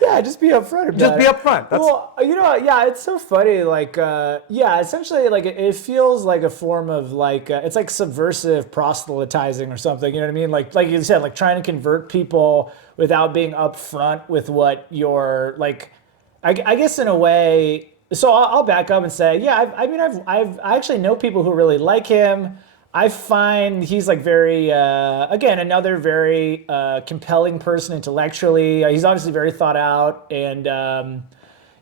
Yeah, just be upfront about it. Just be upfront. Well, you know, yeah, it's so funny. Like, yeah, essentially, like, it feels like a form of like, it's like subversive proselytizing or something. You know what I mean? Like you said, like trying to convert people without being upfront with what you're like. I guess in a way. So I'll back up and say, yeah, I actually know people who really like him. I find he's like very, again, another very compelling person intellectually. He's obviously very thought out, and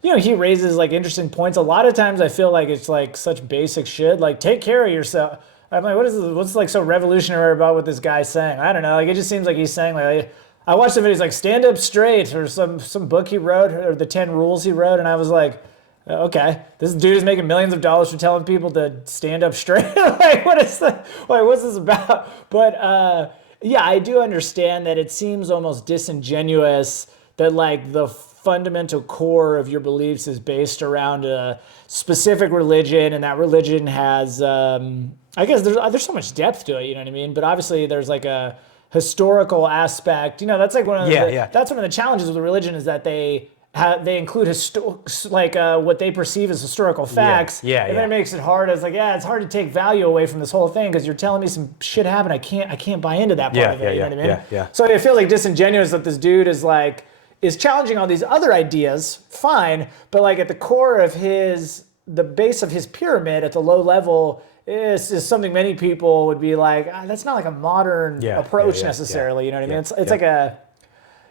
you know, he raises like interesting points. A lot of times, I feel like it's like such basic shit, like take care of yourself. I'm like, what is this? What's like so revolutionary about what this guy's saying? I don't know. Like, it just seems like he's saying like, I watched the videos like stand up straight or some book he wrote or the 10 rules he wrote, and I was like, okay, this dude is making millions of dollars for telling people to stand up straight. Like, what's this about? But yeah, I do understand that it seems almost disingenuous that like the fundamental core of your beliefs is based around a specific religion, and that religion has, I guess there's so much depth to it, you know what I mean? But obviously there's like a historical aspect. You know, that's like one of the, that's one of the challenges with religion is that they include what they perceive as historical facts. And then it makes it hard. It's like, it's hard to take value away from this whole thing because you're telling me some shit happened. I can't buy into that part of it. You know what I mean? So it feels like disingenuous that this dude is challenging all these other ideas. Fine, but like at the core of the base of his pyramid at the low level is something many people would be like, that's not like a modern approach necessarily. You know what I mean? It's like a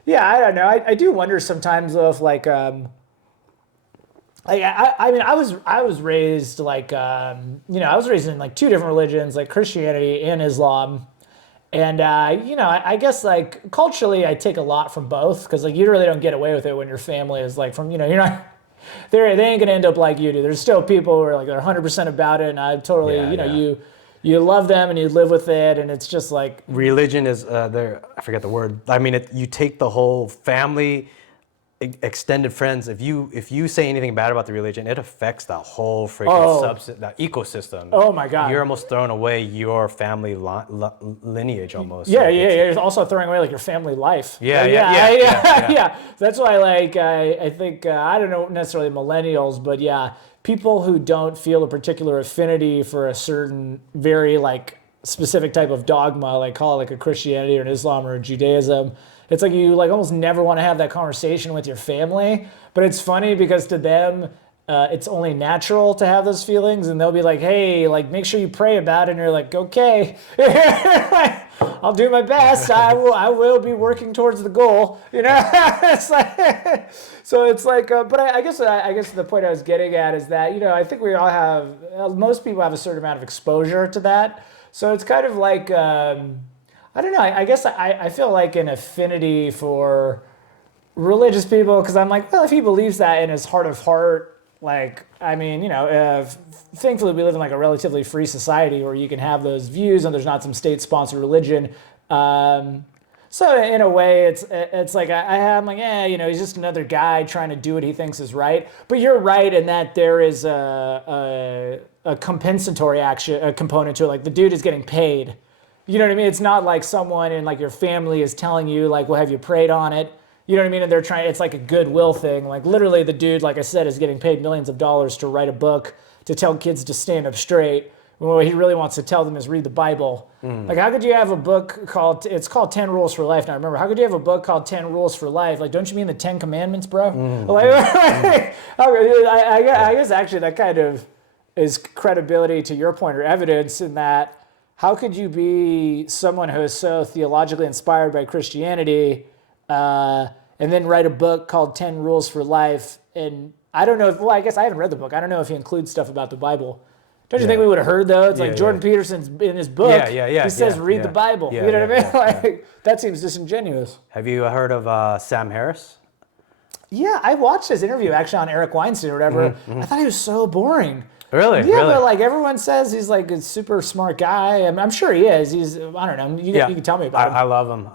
I don't know. I do wonder sometimes if like I mean I was raised like you know, I was raised in like two different religions, like Christianity and Islam, and you know, I guess like culturally I take a lot from both because like you really don't get away with it when your family is like from, you know, you're not. They ain't gonna end up like you do. There's still people who are like they're 100% about it, and I totally you know you love them and you live with it, and it's just like religion is I forget the word. I mean, you take the whole family, extended friends. If you say anything bad about the religion, it affects the whole freaking the ecosystem. Oh my God! You're almost throwing away your family lineage almost. Yeah. You're also throwing away like your family life. Yeah. That's why like I think I don't know necessarily millennials, but yeah. People who don't feel a particular affinity for a certain very like specific type of dogma, like call it like a Christianity or an Islam or a Judaism, it's like you like almost never want to have that conversation with your family. But it's funny because to them, it's only natural to have those feelings, and they'll be like, hey, like make sure you pray about it, and you're like, okay. I'll do my best. I will be working towards the goal. You know, it's like, so it's like. But I guess the point I was getting at is that, you know, I think we all have. Most people have a certain amount of exposure to that. So it's kind of like I don't know. I guess I feel like an affinity for religious people because I'm like, well, if he believes that in his heart of heart. Like, I mean, you know, thankfully we live in like a relatively free society where you can have those views and there's not some state-sponsored religion. So in a way, it's like I'm like, you know, he's just another guy trying to do what he thinks is right. But you're right in that there is a compensatory a component to it. Like the dude is getting paid. You know what I mean? It's not like someone in like your family is telling you like, well, have you prayed on it? You know what I mean? And they're trying, it's like a goodwill thing. Like literally the dude, like I said, is getting paid millions of dollars to write a book to tell kids to stand up straight. When what he really wants to tell them is read the Bible. Like how could you have a book called 10 Rules for Life? Now remember, how could you have a book called 10 Rules for Life? Like, don't you mean the 10 Commandments, bro? Like, I guess actually that kind of is credibility to your point or evidence in that how could you be someone who is so theologically inspired by Christianity and then write a book called 10 Rules for Life. And I don't know if, well, I guess I haven't read the book. I don't know if he includes stuff about the Bible. Don't you think we would have heard though? It's like Jordan Peterson's in his book. He says read the Bible. You know what I mean? That seems disingenuous. Have you heard of Sam Harris? Yeah, I watched his interview actually on Eric Weinstein or whatever. I thought he was so boring. Really? Yeah, but like everyone says he's like a super smart guy. I'm sure he is. He's, I don't know. You can tell me about him. I love him.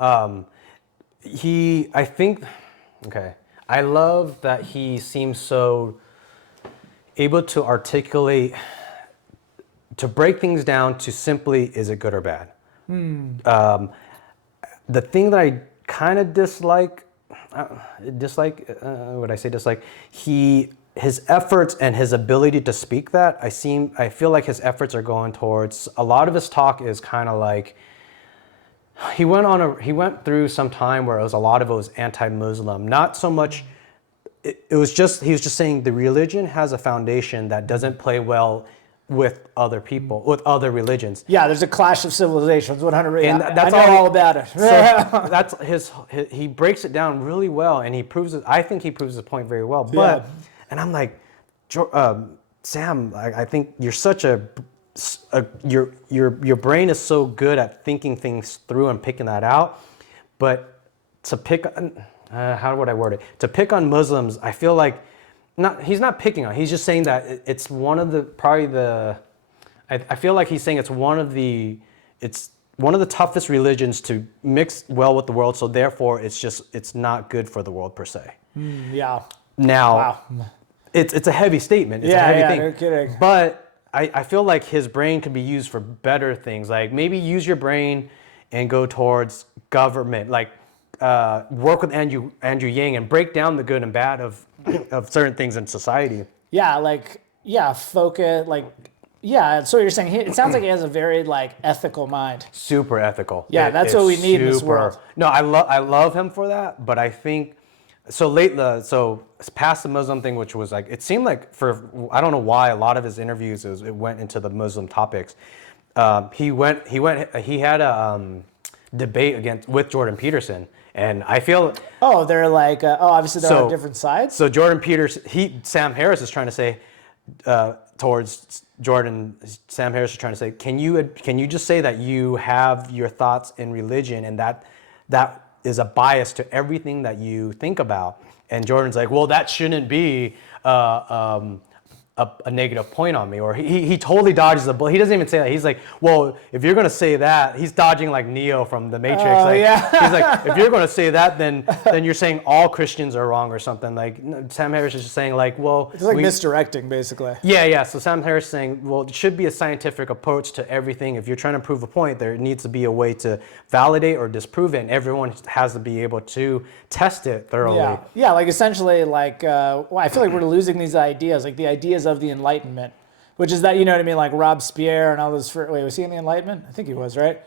I love that he seems so able to articulate, to break things down to simply, is it good or bad? The thing that I kind of dislike, would I say dislike? His efforts and his ability to speak that, I feel like his efforts are going towards, a lot of his talk is kind of like, he went through some time where a lot of it was anti-Muslim, not so much, he was just saying the religion has a foundation that doesn't play well with other people, with other religions. Yeah, there's a clash of civilizations, 100%. And I know all about it. So that's he breaks it down really well, and I think he proves his point very well. But, and I'm like, Sam, I think you're such your brain is so good at thinking things through and picking that out. But to pick, how would I word it? To pick on Muslims, I feel like, he's not picking on. He's just saying that it's one of the I feel like he's saying it's one of the toughest religions to mix well with the world. So therefore, it's not good for the world per se. Yeah. Now, wow. It's a heavy statement. It's a heavy thing. No kidding. But I feel like his brain could be used for better things. Like maybe use your brain and go towards government. Like work with Andrew Yang and break down the good and bad of certain things in society. Yeah, focus, so you're saying, it sounds like he has a very, ethical mind. Super ethical. Yeah, that's what we need in this world. No, I love him for that, but I think, so past the Muslim thing, which was it seemed like I don't know why, a lot of his interviews, it went into the Muslim topics. He had a debate with Jordan Peterson. And I feel... Oh, they're obviously they're on different sides? So Jordan Peterson, Sam Harris is trying to say, towards Jordan, Sam Harris is trying to say, can you just say that you have your thoughts in religion and that is a bias to everything that you think about? And Jordan's like, well, that shouldn't be a negative point on me, or he totally dodges the bullet. He doesn't even say that. He's like, well, if you're going to say that, he's dodging like Neo from the Matrix. He's like, if you're going to say that, then you're saying all Christians are wrong or something. Like Sam Harris is just saying well, it's misdirecting basically. Yeah. So Sam Harris is saying, well, it should be a scientific approach to everything. If you're trying to prove a point, there needs to be a way to validate or disprove it, and everyone has to be able to test it thoroughly. Yeah. Essentially, I feel like we're losing these ideas, the ideas of the Enlightenment, which is that, you know what I mean, like Robespierre and all those. Wait, was he in the Enlightenment? I think he was, right?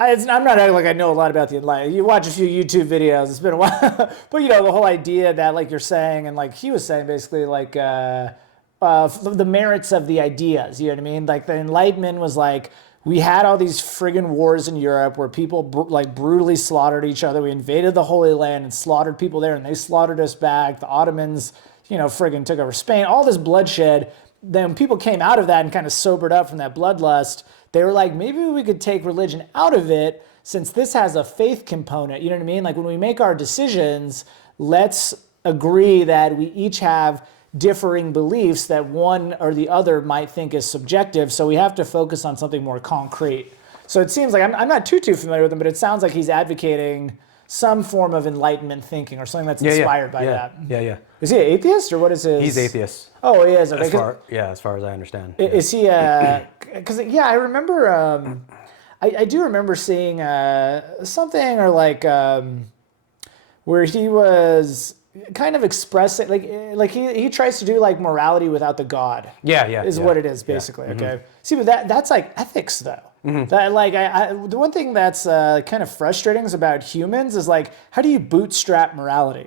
I'm not acting like I know a lot about the Enlightenment. You watch a few YouTube videos, it's been a while. But, the whole idea that, you're saying, and he was saying basically, the merits of the ideas, you know what I mean? The Enlightenment was we had all these friggin' wars in Europe where people brutally slaughtered each other. We invaded the Holy Land and slaughtered people there, and they slaughtered us back. The Ottomans, friggin' took over Spain, all this bloodshed. Then people came out of that and kind of sobered up from that bloodlust. They were like, maybe we could take religion out of it since this has a faith component. You know what I mean? When we make our decisions, let's agree that we each have differing beliefs that one or the other might think is subjective. So we have to focus on something more concrete. So it seems like, I'm not too familiar with him, but it sounds like he's advocating some form of Enlightenment thinking or something that's inspired by that. Yeah. Is he an atheist or what is his? He's atheist. Oh, he is. Okay. As far as I understand. Is he? Because I remember. I do remember seeing something or where he was kind of expressing he tries to do morality without the God. Is what it is basically. Yeah. Okay. See, but that's ethics though. Mm-hmm. That the one thing that's kind of frustrating is about humans is how do you bootstrap morality?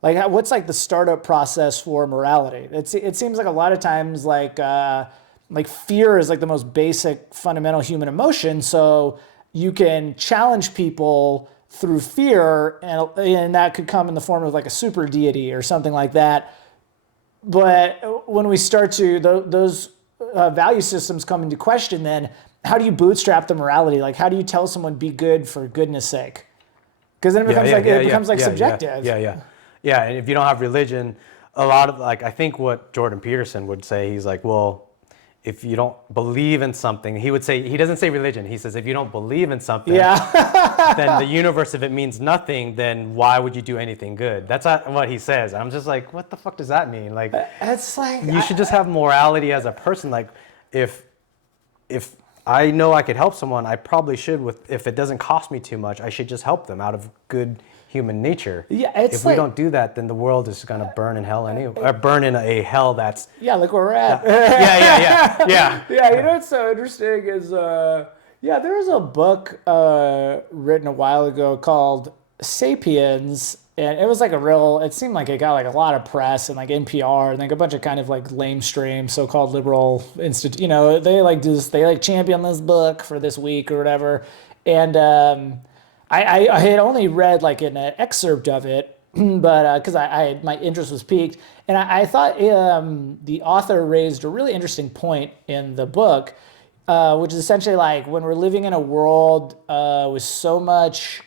What's the startup process for morality? It seems like a lot of times fear is the most basic fundamental human emotion. So you can challenge people through fear, and that could come in the form of a super deity or something like that. But when we start to those value systems come into question, then how do you bootstrap the morality? How do you tell someone be good for goodness sake? Because then it becomes subjective. Yeah, and if you don't have religion, a lot of I think what Jordan Peterson would say, he's well, if you don't believe in something, he would say, he doesn't say religion, he says if you don't believe in something, then the universe, if it means nothing, then why would you do anything good? That's not what he says. I'm just what the fuck does that mean? It's you should just have morality as a person. If I know I could help someone, I probably should. If it doesn't cost me too much, I should just help them out of good human nature. Yeah, it's if like, we don't do that, then the world is going to burn in hell anyway. Or burn in a hell that's... Yeah, look where we're at. Yeah. Yeah, you know what's so interesting is, there was a book written a while ago called Sapiens, and it was like it seemed like it got like a lot of press and like NPR and like a bunch of kind of like lamestream so-called liberal institute, they like do this, they like champion this book for this week or whatever. And I had only read like an excerpt of it, but because my interest was piqued, and I thought the author raised a really interesting point in the book, which is essentially like when we're living in a world with so much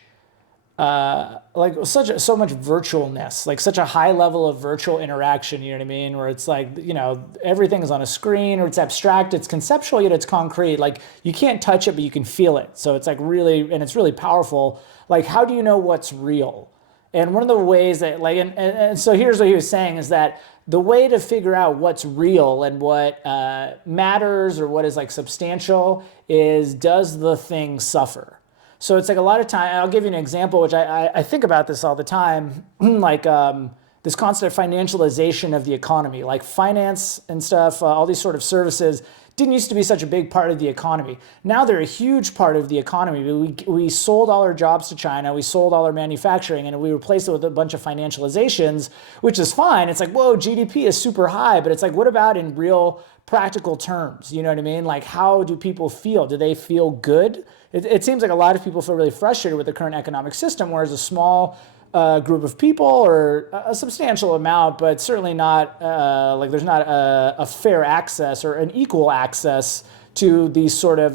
so much virtualness, like such a high level of virtual interaction, you know what I mean? Where it's like, everything is on a screen, or it's abstract, it's conceptual, yet it's concrete. Like you can't touch it, but you can feel it. So it's like and it's really powerful. Like, how do you know what's real? And one of the ways that and so here's what he was saying is that the way to figure out what's real and what matters or what is like substantial is, does the thing suffer? So it's like a lot of time, I'll give you an example, which I think about this all the time, like this constant financialization of the economy, like finance and stuff, all these sort of services didn't used to be such a big part of the economy. Now they're a huge part of the economy. We sold all our jobs to China, we sold all our manufacturing, and we replaced it with a bunch of financializations, which is fine. It's like, whoa, GDP is super high, but it's like, what about in real practical terms? You know what I mean? Like, how do people feel? Do they feel good? It seems like a lot of people feel really frustrated with the current economic system, whereas a small group of people, or a substantial amount, but certainly not there's not a fair access or an equal access to these sort of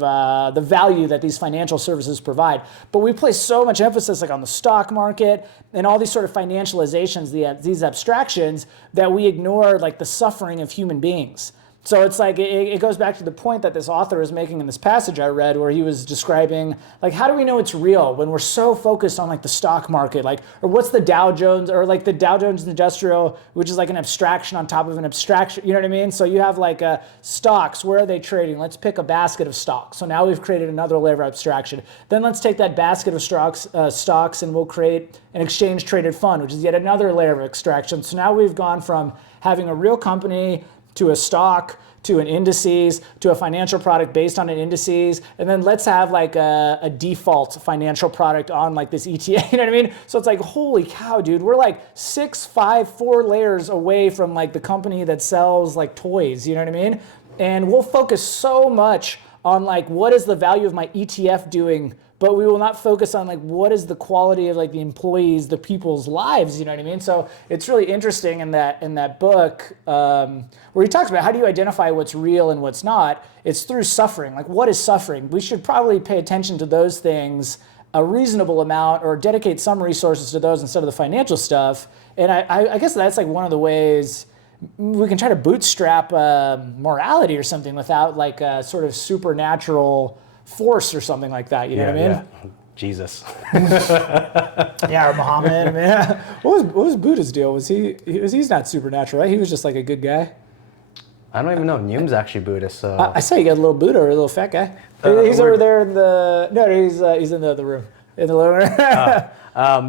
the value that these financial services provide. But we place so much emphasis like on the stock market and all these sort of financializations, these abstractions, that we ignore like the suffering of human beings. So it's like, it goes back to the point that this author is making in this passage I read, where he was describing, like, how do we know it's real when we're so focused on like the stock market, like, or what's the Dow Jones, or like the Dow Jones Industrial, which is like an abstraction on top of an abstraction, you know what I mean? So you have like stocks, where are they trading? Let's pick a basket of stocks. So now we've created another layer of abstraction. Then let's take that basket of stocks and we'll create an exchange traded fund, which is yet another layer of abstraction. So now we've gone from having a real company to a stock, to an indices, to a financial product based on an indices, and then let's have like a default financial product on like this ETF, you know what I mean? So it's like, holy cow, dude, we're like 4 layers away from like the company that sells like toys, you know what I mean? And we'll focus so much on like, what is the value of my ETF doing, but we will not focus on like, what is the quality of like the employees, the people's lives, you know what I mean? So it's really interesting in that book where he talks about how do you identify what's real and what's not. It's through suffering. Like, what is suffering? We should probably pay attention to those things a reasonable amount, or dedicate some resources to those instead of the financial stuff. And I guess that's like one of the ways we can try to bootstrap morality or something without like a sort of supernatural force or something like that, you know what I mean? Yeah. Jesus. Yeah, or Muhammad. I mean, what was Buddha's deal? He's not supernatural, right? He was just like a good guy. I don't even know if Nyum's actually Buddhist. So I saw you got a little Buddha or a little fat guy. He's over there in the he's in the other room, in the living room.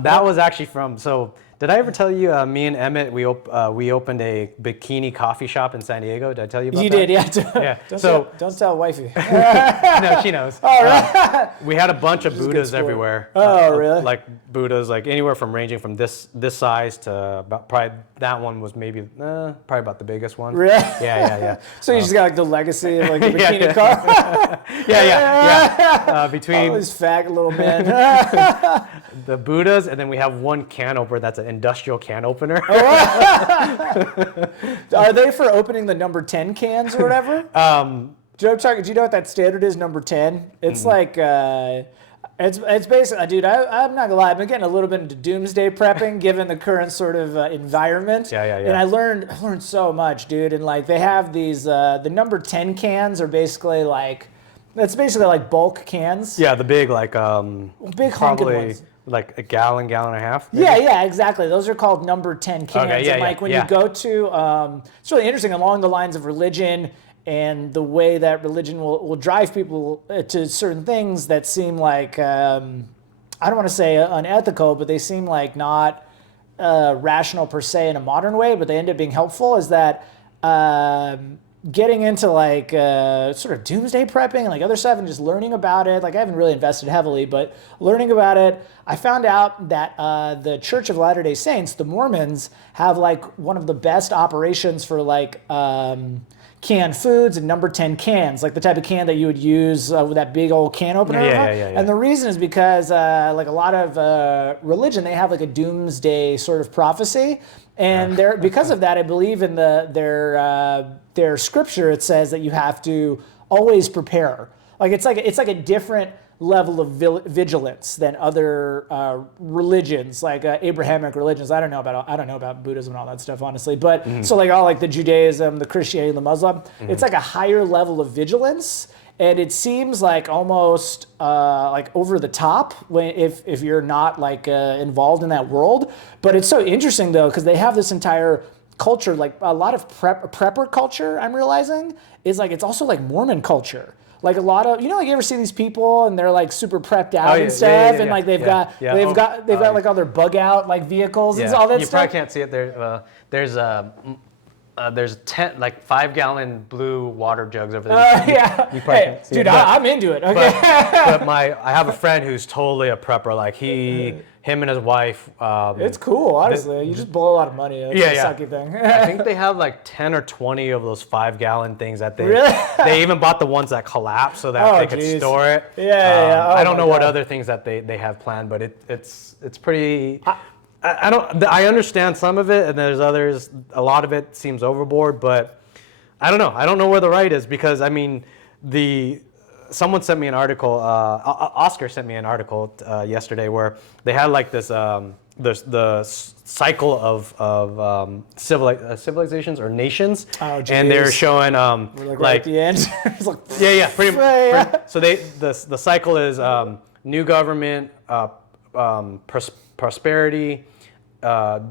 That was actually from. So did I ever tell you? Me and Emmett, we opened a Bikini coffee shop in San Diego. Did I tell you about that? You did, yeah. Don't tell wifey. No, she knows. All right. We had a bunch of Buddhas everywhere. Oh, really? Like Buddhas, like anywhere from ranging from this size to about probably that one was maybe probably about the biggest one. Really? Yeah. So you just got like the legacy of like the Bikini car. Yeah. Between all these fat little men. the Buddhas, and then we have one can opener that's an industrial can opener. Are they for opening the number 10 cans or whatever? Do you know what that standard is, number 10? It's like, it's basically, dude, I'm not gonna lie, I've been getting a little bit into Doomsday prepping given the current sort of environment. Yeah. And I learned so much, dude. And like they have these, the number 10 cans are basically like, it's basically like bulk cans. Yeah, the big like big honking ones. Like a gallon and a half. Maybe? Yeah, exactly. Those are called number 10 cans. Okay, and like when you go to, it's really interesting along the lines of religion and the way that religion will drive people to certain things that seem like I don't want to say unethical, but they seem like not rational per se in a modern way, but they end up being helpful, is that getting into like sort of doomsday prepping and like other stuff and just learning about it. Like I haven't really invested heavily, but learning about it, I found out that the Church of Latter-day Saints, the Mormons, have like one of the best operations for like canned foods and number 10 cans, like the type of can that you would use with that big old can opener. Yeah. And the reason is because like a lot of religion, they have like a doomsday sort of prophecy. And because of that, I believe in their scripture, it says that you have to always prepare. Like it's like a different level of vigilance than other religions, like Abrahamic religions. I don't know about Buddhism and all that stuff, honestly. But so like all like the Judaism, the Christianity, the Muslim, it's like a higher level of vigilance. And it seems like almost like over the top if you're not like involved in that world. But it's so interesting though, because they have this entire culture, like a lot of prepper culture, I'm realizing, is like it's also like Mormon culture. Like a lot of, like you ever see these people and they're like super prepped out and stuff, and like they've got like all their bug out like vehicles and all that stuff. You probably can't see it there. There's 10 like 5-gallon blue water jugs over there. You probably can't see it. I'm into it. Okay. But I have a friend who's totally a prepper. Like him and his wife. It's cool, honestly. You just blow a lot of money. It's a sucky thing. I think they have like 10 or 20 of those 5-gallon things that they even bought the ones that collapse so that they could store it. I don't know what other things that they have planned, but it's pretty. I understand some of it, and there's others. A lot of it seems overboard, but I don't know. I don't know where the right is, because I mean, someone sent me an article. Oscar sent me an article yesterday where they had like this the cycle of civilizations or nations, and they're showing like at the end. Pretty much. So the cycle is new government, prosperity, debt,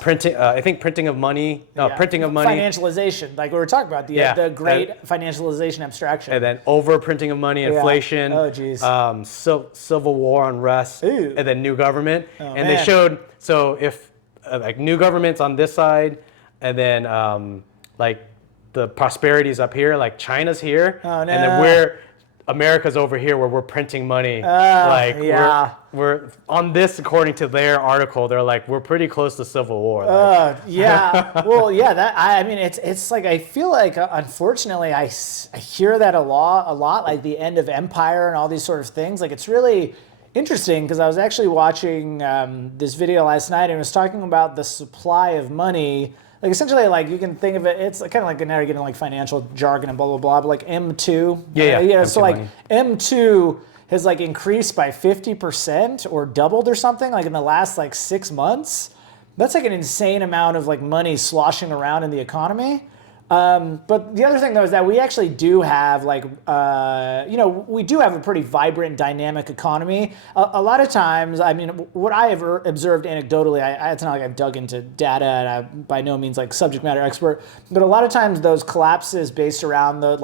printing. I think printing of money. Printing of money. Financialization, like we were talking about, the great financialization abstraction. And then overprinting of money, inflation. Civil war, unrest, and then new government. They showed, so if like new government's on this side, and then like the prosperity's up here, like China's here, and then America's over here where we're printing money. We're on this, according to their article, they're like, we're pretty close to civil war. Well, I mean, it's like, I feel like, unfortunately, I hear that a lot, like the end of empire and all these sort of things. Like, it's really interesting, because I was actually watching this video last night, and it was talking about the supply of money. Like essentially, like you can think of it, it's kind of like now you're getting like financial jargon and blah blah blah. But like M2, so like M2 has like increased by 50% or doubled or something like in the last like 6 months. That's like an insane amount of like money sloshing around in the economy. But the other thing though is that we actually do have like, we do have a pretty vibrant, dynamic economy. A lot of times, I mean, what I have observed anecdotally, it's not like I've dug into data, and I'm by no means like subject matter expert, but a lot of times those collapses based around the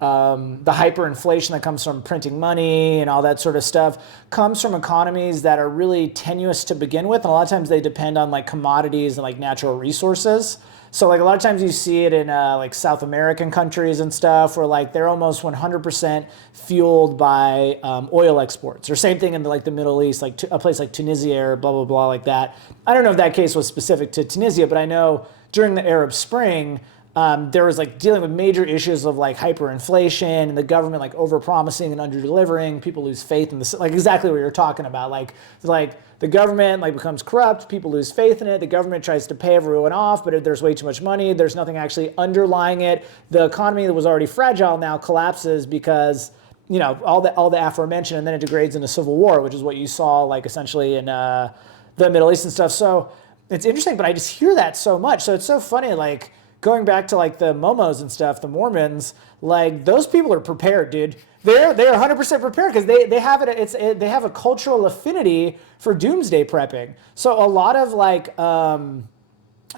hyperinflation that comes from printing money and all that sort of stuff comes from economies that are really tenuous to begin with. And a lot of times they depend on like commodities and like natural resources. So like a lot of times you see it in like South American countries and stuff where like they're almost 100% fueled by oil exports, or same thing in the Middle East, like a place like Tunisia or blah, blah, blah like that. I don't know if that case was specific to Tunisia, but I know during the Arab Spring, there was like dealing with major issues of like hyperinflation and the government like overpromising and underdelivering. People lose faith in the, like exactly what you're talking about. Like the government like becomes corrupt, people lose faith in it. The government tries to pay everyone off, but there's way too much money. There's nothing actually underlying it. The economy that was already fragile now collapses because all the aforementioned, and then it degrades into civil war, which is what you saw like essentially in the Middle East and stuff. So it's interesting, but I just hear that so much. So it's so funny, like. Going back to like the Momos and stuff, the Mormons, like those people are prepared, dude. They're 100% prepared because they have it. They have a cultural affinity for doomsday prepping. So a lot of like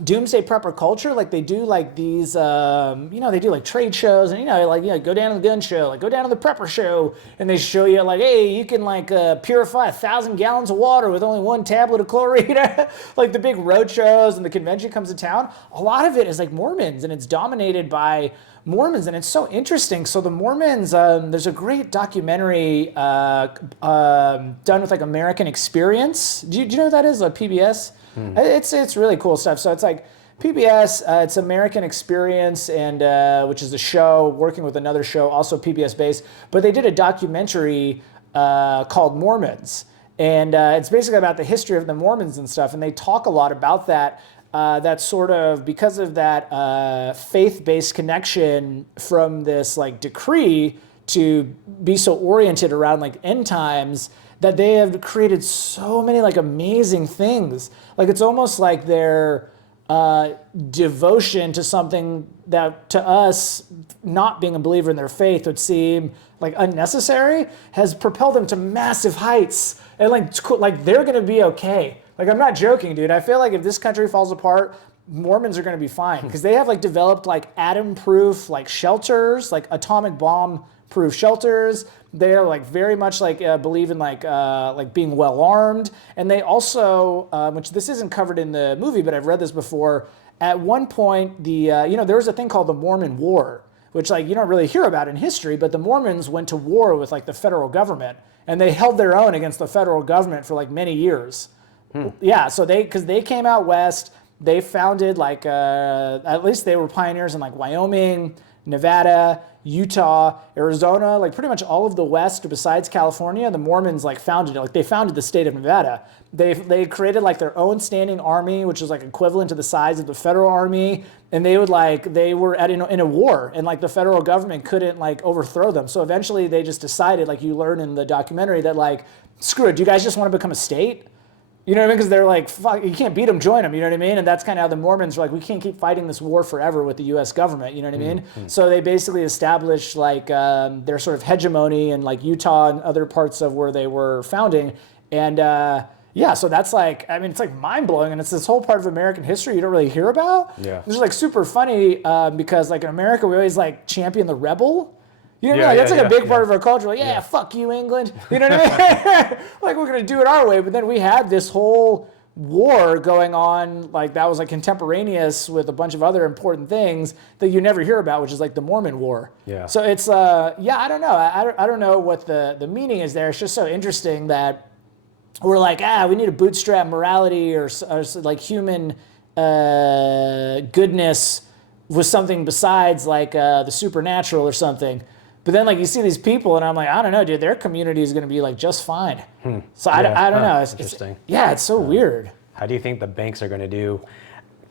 Doomsday prepper culture, like they do like these, they do like trade shows and, go down to the gun show, like go down to the prepper show and they show you like, hey, you can like purify 1,000 gallons of water with only 1 tablet of chlorine. Like the big road shows and the convention comes to town. A lot of it is like Mormons and it's dominated by Mormons and it's so interesting. So the Mormons, there's a great documentary done with like American Experience. Do you know what that is? Like PBS? It's really cool stuff. So it's like PBS, it's American Experience, and which is a show working with another show, also PBS based. But they did a documentary called Mormons, and it's basically about the history of the Mormons and stuff. And they talk a lot about that. That sort of because of that faith-based connection from this like decree to be so oriented around like end times, that they have created so many like amazing things. Like it's almost like their devotion to something that to us, not being a believer in their faith, would seem like unnecessary, has propelled them to massive heights. And like they're gonna be okay. Like I'm not joking, dude. I feel like if this country falls apart, Mormons are gonna be fine because they have like developed like atom-proof like shelters, like atomic bomb-proof shelters. They are like very much like believe in like being well armed, and they also, which this isn't covered in the movie, but I've read this before. At one point, there was a thing called the Mormon War, which like you don't really hear about in history, but the Mormons went to war with like the federal government, and they held their own against the federal government for like many years. Yeah, so because they came out west, they founded like at least they were pioneers in like Wyoming, Nevada, Utah, Arizona, like pretty much all of the West besides California. The Mormons like founded it. Like they founded the state of Nevada. They created like their own standing army, which was like equivalent to the size of the federal army. And they were in a war, and like the federal government couldn't like overthrow them. So eventually they just decided, like you learn in the documentary, that like, screw it, do you guys just want to become a state? You know what I mean? Because they're like, fuck, you can't beat them, join them, you know what I mean? And that's kind of how the Mormons are like, we can't keep fighting this war forever with the U.S. government, you know what I mean? So they basically established like their sort of hegemony in like Utah and other parts of where they were founding. And so that's like, I mean, it's like mind-blowing, and it's this whole part of American history you don't really hear about. Yeah. It's like super funny because like in America, we always like champion the rebel. You know what I mean? That's like a big part of our culture. Like, fuck you, England. You know what I mean? Like, we're going to do it our way. But then we had this whole war going on, like, that was like contemporaneous with a bunch of other important things that you never hear about, which is like the Mormon War. Yeah. So it's, I don't know. I don't know what the meaning is there. It's just so interesting that we're like, we need to bootstrap morality or like human goodness with something besides like the supernatural or something. But then, like, you see these people, and I'm like, I don't know, dude. Their community is going to be like just fine. So I don't know. It's interesting. It's so weird. How do you think the banks are going to do?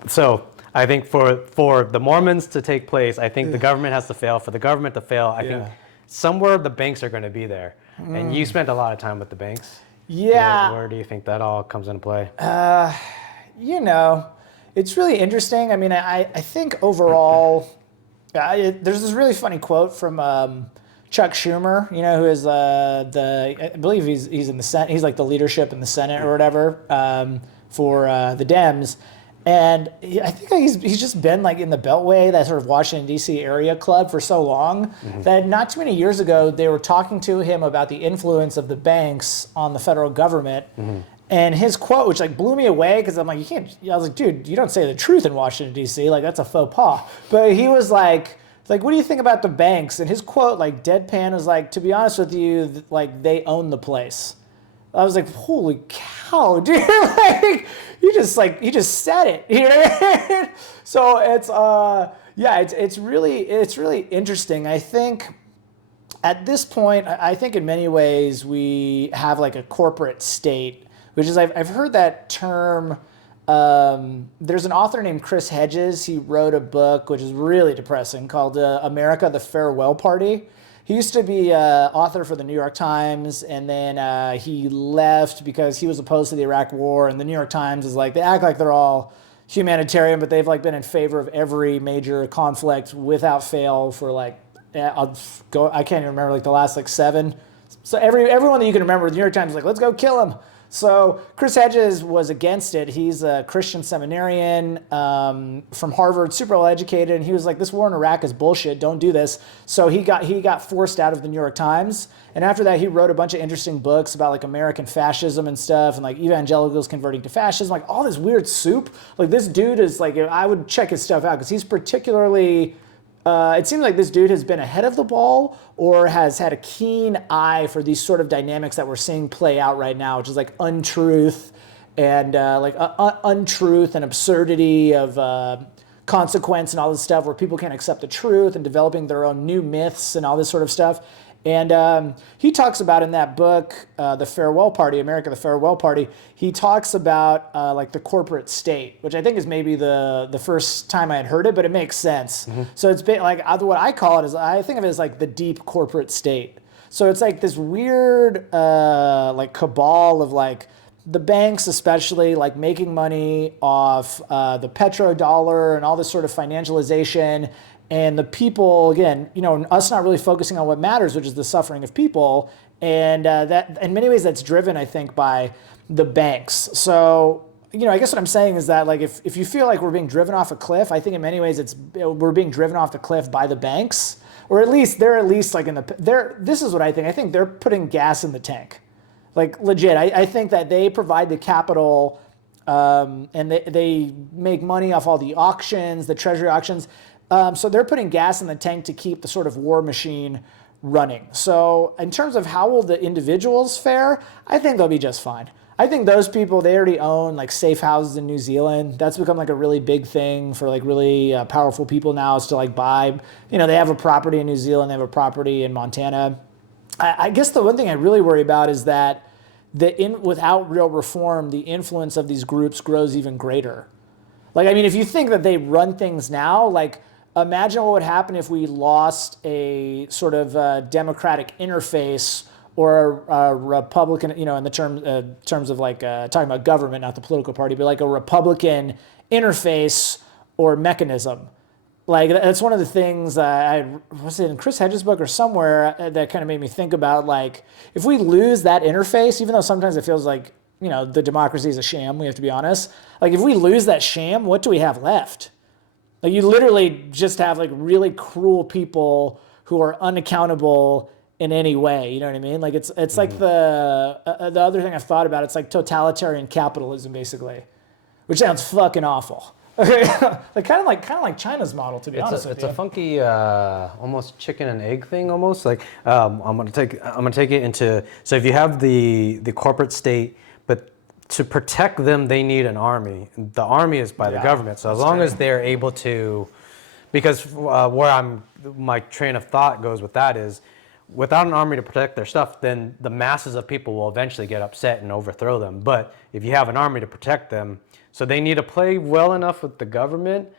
So I think for the Mormons to take place, I think the government has to fail. For the government to fail, I think somewhere the banks are going to be there. And you spent a lot of time with the banks. Yeah. Where do you think that all comes into play? It's really interesting. I mean, I think overall. There's this really funny quote from Chuck Schumer, who is I believe he's in the Senate. He's like the leadership in the Senate or whatever for the Dems. And I think he's just been like in the Beltway, that sort of Washington, D.C. area club for so long that not too many years ago, they were talking to him about the influence of the banks on the federal government. And his quote, which like blew me away, because I'm like, you can't. I was like, dude, you don't say the truth in Washington D.C. Like that's a faux pas. But he was like, what do you think about the banks? And his quote, like deadpan, was like, to be honest with you, like they own the place. I was like, holy cow, dude! Like you just said it. You know what I mean? So it's really interesting. I think at this point, I think in many ways we have like a corporate state. Which is, I've heard that term. There's an author named Chris Hedges. He wrote a book, which is really depressing, called America, the Farewell Party. He used to be author for the New York Times, and then he left because he was opposed to the Iraq War, and the New York Times is like, they act like they're all humanitarian, but they've like been in favor of every major conflict without fail for like, I can't even remember, like the last like 7. So everyone that you can remember, the New York Times is like, let's go kill him. So Chris Hedges was against it. He's a Christian seminarian from Harvard, super well educated, and he was like, "This war in Iraq is bullshit. Don't do this." So he got forced out of the New York Times, and after that, he wrote a bunch of interesting books about like American fascism and stuff, and like evangelicals converting to fascism, like all this weird soup. Like this dude is like, I would check his stuff out because he's particularly. It seems like this dude has been ahead of the ball or has had a keen eye for these sort of dynamics that we're seeing play out right now, which is like untruth and untruth and absurdity of consequence and all this stuff where people can't accept the truth and developing their own new myths and all this sort of stuff. And he talks about in that book, The Farewell Party, America, the Farewell Party, he talks about like the corporate state, which I think is maybe the first time I had heard it, but it makes sense. Mm-hmm. So it's been like, what I call it is, I think of it as like the deep corporate state. So it's like this weird like cabal of like the banks especially like making money off the petrodollar and all this sort of financialization. And the people, again, us not really focusing on what matters, which is the suffering of people. And that, in many ways, that's driven, I think, by the banks. So, I guess what I'm saying is that, like, if you feel like we're being driven off a cliff, I think in many ways we're being driven off the cliff by the banks. Or at least, they're at least, like, this is what I think. I think they're putting gas in the tank. Like, legit. I think that they provide the capital and they make money off all the auctions, the treasury auctions. So they're putting gas in the tank to keep the sort of war machine running. So in terms of how will the individuals fare, I think they'll be just fine. I think those people, they already own like safe houses in New Zealand. That's become like a really big thing for like really powerful people now is to like buy, they have a property in New Zealand, they have a property in Montana. I guess the one thing I really worry about is that without real reform, the influence of these groups grows even greater. Like, I mean, if you think that they run things now, like, imagine what would happen if we lost a sort of democratic interface or a Republican, in the terms of like talking about government, not the political party, but like a Republican interface or mechanism. Like that's one of the things was it in Chris Hedges' book or somewhere that kind of made me think about like if we lose that interface, even though sometimes it feels like the democracy is a sham, we have to be honest. Like if we lose that sham, what do we have left? Like you literally just have like really cruel people who are unaccountable in any way. You know what I mean? Like it's like the other thing I've thought about. It's like totalitarian capitalism, basically, which sounds fucking awful. like kind of like China's model, to be honest with you. It's a funky, almost chicken and egg thing, almost. Like I'm gonna take it into. So if you have the corporate state, but to protect them, they need an army. The army is by the government. So as long as they're able to, because my train of thought goes with that is, without an army to protect their stuff, then the masses of people will eventually get upset and overthrow them. But if you have an army to protect them, so they need to play well enough with the government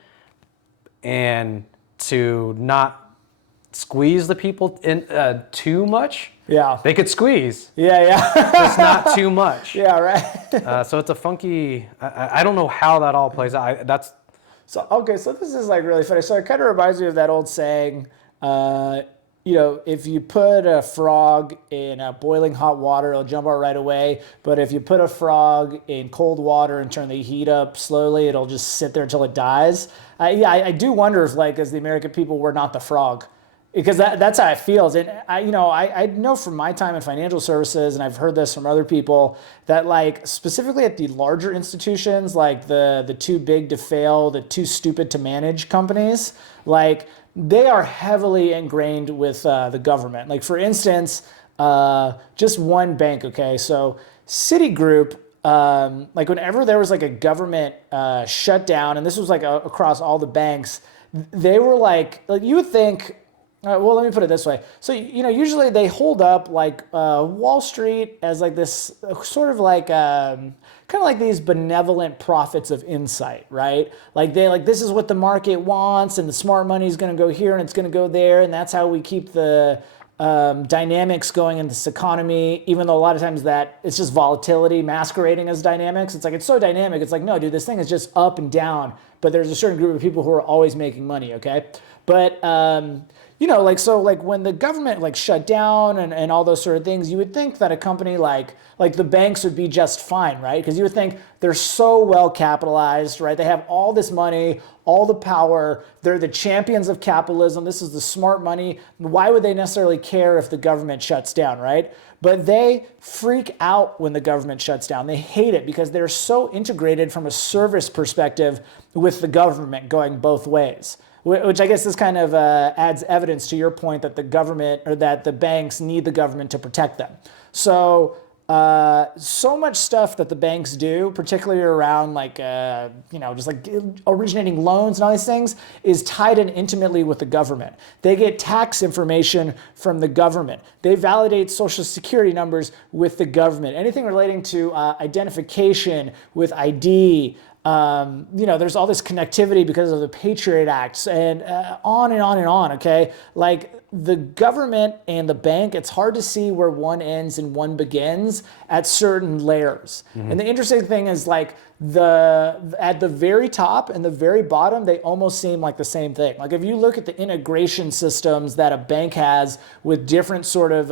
and to not squeeze the people in too much. Yeah. They could squeeze. Yeah. Just not too much. Yeah, right. So it's a funky, I don't know how that all plays out. So this is like really funny. So it kind of reminds me of that old saying, if you put a frog in boiling hot water, it'll jump out right away. But if you put a frog in cold water and turn the heat up slowly, it'll just sit there until it dies. I do wonder if, like, as the American people, we're not the frog. Because that's how it feels. And I know from my time in financial services, and I've heard this from other people, that like specifically at the larger institutions, like the too big to fail, the too stupid to manage companies, like they are heavily ingrained with the government. Like for instance, just one bank, okay? So Citigroup, like whenever there was like a government shutdown, and this was like across all the banks, they were like you would think, well, let me put it this way. So, usually they hold up like Wall Street as like this sort of like kind of like these benevolent prophets of insight, right? Like this is what the market wants, and the smart money is going to go here and it's going to go there, and that's how we keep the dynamics going in this economy. Even though a lot of times that it's just volatility masquerading as dynamics. It's like it's so dynamic. It's like no, dude, this thing is just up and down. But there's a certain group of people who are always making money. Okay. But like when the government like shut down and all those sort of things, you would think that a company like the banks would be just fine, right? Because you would think they're so well capitalized, right? They have all this money, all the power. They're the champions of capitalism. This is the smart money. Why would they necessarily care if the government shuts down, right? But they freak out when the government shuts down. They hate it because they're so integrated from a service perspective with the government going both ways. Which I guess this kind of adds evidence to your point that the government or that the banks need the government to protect them. So much stuff that the banks do, particularly around just like originating loans and all these things, is tied in intimately with the government. They get tax information from the government. They validate social security numbers with the government. Anything relating to identification with ID. There's all this connectivity because of the Patriot Acts and on and on and on, okay? Like the government and the bank, it's hard to see where one ends and one begins at certain layers. Mm-hmm. And the interesting thing is like at the very top and the very bottom, they almost seem like the same thing. Like if you look at the integration systems that a bank has with different sort of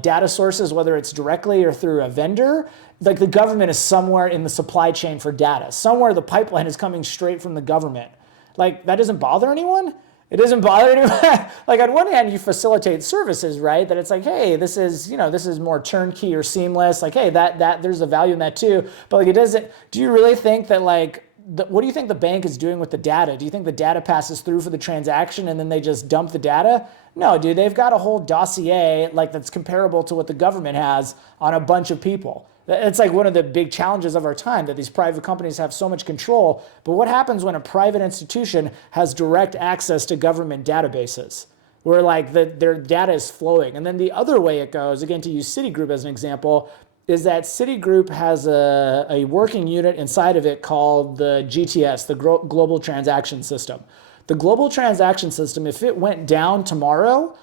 data sources, whether it's directly or through a vendor, like the government is somewhere in the supply chain for data. Somewhere the pipeline is coming straight from the government. Like that doesn't bother anyone? It doesn't bother anyone. Like on one hand, you facilitate services, right? That it's like, hey, this is more turnkey or seamless. Like, hey, that there's a value in that too. But like it doesn't, do you really think that what do you think the bank is doing with the data? Do you think the data passes through for the transaction and then they just dump the data? No, dude, they've got a whole dossier like that's comparable to what the government has on a bunch of people. It's like one of the big challenges of our time that these private companies have so much control. But what happens when a private institution has direct access to government databases where like their data is flowing? And then the other way it goes, again, to use Citigroup as an example, is that Citigroup has a working unit inside of it called the GTS, the Global Transaction System. The Global Transaction System, if it went down tomorrow,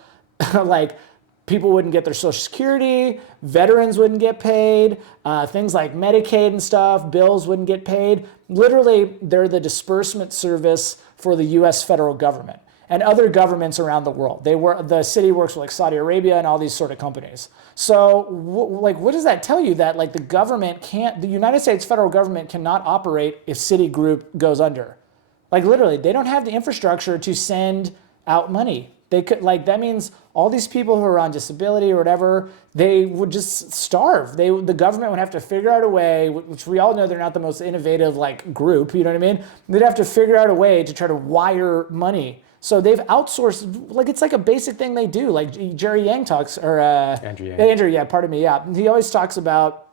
like people wouldn't get their Social Security, veterans wouldn't get paid, things like Medicaid and stuff, bills wouldn't get paid. Literally, they're the disbursement service for the US federal government and other governments around the world. The city works with like Saudi Arabia and all these sort of companies. So what does that tell you? That like the United States federal government cannot operate if Citigroup goes under. Like literally, they don't have the infrastructure to send out money. They could, like, that means all these people who are on disability or whatever, they would just starve. The government would have to figure out a way, which we all know they're not the most innovative like group, you know what I mean? They'd have to figure out a way to try to wire money. So they've outsourced, like it's like a basic thing they do. Like Jerry Yang talks, or Andrew Yang. Andrew, yeah, pardon me, yeah. He always talks about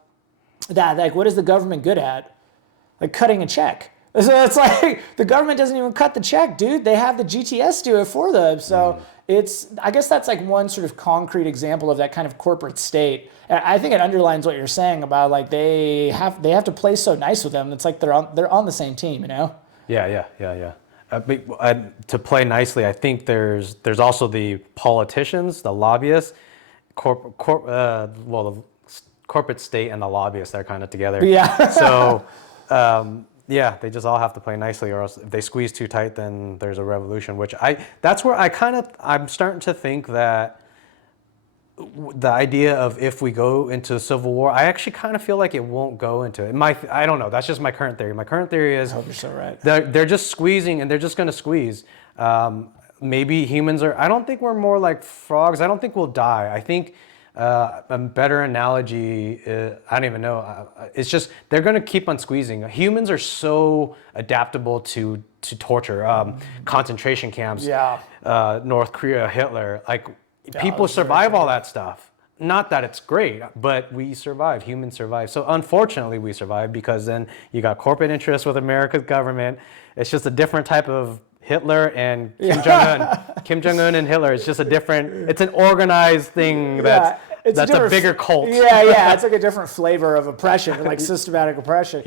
that, like what is the government good at? Like cutting a check. So it's like the government doesn't even cut the check, dude. They have the GTS do it for them. So I guess that's like one sort of concrete example of that kind of corporate state. And I think it underlines what you're saying about like they have to play so nice with them. It's like they're on the same team, you know? Yeah. To play nicely, I think there's also the politicians, the lobbyists, the corporate state and the lobbyists. They're kind of together. Yeah. So. Yeah, they just all have to play nicely, or else if they squeeze too tight, then there's a revolution. That's where I'm starting to think that the idea of if we go into a civil war, I actually kind of feel like it won't go into it. I don't know. That's just my current theory. My current theory is I hope you're so right. They're just squeezing, and they're just going to squeeze. Maybe humans I don't think we're more like frogs. I don't think we'll die. I think. A better analogy, I don't even know. It's just they're going to keep on squeezing. Humans are so adaptable to torture, concentration camps, North Korea, Hitler. Like people survive all that stuff. Not that it's great, but we survive. Humans survive. So unfortunately, we survive because then you got corporate interests with America's government. It's just a different type of Hitler and Kim Jong-un. Kim Jong-un and Hitler. It's just it's an organized thing that's a bigger cult. Yeah. It's like a different flavor of oppression, like systematic oppression.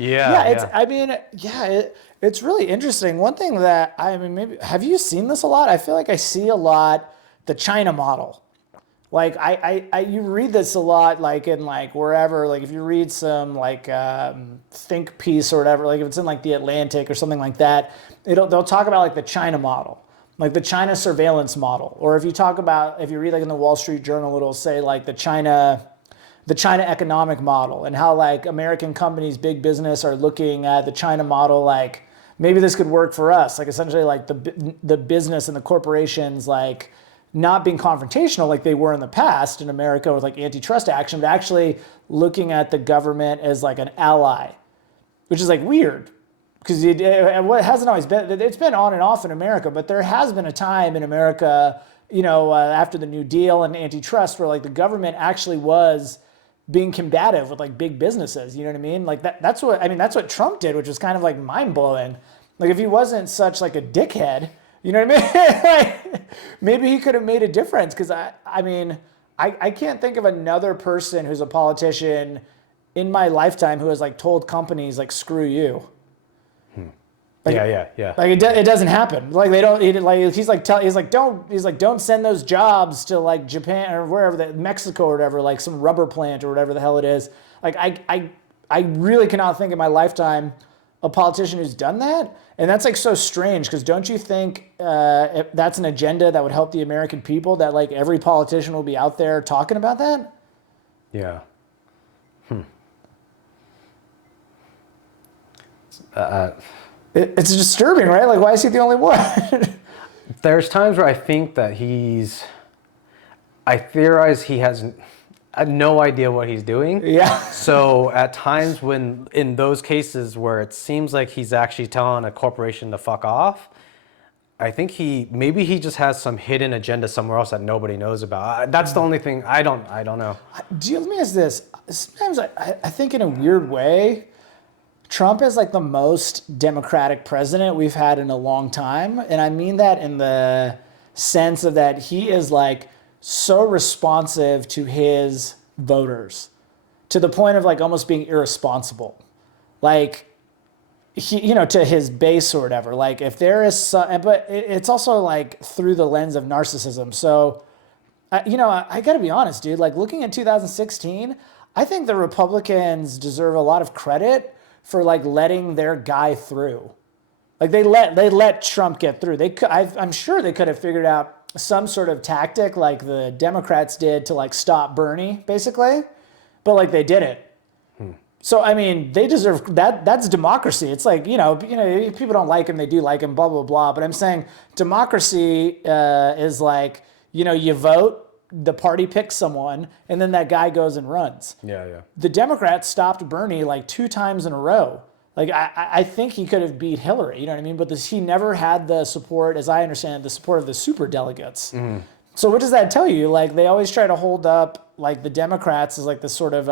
It's really interesting. One thing that maybe have you seen this a lot? I feel like I see a lot the China model. Like you read this a lot, like in like wherever, like if you read some like think piece or whatever, like if it's in like the Atlantic or something like that, they'll talk about like the China model. like the China surveillance model. Or if you read like in the Wall Street Journal, it'll say like the China economic model, and how like American companies, big business, are looking at the China model like, maybe this could work for us. Like essentially like the business and the corporations like not being confrontational like they were in the past in America with like antitrust action, but actually looking at the government as like an ally, which is like weird because it hasn't always been, it's been on and off in America, but there has been a time in America, after the New Deal and antitrust where like the government actually was being combative with like big businesses, you know what I mean? Like that's what Trump did, which was kind of like mind blowing. Like if he wasn't such like a dickhead, you know what I mean? Like, maybe he could have made a difference. Cause I can't think of another person who's a politician in my lifetime who has like told companies like, screw you. Like, yeah. Like it doesn't happen. Like they don't. He's like don't send those jobs to like Japan or wherever, Mexico or whatever, like some rubber plant or whatever the hell it is. Like I really cannot think in my lifetime a politician who's done that, and that's like so strange because don't you think if that's an agenda that would help the American people, that like every politician will be out there talking about that? Yeah. It's disturbing, right? Like, why is he the only one? There's times where I think that I theorize he has no idea what he's doing. Yeah. So at times when, in those cases where it seems like he's actually telling a corporation to fuck off, I think maybe he just has some hidden agenda somewhere else that nobody knows about. That's the only thing. I don't know. Let me ask this. Sometimes I think in a weird way, Trump is like the most democratic president we've had in a long time. And I mean that in the sense of that he is like so responsive to his voters to the point of like almost being irresponsible. Like he, to his base or whatever. Like if there is some, but it's also like through the lens of narcissism. So, I gotta be honest, dude, like looking at 2016, I think the Republicans deserve a lot of credit for like letting their guy through. Like they let Trump get through. I'm sure they could have figured out some sort of tactic like the Democrats did to like stop Bernie, basically, but like they didn't. So I mean, they deserve that. That's democracy. It's like people don't like him, they do like him, blah blah blah. But I'm saying democracy is like you vote. The party picks someone, and then that guy goes and runs. Yeah. The Democrats stopped Bernie like 2 times in a row. Like I think he could have beat Hillary, you know what I mean? But he never had the support, as I understand it, the support of the super delegates. So what does that tell you? Like they always try to hold up like the Democrats as like the sort of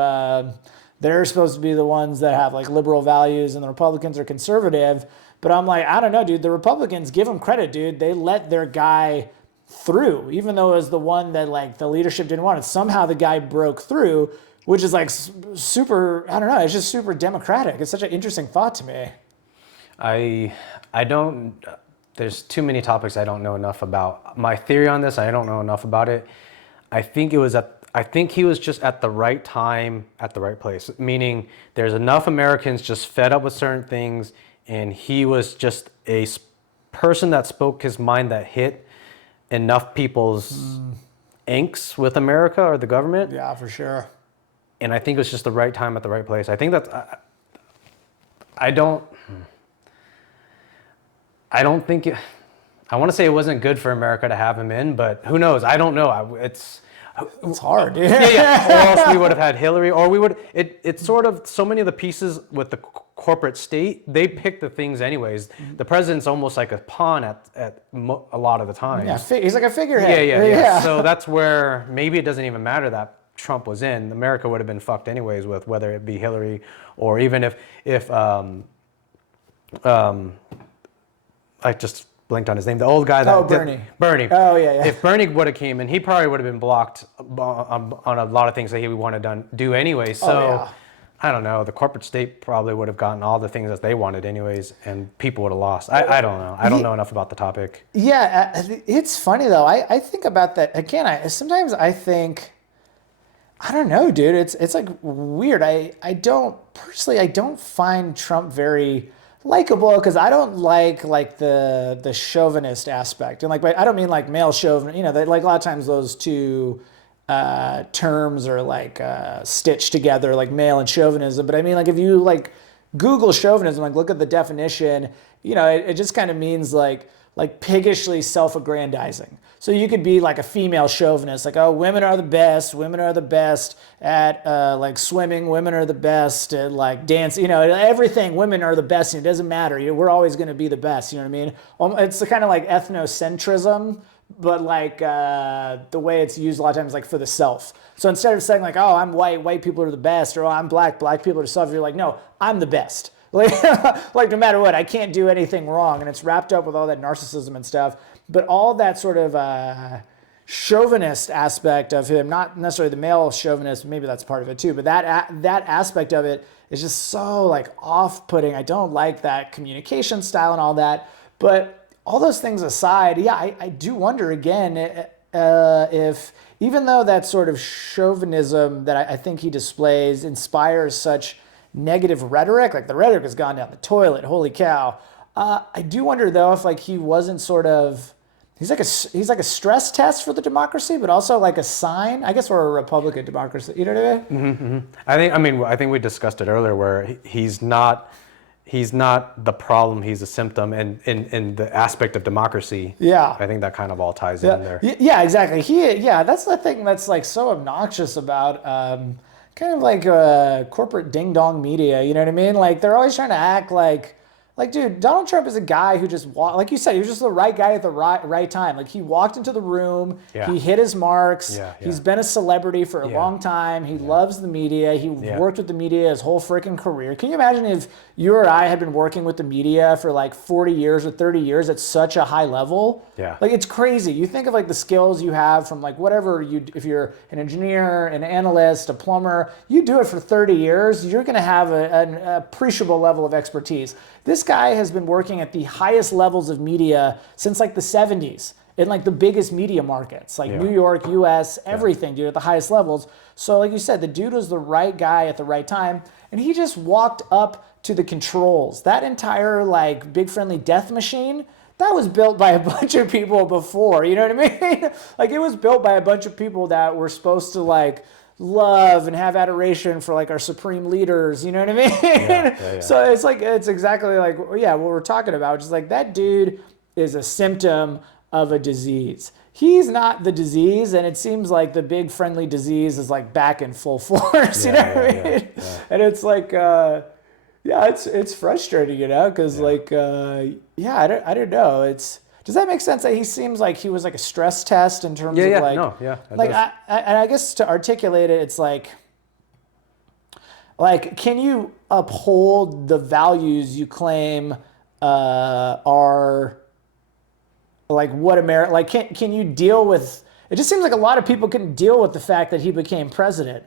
they're supposed to be the ones that have like liberal values, and the Republicans are conservative. But I'm like, I don't know, dude. The Republicans, give them credit, dude. They let their guy through, even though it was the one that like the leadership didn't want it. Somehow the guy broke through, which is like super, I don't know, it's just super democratic. It's such an interesting thought to me. I don't, there's too many topics I don't know enough about. My theory on this, I don't know enough about it. I think he was just at the right time, at the right place. Meaning there's enough Americans just fed up with certain things, and he was just a person that spoke his mind that hit enough people's angst with America or the government. Yeah, for sure. And I think it was just the right time at the right place. I think that's, I don't think it, I want to say it wasn't good for America to have him in, but who knows? I don't know. It's hard. Yeah. Or else we would have had Hillary, or we would, it's sort of, so many of the pieces with the corporate state, they pick the things anyways. The president's almost like a pawn at a lot of the time. Yeah, he's like a figurehead. Yeah. So that's where maybe it doesn't even matter that Trump was in. America would have been fucked anyways with whether it be Hillary, or even if I just blinked on his name. The old guy that Bernie. Oh yeah. If Bernie would have came in, he probably would have been blocked on a lot of things that he would want to do anyway. So I don't know. The corporate state probably would have gotten all the things that they wanted anyways, and people would have lost. I don't know. I don't know enough about the topic. Yeah, it's funny though. I think about that again. Sometimes I think, I don't know, dude. It's like weird. I don't find Trump very likable because I don't like the chauvinist aspect, and like I don't mean like male chauvinist. You know, like a lot of times those two terms are like stitched together, like male and chauvinism. But I mean, like if you like Google chauvinism, like look at the definition, you know, it just kind of means like piggishly self-aggrandizing. So you could be like a female chauvinist, like, oh, women are the best at like swimming, women are the best at like dance, you know, everything, women are the best, and it doesn't matter. We're always going to be the best, you know what I mean? It's the kind of like ethnocentrism, but like the way it's used a lot of times like for the self. So instead of saying like, oh, I'm white people are the best, or oh, I'm black people are the self, you're like, no, I'm the best. Like no matter what, I can't do anything wrong, and it's wrapped up with all that narcissism and stuff. But all that sort of chauvinist aspect of him, not necessarily the male chauvinist, maybe that's part of it too, but that aspect of it is just so like off-putting. I don't like that communication style and all that. But all those things aside, yeah, I do wonder again if even though that sort of chauvinism that I think he displays inspires such negative rhetoric, like the rhetoric has gone down the toilet, holy cow. I do wonder though if like he wasn't sort of, he's like a stress test for the democracy, but also like a sign. I guess we're a Republican democracy, you know what I mean? Mm-hmm. I think we discussed it earlier where he's not the problem, he's a symptom, and in the aspect of democracy. Yeah. I think that kind of all ties in there. Yeah, exactly. That's the thing that's like so obnoxious about kind of like corporate ding-dong media, you know what I mean? Like they're always trying to act like, dude, Donald Trump is a guy who just like you said, he was just the right guy at the right time. Like he walked into the room, he hit his marks. He's been a celebrity for a long time. He loves the media. He worked with the media his whole freaking career. Can you imagine if you or I had been working with the media for like 40 years or 30 years at such a high level? Yeah. Like it's crazy. You think of like the skills you have from like whatever if you're an engineer, an analyst, a plumber, you do it for 30 years, you're going to have an appreciable level of expertise. This guy has been working at the highest levels of media since like the 70s in like the biggest media markets, like New York, US, everything, dude, at the highest levels. So like you said, the dude was the right guy at the right time, and he just walked up to the controls. That entire like big friendly death machine, that was built by a bunch of people before, you know what I mean? Like it was built by a bunch of people that were supposed to like love and have adoration for like our supreme leaders, you know what I mean? So it's like, it's exactly like, what we're talking about, just like that dude is a symptom of a disease. He's not the disease, and it seems like the big friendly disease is like back in full force, you know what I mean? And it's like, it's frustrating, you know, because like, I don't know. Does that make sense? That he seems like he was like a stress test in terms of like, I guess to articulate it, it's like, can you uphold the values you claim are like what America, like can you deal with, it just seems like a lot of people couldn't deal with the fact that he became president.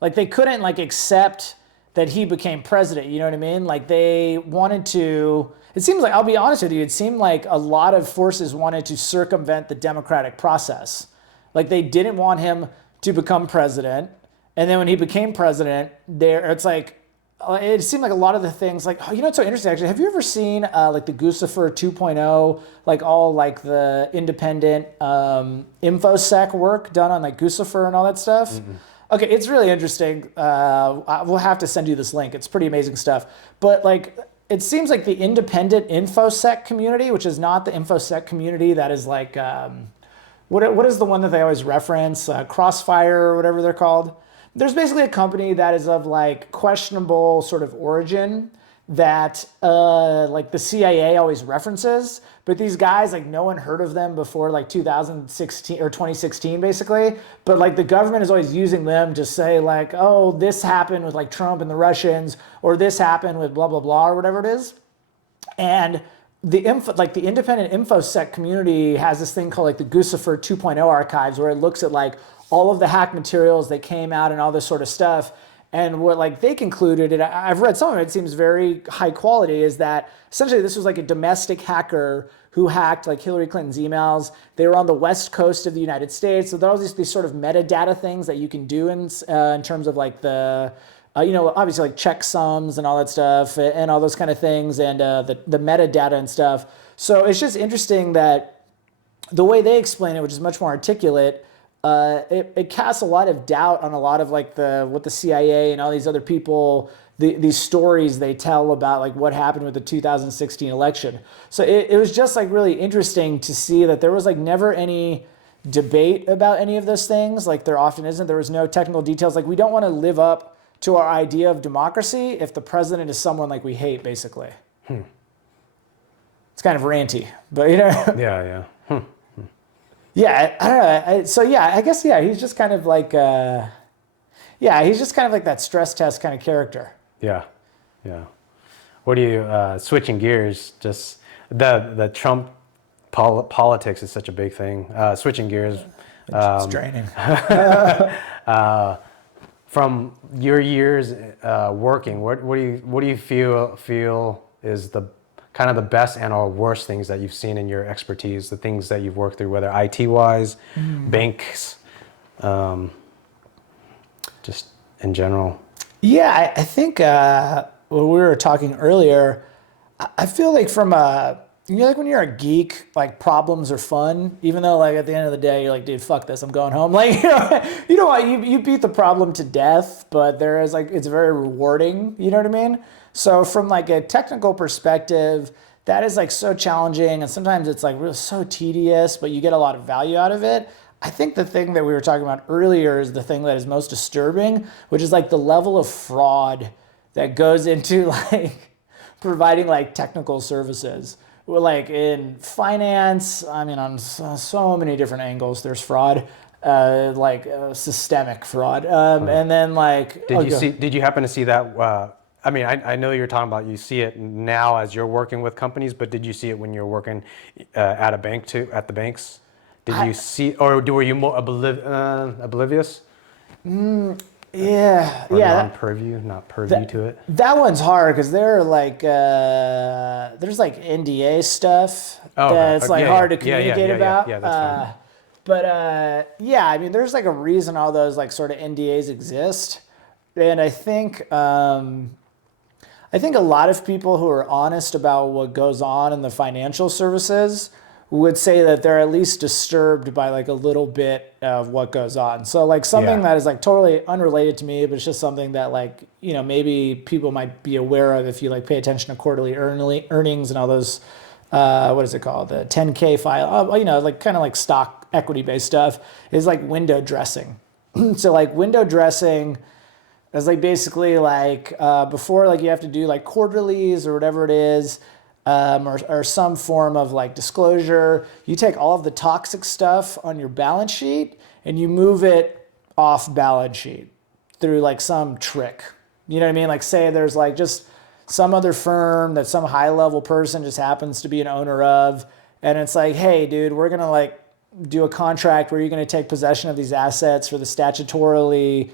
Like they couldn't like accept that he became president, you know what I mean? Like they wanted to, it seems like, I'll be honest with you, it seemed like a lot of forces wanted to circumvent the democratic process. Like they didn't want him to become president. And then when he became president, it's like, it seemed like a lot of the things like, oh, you know what's so interesting actually? Have you ever seen like the Guccifer 2.0, like all like the independent infosec work done on like Guccifer and all that stuff? Mm-hmm. Okay, it's really interesting. We'll have to send you this link. It's pretty amazing stuff. But like, it seems like the independent infosec community, which is not the infosec community that is like, what is the one that they always reference? Crossfire or whatever they're called. There's basically a company that is of like questionable sort of origin that like the CIA always references, but these guys, like no one heard of them before like 2016 or 2016 basically, but like the government is always using them to say like, oh, this happened with like Trump and the Russians, or this happened with blah, blah, blah, or whatever it is. And the independent infosec community has this thing called like the Guccifer 2.0 archives, where it looks at like all of the hack materials that came out and all this sort of stuff. And what like they concluded, and I've read some of it, it seems very high quality, is that essentially this was like a domestic hacker who hacked like Hillary Clinton's emails. They were on the west coast of the United States. So there are all these sort of metadata things that you can do in terms of like the obviously like checksums and all that stuff and all those kind of things and the metadata and stuff. So it's just interesting that the way they explain it, which is much more articulate, it casts a lot of doubt on a lot of like what the CIA and all these other people, these stories they tell about like what happened with the 2016 election. So it was just like really interesting to see that there was like never any debate about any of those things. Like there often isn't. There was no technical details. Like we don't want to live up to our idea of democracy if the president is someone like we hate, basically. It's kind of ranty, but Yeah. Yeah, I don't know. So yeah, I guess he's just kind of like he's just kind of like that stress test kind of character. Yeah. What do you switching gears? Just the Trump politics is such a big thing. Switching gears. It's draining. From your years working, what do you feel is the kind of the best and or worst things that you've seen in your expertise, the things that you've worked through, whether IT wise, banks, just in general? Yeah, I think when we were talking earlier, I feel like from like when you're a geek, like problems are fun, even though like at the end of the day, you're like, dude, fuck this, I'm going home. Like, you beat the problem to death, but there is like, it's very rewarding, you know what I mean? So from like a technical perspective, that is like so challenging. And sometimes it's like really so tedious, but you get a lot of value out of it. I think the thing that we were talking about earlier is the thing that is most disturbing, which is like the level of fraud that goes into like providing like technical services. Like in finance, I mean, on so many different angles, there's fraud, systemic fraud. And then like, did you happen to see that? I mean, I know you're talking about, you see it now as you're working with companies, but did you see it when you're working at a bank too, at the banks? Did you see, or were you more oblivious? Yeah, or yeah. Not purview to it. That one's hard because there are like there's like NDA stuff that's like hard to communicate about. Yeah, that's fine. But I mean, there's like a reason all those like sort of NDAs exist, and I think a lot of people who are honest about what goes on in the financial services would say that they're at least disturbed by like a little bit of what goes on. So like something that is like totally unrelated to me, but it's just something that like, maybe people might be aware of if you like pay attention to quarterly earnings and all those, what is it called? The 10K file, like kind of like stock equity based stuff is like window dressing. So like window dressing is like basically like before like you have to do like quarterlies or whatever it is, or some form of like disclosure, you take all of the toxic stuff on your balance sheet and you move it off balance sheet through like some trick. You know what I mean? Like say there's like just some other firm that some high level person just happens to be an owner of, and it's like, hey dude, we're gonna like do a contract where you're going to take possession of these assets for the statutory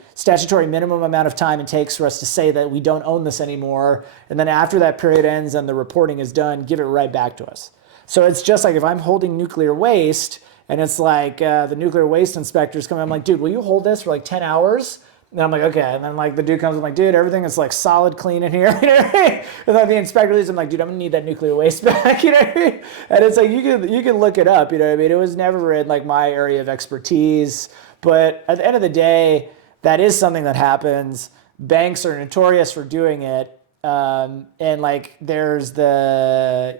minimum amount of time it takes for us to say that we don't own this anymore. And then after that period ends and the reporting is done, give it right back to us. So it's just like if I'm holding nuclear waste and it's like the nuclear waste inspectors come in, I'm like, dude, will you hold this for like 10 hours? And I'm like, okay. And then like the dude comes, I'm like, dude, everything is like solid clean in here. And then the inspector leaves, I'm like, dude, I'm gonna need that nuclear waste back. And it's like, you can look it up. It was never in like my area of expertise, but at the end of the day, that is something that happens. Banks are notorious for doing it. And like, there's in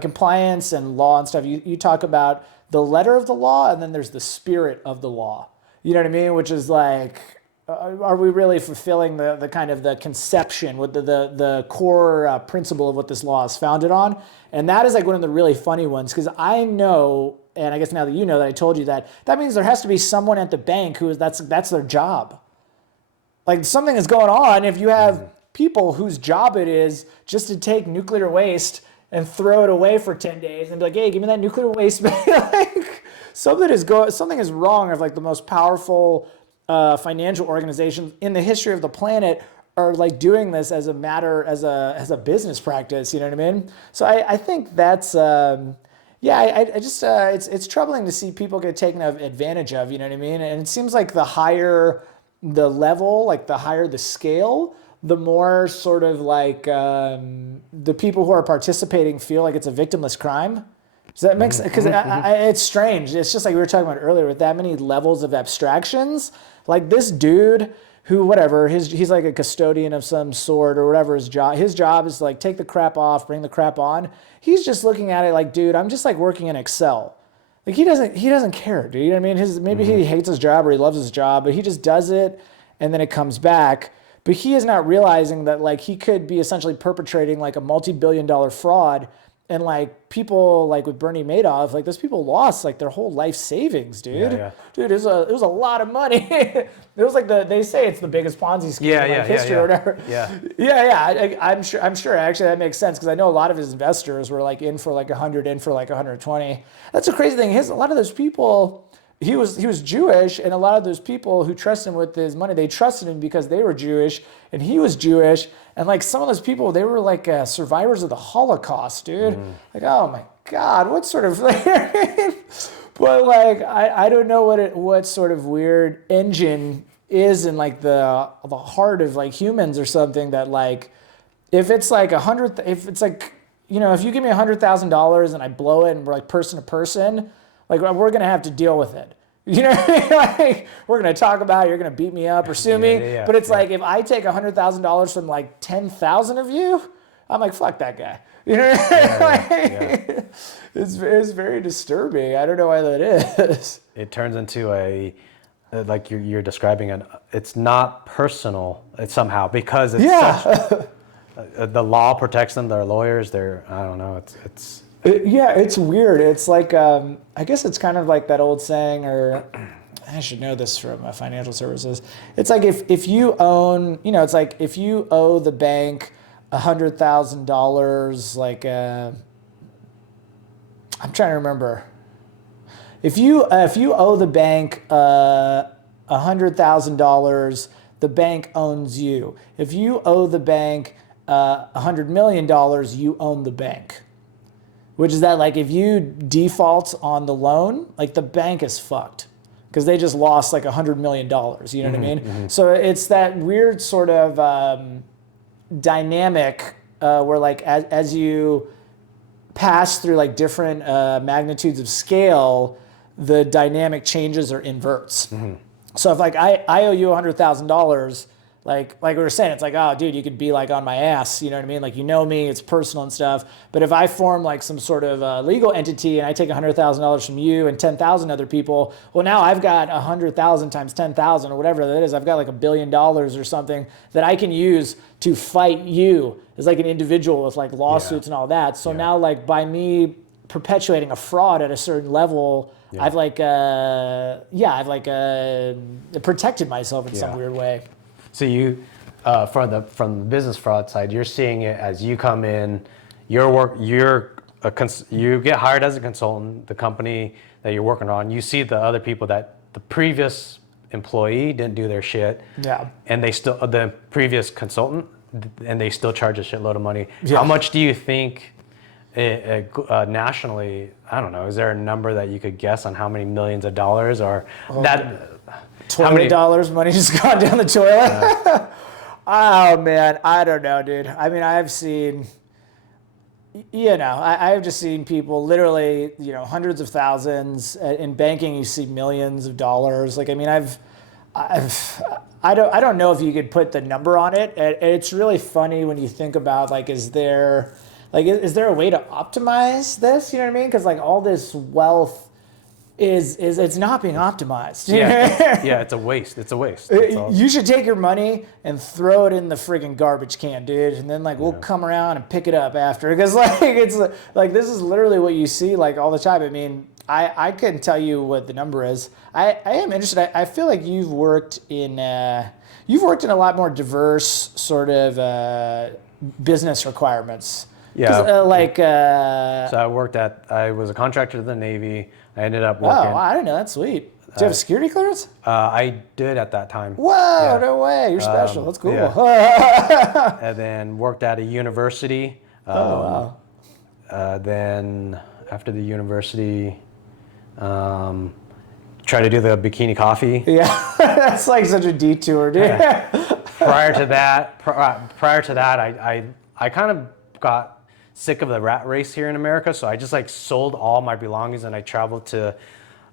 compliance and law and stuff, you talk about the letter of the law and then there's the spirit of the law. You know what I mean? Which is like, are we really fulfilling the kind of the conception with the core principle of what this law is founded on? And that is like one of the really funny ones, because I know, and I guess now that you know that I told you that means there has to be someone at the bank who is that's their job. Like something is going on if you have people whose job it is just to take nuclear waste and throw it away for 10 days and be like, hey, give me that nuclear waste. Like something is wrong of like the most powerful financial organizations in the history of the planet are like doing this as a business practice. You know what I mean? So I think that's it's troubling to see people get taken advantage of. You know what I mean? And it seems like the higher the level, like the higher the scale, the more sort of like the people who are participating feel like it's a victimless crime. Does that make sense? Because it's strange. It's just like we were talking about earlier with that many levels of abstractions. Like this dude who, whatever, he's like a custodian of some sort or whatever his job. His job is to like take the crap off, bring the crap on. He's just looking at it like, dude, I'm just like working in Excel. Like he doesn't care, dude. You know what I mean? Maybe he hates his job or he loves his job, but he just does it and then it comes back. But he is not realizing that like he could be essentially perpetrating like a multi-billion-dollar fraud. And like people like with Bernie Madoff, like those people lost like their whole life savings, dude. Yeah. Dude, it was a lot of money. It was like they say it's the biggest Ponzi scheme in history or whatever. I'm sure actually that makes sense because I know a lot of his investors were like in for like 100, in for like 120. That's the crazy thing. A lot of those people. He was Jewish, and a lot of those people who trust him with his money, they trusted him because they were Jewish, and he was Jewish. And like some of those people, they were like survivors of the Holocaust, dude. Like, oh my God, what sort of like? But like, I don't know what sort of weird engine is in like the heart of like humans or something that like, if it's like if it's like, you know, if you give me $100,000 and I blow it and we're like person to person. Like, we're going to have to deal with it. You know what I mean? Like, we're going to talk about it. You're going to beat me up or sue me. But it's like, if I take $100,000 from like 10,000 of you, I'm like, fuck that guy. You know what I mean? It's very disturbing. I don't know why that is. It turns into like you're describing it's not personal somehow because it's such, the law protects them. They're lawyers. I don't know. It's weird. It's like, I guess it's kind of like that old saying, or I should know this from financial services. It's like if you own, you know, it's like if you owe the bank $100,000, like, I'm trying to remember. If you owe the bank $100,000, the bank owns you. If you owe the bank $100 million, you own the bank. Which is that like if you default on the loan, like the bank is fucked because they just lost like $100 million. You know what I mean? So it's that weird sort of dynamic where like as you pass through like different magnitudes of scale, the dynamic changes or inverts. So if like I owe you $100,000. Like we were saying, it's like, oh, dude, you could be like on my ass, you know what I mean? Like, you know me, it's personal and stuff. But if I form like some sort of legal entity and I take $100,000 from you and 10,000 other people, well, now I've got 100,000 times 10,000 or whatever that is. I've got like $1 billion or something that I can use to fight you as like an individual with like lawsuits and all that. So now like by me perpetuating a fraud at a certain level, I've like, protected myself in some weird way. So you, from the business fraud side, you're seeing it as you come in, you get hired as a consultant, the company that you're working on, you see the other people that the previous employee didn't do their shit, and the previous consultant, and they still charge a shitload of money. How much do you think nationally? I don't know. Is there a number that you could guess on how many millions of dollars or that? $20 money just gone down the toilet. Oh man, I don't know, dude. I mean, I've seen, you know, I've just seen people literally, you know, hundreds of thousands. In banking, you see millions of dollars. Like, I mean, I don't know if you could put the number on it. It's really funny when you think about like, is there a way to optimize this? You know what I mean? Because like all this wealth it's not being optimized. It's a waste. It's a waste. You should take your money and throw it in the friggin' garbage can, dude, and then like we'll come around and pick it up after. Because like it's like this is literally what you see like all the time. I mean, I couldn't tell you what the number is. I am interested. I feel like you've worked in a lot more diverse sort of business requirements. Yeah. So I was a contractor to the Navy. I ended up working. Oh, I didn't know. That's sweet. Do you have a security clearance? I did at that time. Whoa, no way. You're special. That's cool. And then worked at a university. Then after the university, try to do the bikini coffee. Yeah, that's like such a detour, dude. Prior to that, I kind of got sick of the rat race here in America, so I just like sold all my belongings and I traveled to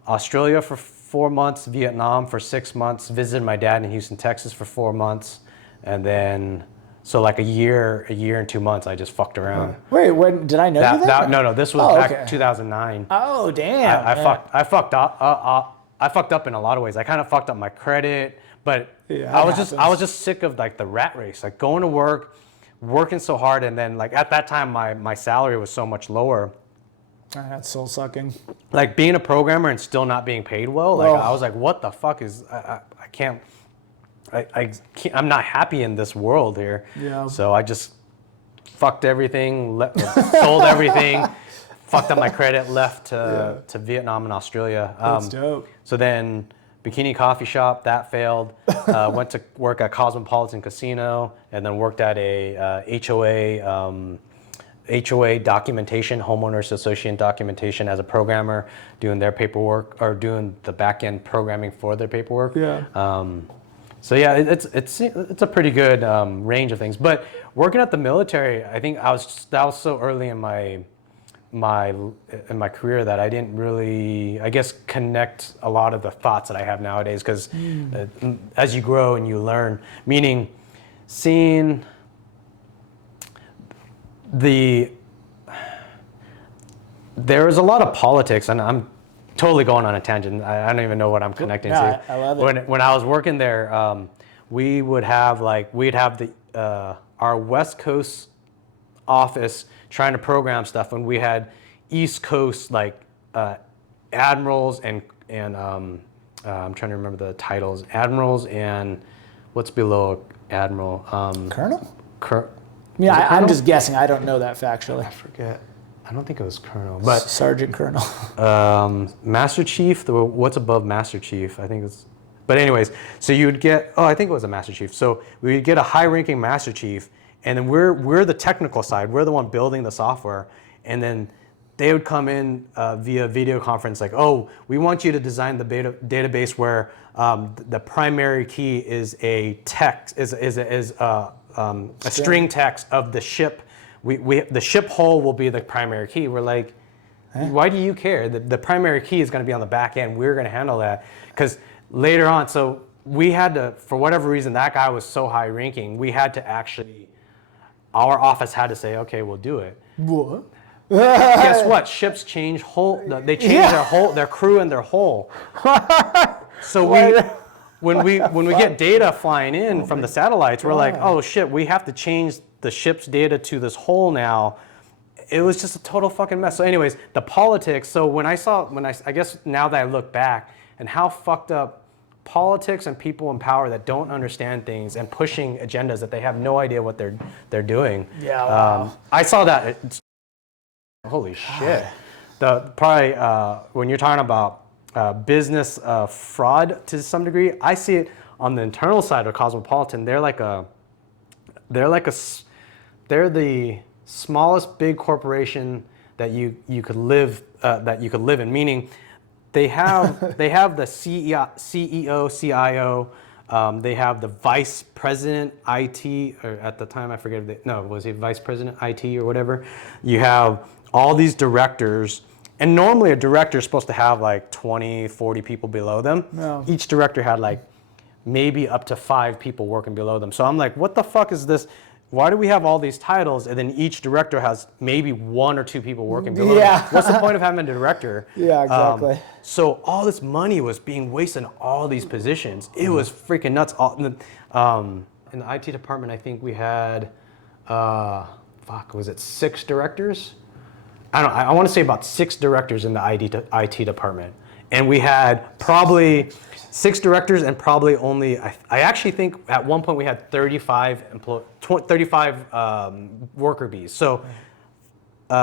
Australia for 4 months, Vietnam for 6 months, visited my dad in Houston, Texas for 4 months, and then so like a year and 2 months I just fucked around. Wait, when did I know you that? No, this was back 2009. Oh, damn. I fucked up. I fucked up in a lot of ways. I kind of fucked up my credit, but Yeah, I was just sick of like the rat race, like going to work, working so hard, and then like at that time my salary was so much lower. That's soul sucking. Like being a programmer and still not being paid well. Like I was like, what the fuck is I can't. I'm not happy in this world here. Yeah. So I just fucked everything, sold everything, fucked up my credit, left to Vietnam and Australia. That's dope. So then Bikini Coffee Shop, that failed. Went to work at Cosmopolitan Casino and then worked at a HOA documentation, homeowners association documentation as a programmer, doing their paperwork or doing the back end programming for their paperwork. Yeah. So yeah, it's a pretty good range of things. But working at the military, I think that was so early in my career that I didn't really, I guess, connect a lot of the thoughts that I have nowadays. Because as you grow and you learn, meaning seeing there was a lot of politics, and I'm totally going on a tangent. I don't even know what I'm connecting to. I love it. When I was working there, we'd have our West Coast office trying to program stuff, and we had East Coast like admirals and I'm trying to remember the titles. Admirals and what's below admiral? Colonel? Yeah, I'm just guessing. I don't know that factually. I forget. I don't think it was colonel, but Sergeant Colonel. Master Chief. What's above Master Chief? I think it's. But anyways, so you would get. Oh, I think it was a Master Chief. So we would get a high-ranking Master Chief, and then we're the technical side. We're the one building the software, and then they would come in via video conference, like, oh, we want you to design the database where the primary key is a text, is a string text of the ship. The ship hull will be the primary key. We're like, why do you care? The primary key is going to be on the back end. We're going to handle that. Because later on, so we had to, for whatever reason, that guy was so high ranking, we had to actually, our office had to say, okay, we'll do it. What? Guess what? Ships change hull. They change their crew and their hull. So when we get data flying in from the satellites, we're like, oh shit, we have to change the ship's data to this hull now. It was just a total fucking mess. So anyways, the politics. So I guess now that I look back and how fucked up politics and people in power that don't understand things and pushing agendas that they have no idea what they're doing. Yeah. Wow. I saw that. Holy shit. When you're talking about business fraud to some degree, I see it on the internal side of Cosmopolitan. They're the smallest big corporation that you could live in. Meaning, they have the CEO, CIO. They have the vice president IT, or at the time I forget. Was he vice president IT or whatever? You have all these directors, and normally a director is supposed to have like 20, 40 people below them. No. Each director had like maybe up to 5 people working below them. So I'm like, what the fuck is this? Why do we have all these titles and then each director has maybe 1 or 2 people working below them? What's the point of having a director? Yeah, exactly. So all this money was being wasted in all these positions. It was freaking nuts. In the IT department, I think we had, was it 6 directors? I want to say about 6 directors in the IT department. And we had probably 6 directors and probably only, I actually think at one point we had 35 worker bees. So, did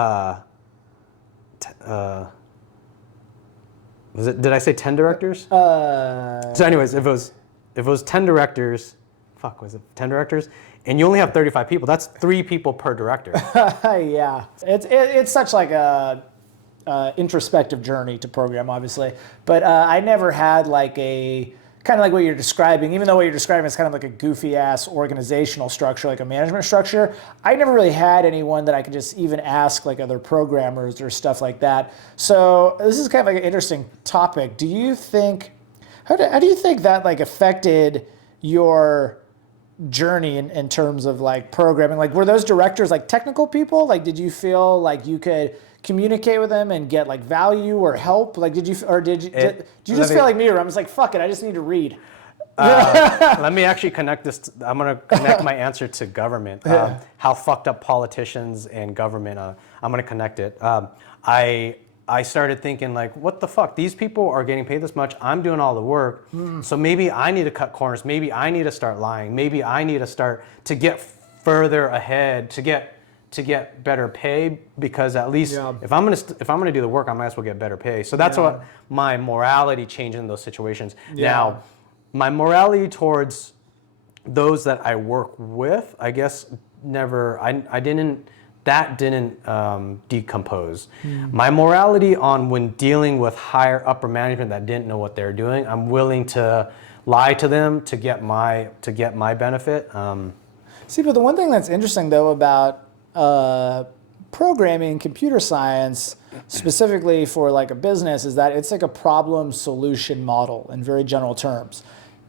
I say 10 directors? So anyways, if it was 10 directors, was it 10 directors? And you only have 35 people, that's 3 people per director. Yeah. It's such like a introspective journey to program, obviously. But I never had like a kind of like what you're describing, even though what you're describing is kind of like a goofy ass organizational structure, like a management structure. I never really had anyone that I could just even ask like other programmers or stuff like that. So this is kind of like an interesting topic. Do you think, how do you think that like affected your journey in terms of like programming? Like, were those directors like technical people? Like, did you feel like you could communicate with them and get like value or help? Like, did you just feel like me, where I'm just like, fuck it, I just need to read? Let me actually connect this. I'm going to connect my answer to government. How fucked up politicians and government. I'm going to connect it. I started thinking like, what the fuck? These people are getting paid this much. I'm doing all the work. So maybe I need to cut corners. Maybe I need to start lying. Maybe I need to start to get further ahead, to get better pay, because at least if I'm gonna do the work, I might as well get better pay. So that's what my morality changed in those situations. Now, my morality towards those that I work with, I guess that didn't decompose. My morality on when dealing with higher upper management that didn't know what they're doing, I'm willing to lie to them to get my benefit. See, but the one thing that's interesting though about programming, computer science, specifically for like a business, is that it's like a problem solution model in very general terms.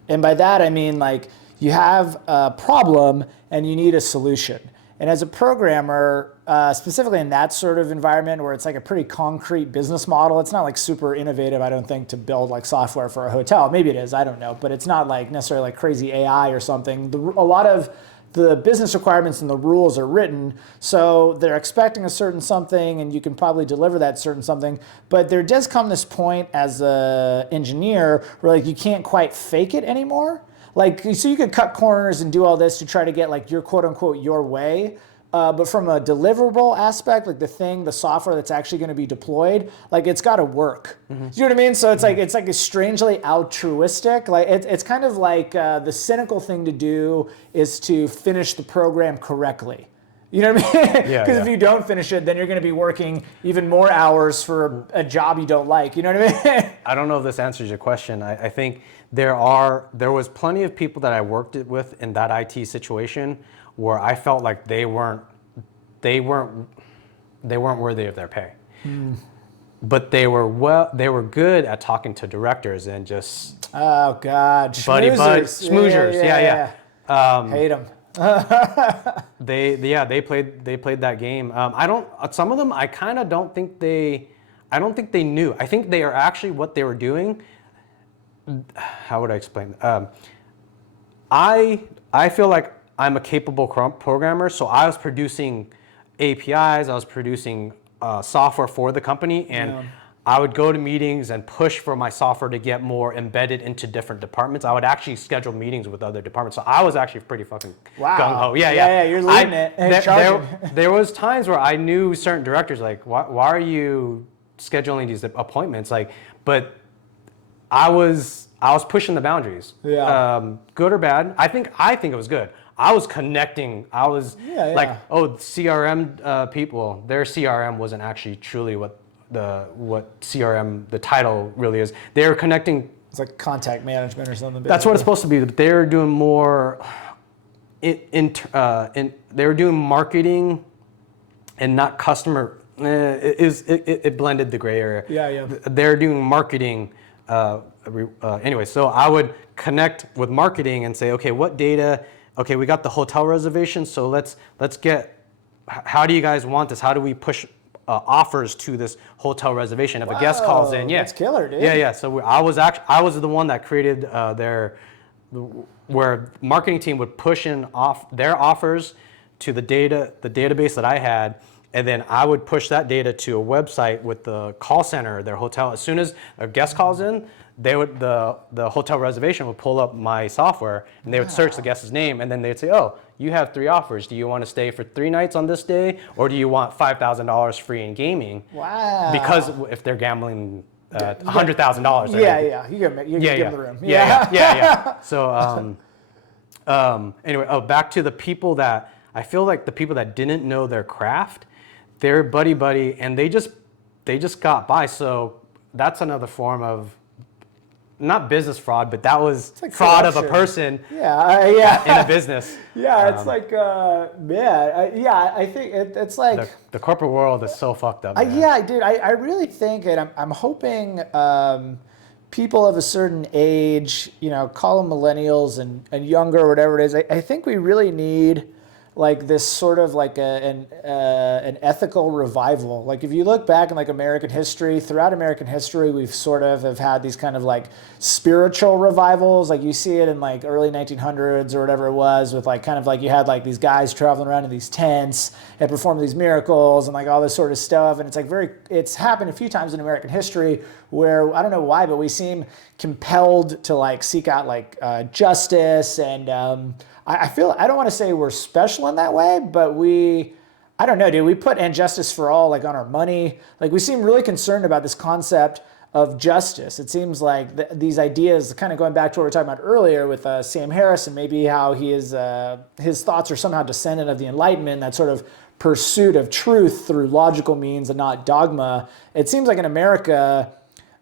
And by that I mean like you have a problem and you need a solution. And as a programmer, specifically in that sort of environment where it's like a pretty concrete business model, it's not like super innovative, I don't think, to build like software for a hotel. Maybe it is, I don't know. But it's not like necessarily like crazy AI or something. A lot of the business requirements and the rules are written, so they're expecting a certain something and you can probably deliver that certain something. But there does come this point as an engineer where like you can't quite fake it anymore. Like, so you could cut corners and do all this to try to get like your quote unquote your way. But from a deliverable aspect, like the software that's actually going to be deployed, like it's got to work. Do you know what I mean? So it's like a strangely altruistic. Like it's kind of like the cynical thing to do is to finish the program correctly. You know what I mean? Because if you don't finish it, then you're going to be working even more hours for a job you don't like. You know what I mean? I don't know if this answers your question. I think there was plenty of people that I worked with in that IT situation where I felt like they weren't worthy of their pay. But they were good at talking to directors and just schmoozers. Yeah. Hate them. They played that game. Some of them I kind of don't think they knew. I think they are actually what they were doing. How would I explain? I feel like I'm a capable programmer, so I was producing APIs, I was producing software for the company, and I would go to meetings and push for my software to get more embedded into different departments. I would actually schedule meetings with other departments, so I was actually pretty fucking gung-ho. Yeah, you're leading it. There was times where I knew certain directors, like, why are you scheduling these appointments? Like, but I was pushing the boundaries. Good or bad. I think it was good. I was connecting. I was CRM people. Their CRM wasn't actually truly what CRM, the title really is. They were connecting. It's like contact management or something. That's what it's supposed to be. But they were doing more. They were doing marketing, and not customer. It blended the gray area. They're doing marketing. Anyway, so I would connect with marketing and say, okay, what data? Okay, we got the hotel reservation, so let's get. How do you guys want this? How do we push offers to this hotel reservation? If a guest calls in, that's killer, dude. So I was the one that created where marketing team would push in their offers to the database that I had. And then I would push that data to a website with the call center, their hotel. As soon as a guest calls in, the hotel reservation would pull up my software, and they would search the guest's name, and then they'd say, oh, you have 3 offers. Do you want to stay for 3 nights on this day, or do you want $5,000 free in gaming? Wow. Because if they're gambling $100,000. You give them the room. So anyway, back to the people that, I feel like the people that didn't know their craft, they're buddy, and they just they just got by. So that's another form of not business fraud, but that was like fraud corruption. of a person Yeah. in a business. Yeah, it's like, I think it's like... The corporate world is so fucked up, man. Yeah, dude, I really think, and I'm hoping people of a certain age, call them millennials and younger or whatever it is, I think we really need like this sort of like an ethical revival. Like if you look back in like American history, throughout American history, we've sort of have had these kind of like spiritual revivals. Like you see it in like early 1900s or whatever it was, with like kind of like you had like these guys traveling around in these tents and performing these miracles and like all this sort of stuff. And it's like it's happened a few times in American history where I don't know why, but we seem compelled to like seek out like justice and I feel, I don't want to say we're special in that way, but I don't know, dude, we put "and justice for all" like on our money. Like we seem really concerned about this concept of justice. It seems like these ideas, kind of going back to what we were talking about earlier with Sam Harris and maybe how his thoughts are somehow descendant of the Enlightenment, that sort of pursuit of truth through logical means and not dogma. It seems like in America,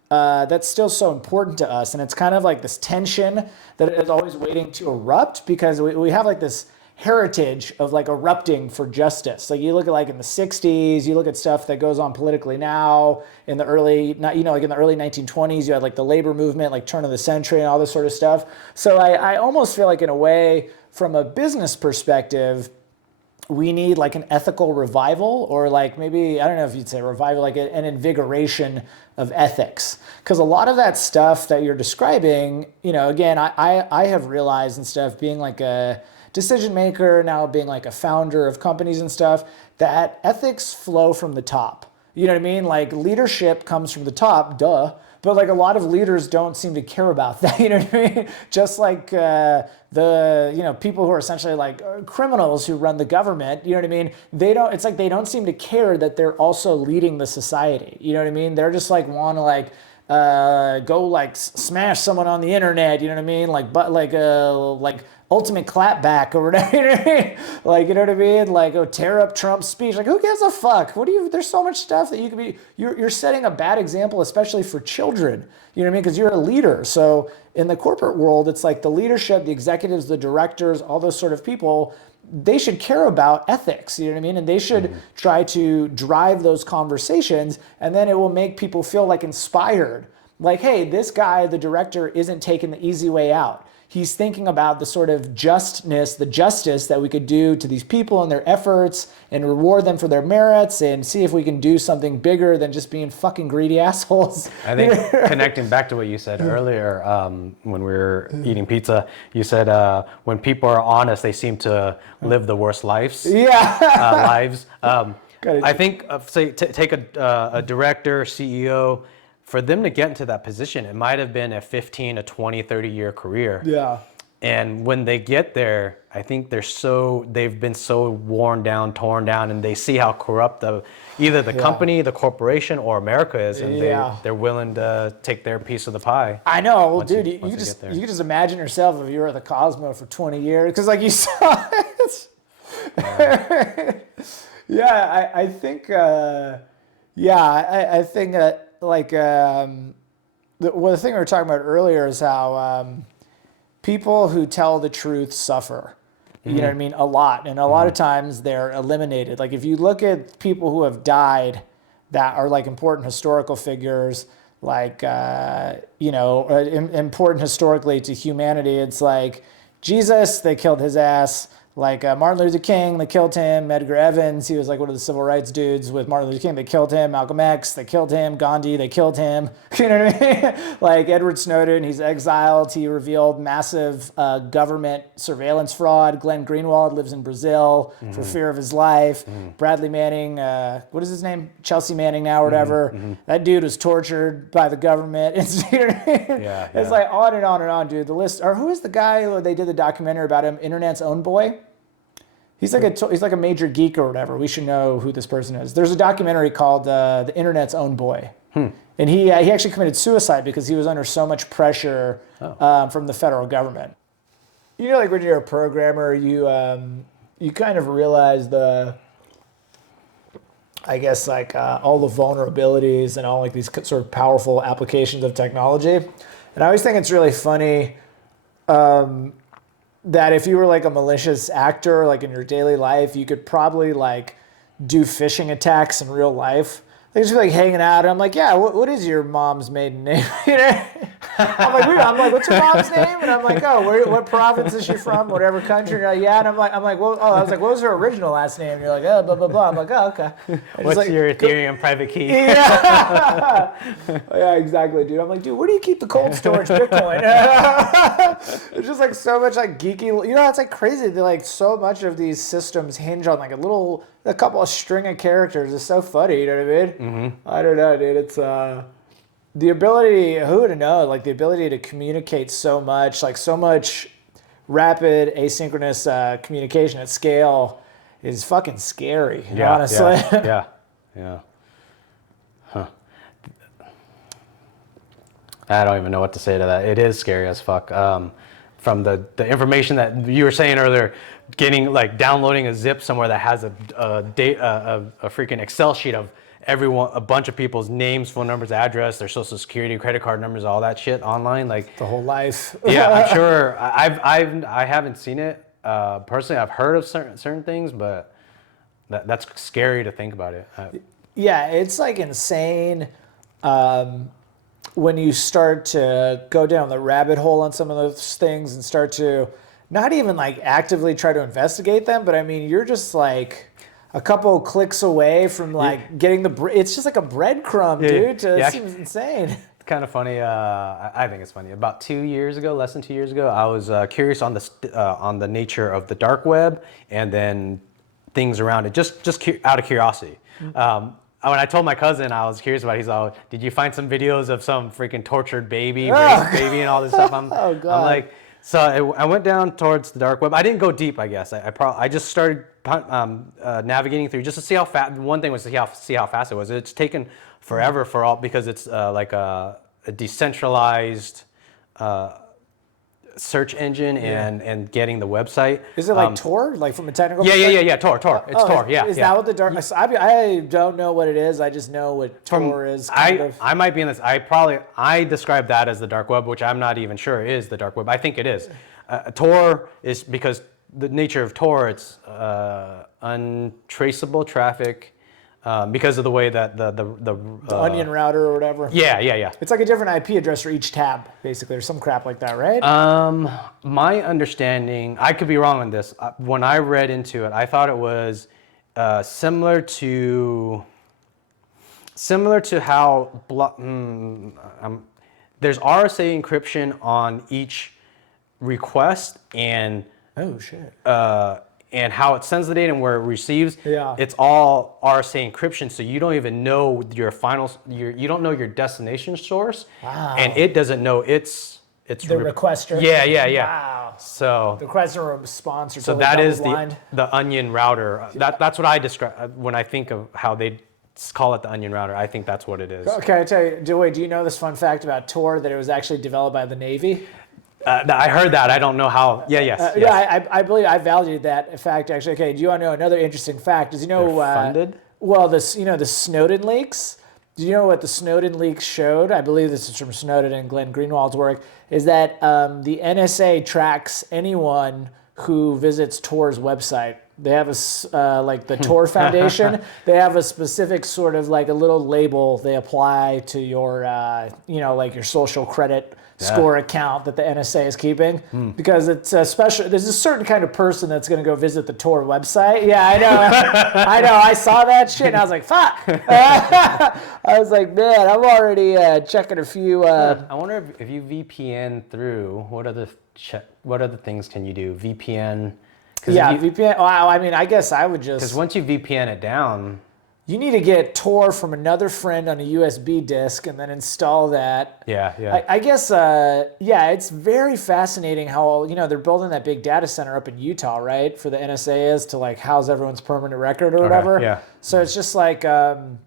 that's still so important to us. And it's kind of like this tension that is always waiting to erupt, because we have like this heritage of like erupting for justice. Like you look at like in the 60s, you look at stuff that goes on politically now in the early, like in the early 1920s, you had like the labor movement, like turn of the century and all this sort of stuff. So I almost feel like in a way, from a business perspective, we need like an ethical revival, or like maybe, I don't know if you'd say revival, like an invigoration of ethics. Because a lot of that stuff that you're describing, again, I have realized and stuff, being like a decision maker, now being like a founder of companies and stuff, that ethics flow from the top. You know what I mean? Like leadership comes from the top, duh. But like a lot of leaders don't seem to care about that, you know what I mean? Just like the people who are essentially like criminals who run the government, you know what I mean? It's like they don't seem to care that they're also leading the society, you know what I mean? They're just like want to like go like smash someone on the internet, you know what I mean? Like ultimate clapback or whatever, you know what I mean? Like, you know what I mean? Like, tear up Trump's speech. Like, who gives a fuck? There's so much stuff that you could be, you're setting a bad example, especially for children, you know what I mean? Because you're a leader. So in the corporate world, it's like the leadership, the executives, the directors, all those sort of people, they should care about ethics, you know what I mean? And they should try to drive those conversations, and then it will make people feel like inspired. Like, hey, this guy, the director, isn't taking the easy way out. He's thinking about the sort of justness, the justice that we could do to these people and their efforts and reward them for their merits and see if we can do something bigger than just being fucking greedy assholes. I think connecting back to what you said earlier when we were eating pizza, you said when people are honest, they seem to live the worst lives. Lives. I think, take a director, CEO, for them to get into that position, it might have been a 15, a 20, 30-year career. Yeah. And when they get there, I think they've been so worn down, torn down, and they see how corrupt either the company, the corporation, or America is, and they're willing to take their piece of the pie. I know, well, dude, you can just imagine yourself if you were at the Cosmo for 20 years, because like you saw it. I think, I think that, like the thing we were talking about earlier is how people who tell the truth suffer. You know what I mean? A lot. And a lot of times they're eliminated. Like if you look at people who have died that are like important historical figures, like, important historically to humanity, it's like Jesus, they killed his ass. Like Martin Luther King, they killed him. Edgar Evans, he was like one of the civil rights dudes with Martin Luther King, they killed him. Malcolm X, they killed him. Gandhi, they killed him. You know what I mean? Like Edward Snowden, he's exiled. He revealed massive government surveillance fraud. Glenn Greenwald lives in Brazil for fear of his life. Bradley Manning, what is his name? Chelsea Manning now or whatever. That dude was tortured by the government. You know what I mean? It's like on and on and on, dude. The list, or who is the guy who they did the documentary about him, Internet's Own Boy? He's like a major geek or whatever. We should know who this person is. There's a documentary called The Internet's Own Boy. And he actually committed suicide because he was under so much pressure from the federal government. You know, like when you're a programmer, you kind of realize I guess like all the vulnerabilities and all like these sort of powerful applications of technology. And I always think it's really funny that if you were like a malicious actor, like in your daily life, you could probably like do phishing attacks in real life. They just be like hanging out, and I'm like, yeah, what is your mom's maiden name? You know? I'm like, what's your mom's name? And I'm like, oh, what province is she from? Whatever country? And you're like, yeah. And I'm like, well, I was like, what was her original last name? And you're like, oh, blah blah blah. I'm like, oh, okay. What's like, your Ethereum private key? Yeah. Yeah, exactly, dude. I'm like, dude, where do you keep the cold storage Bitcoin? It's just like so much like geeky. You know, it's like crazy. They're like so much of these systems hinge on like a couple of string of characters. It's so funny. You know what I mean? Mm-hmm. I don't know, dude. It's the ability, who would have known, like the ability to communicate so much, like so much rapid asynchronous communication at scale is fucking scary, honestly. Yeah. Huh. I don't even know what to say to that. It is scary as fuck. From the information that you were saying earlier, downloading a zip somewhere that has a freaking Excel sheet of a bunch of people's names, phone numbers, address, their social security, credit card numbers, all that shit online, like the whole life. Yeah, I'm sure. I haven't seen it personally. I've heard of certain things, but that's scary to think about it. Yeah, it's like insane when you start to go down the rabbit hole on some of those things and start to not even like actively try to investigate them, but I mean, you're just like a couple of clicks away from like getting it's just like a breadcrumb, dude. It seems insane. It's kind of funny. I think it's funny. About 2 years ago, less than 2 years ago, I was curious on the nature of the dark web and then things around it, just out of curiosity. Mm-hmm. When I told my cousin I was curious about it, he's like, did you find some videos of some freaking tortured baby and all this stuff? I'm like, so I went down towards the dark web. I didn't go deep, I guess. I just started navigating through just to see how fast. One thing was to see how fast it was. It's taken forever because it's like a decentralized search engine and getting the website. Is it like Tor, like from a technical? Yeah. Tor. It's Tor. Is that what the dark? I don't know what it is. I just know what Tor is. I might be in this. I describe that as the dark web, which I'm not even sure is the dark web. I think it is. Tor is because the nature of Tor, it's untraceable traffic. Because of the way that the onion router or whatever. Yeah. It's like a different IP address for each tab, basically, or some crap like that, right? My understanding, I could be wrong on this. When I read into it, I thought it was similar to how there's RSA encryption on each request and oh shit. And how it sends the data and where it receives, it's all RSA encryption. So you don't even know you don't know your destination source, and it doesn't know it's the requester. Yeah. Wow. So the requester or response. So that is the onion router. That's what I describe when I think of how they call it the onion router. I think that's what it is. Okay, I tell you, do you know this fun fact about Tor that it was actually developed by the Navy? I heard that. I don't know how. Yes. Yeah, I believe I valued that fact actually. Okay, do you want to know another interesting fact? Is They're funded? Well, the Snowden leaks. Do you know what the Snowden leaks showed? I believe this is from Snowden and Glenn Greenwald's work. Is that the NSA tracks anyone who visits Tor's website. They have like the Tor Foundation. They have a specific sort of like a little label they apply to your like your social credit score account that the NSA is keeping because it's a special. There's a certain kind of person that's going to go visit the Tor website. Yeah, I know. I know. I saw that shit and I was like, fuck. I was like, man, I'm already checking a few. I wonder if you VPN through, what other things can you do? VPN. VPN. Well, I mean, I guess I would just. Because once you VPN it down. You need to get Tor from another friend on a USB disk and then install that. Yeah. I guess, it's very fascinating how, they're building that big data center up in Utah, right? For the NSA is to like house everyone's permanent record or whatever. Yeah. So it's just like, I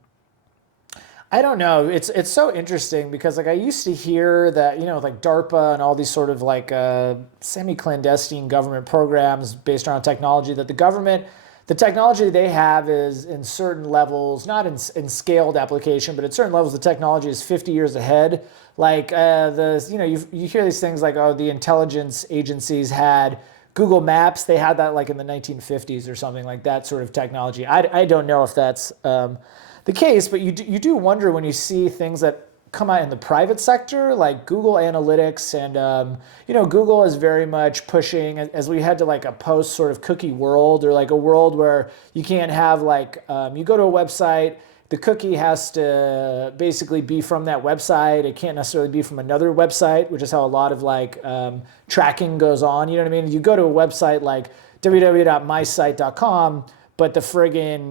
don't know. It's so interesting because like I used to hear that, like DARPA and all these sort of like semi-clandestine government programs based around technology that the government the technology they have is in certain levels, not in scaled application, but at certain levels, the technology is 50 years ahead. Like you hear these things like, oh, the intelligence agencies had Google Maps. They had that like in the 1950s or something like that sort of technology. I don't know if that's the case, but you do wonder when you see things that come out in the private sector, like Google Analytics, and Google is very much pushing, as we head to like a post sort of cookie world, or like a world where you can't have like you go to a website, the cookie has to basically be from that website. It can't necessarily be from another website, which is how a lot of like tracking goes on. You know what I mean? You go to a website like www.mysite.com, but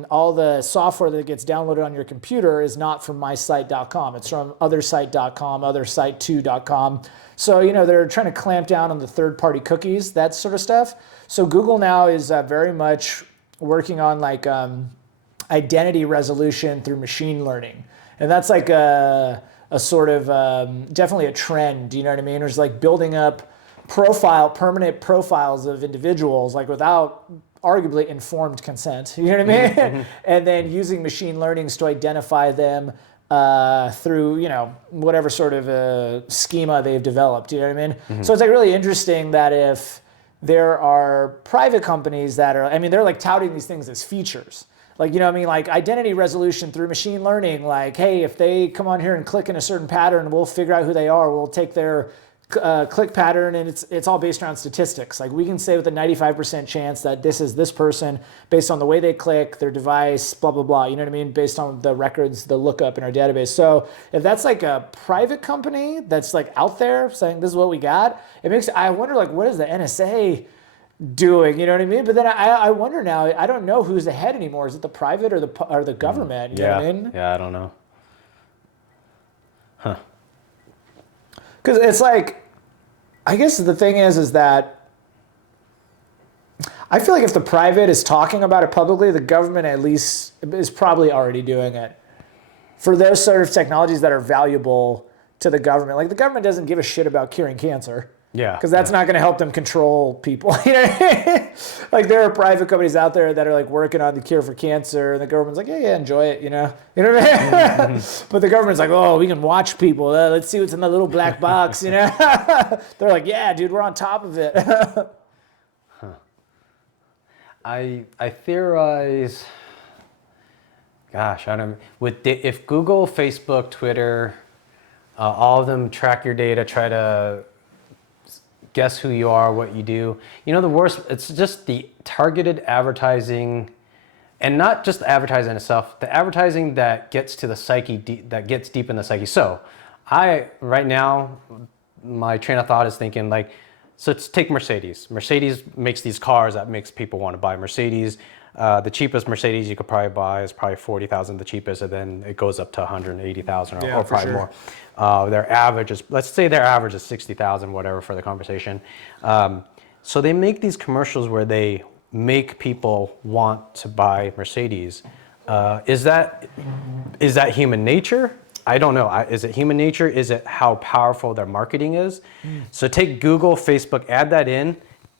all the software that gets downloaded on your computer is not from mysite.com. It's from othersite.com, othersite2.com. So, they're trying to clamp down on the third-party cookies, that sort of stuff. So Google now is very much working on like identity resolution through machine learning. And that's like a sort of definitely a trend, you know what I mean? There's like building up permanent profiles of individuals, like without arguably informed consent, you know what I mean? Mm-hmm. And then using machine learnings to identify them through, whatever sort of schema they've developed, you know what I mean? Mm-hmm. So it's like really interesting that if there are private companies that are, they're like touting these things as features. Like, like identity resolution through machine learning, like, hey, if they come on here and click in a certain pattern, we'll figure out who they are. We'll take their click pattern, and it's all based around statistics. Like we can say with a 95% chance that this is this person based on the way they click, their device, blah, blah, blah. You know what I mean? Based on the records, the lookup in our database. So if that's like a private company that's like out there saying this is what we got, I wonder like what is the NSA doing? You know what I mean? But then I wonder now, I don't know who's ahead anymore. Is it the private or the government? You know what I mean? Yeah, I don't know. Huh. Because it's like, I guess the thing is that I feel like if the private is talking about it publicly, the government at least is probably already doing it. For those sort of technologies that are valuable to the government, like the government doesn't give a shit about curing cancer. Yeah. Because that's not going to help them control people. You know? Like there are private companies out there that are like working on the cure for cancer, and the government's like, yeah, enjoy it, You know what I mean? Mm-hmm. But the government's like, oh, we can watch people. Let's see what's in the little black box, They're like, yeah, dude, we're on top of it. Huh. I theorize, gosh, I don't know. If Google, Facebook, Twitter, all of them track your data, try to guess who you are, what you do. The worst, it's just the targeted advertising, and not just the advertising itself, the advertising that gets to the psyche, that gets deep in the psyche. So right now, my train of thought is thinking like, so let's take Mercedes. Mercedes makes these cars that makes people want to buy Mercedes. The cheapest Mercedes you could probably buy is probably $40,000, the cheapest, and then it goes up to $180,000 or probably more. Their average is, let's say their average is $60,000, whatever, for the conversation. So they make these commercials where they make people want to buy Mercedes. Is that human nature? I don't know. Is it human nature? Is it how powerful their marketing is? So take Google, Facebook, add that in,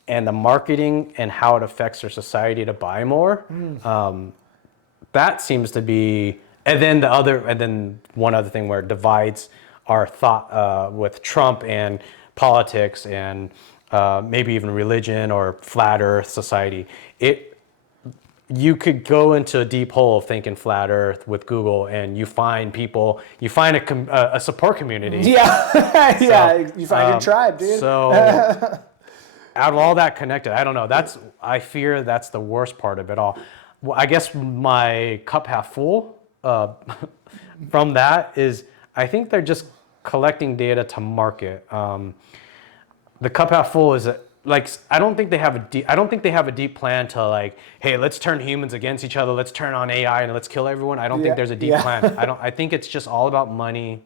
and the marketing and how it affects their society to buy more. That seems to be, and then one other thing where it divides our thought with Trump and politics and maybe even religion or flat Earth society. You could go into a deep hole of thinking flat Earth with Google, and you find a support community. Yeah, yeah. You find your tribe, dude. So out of all that connected, I don't know. I fear that's the worst part of it all. Well, I guess my cup half full from that is I think they're just collecting data to market. The cup half full is like I don't think they have a deep plan to like, hey, let's turn humans against each other. Let's turn on AI and let's kill everyone. I don't think there's a deep plan. I think it's just all about money.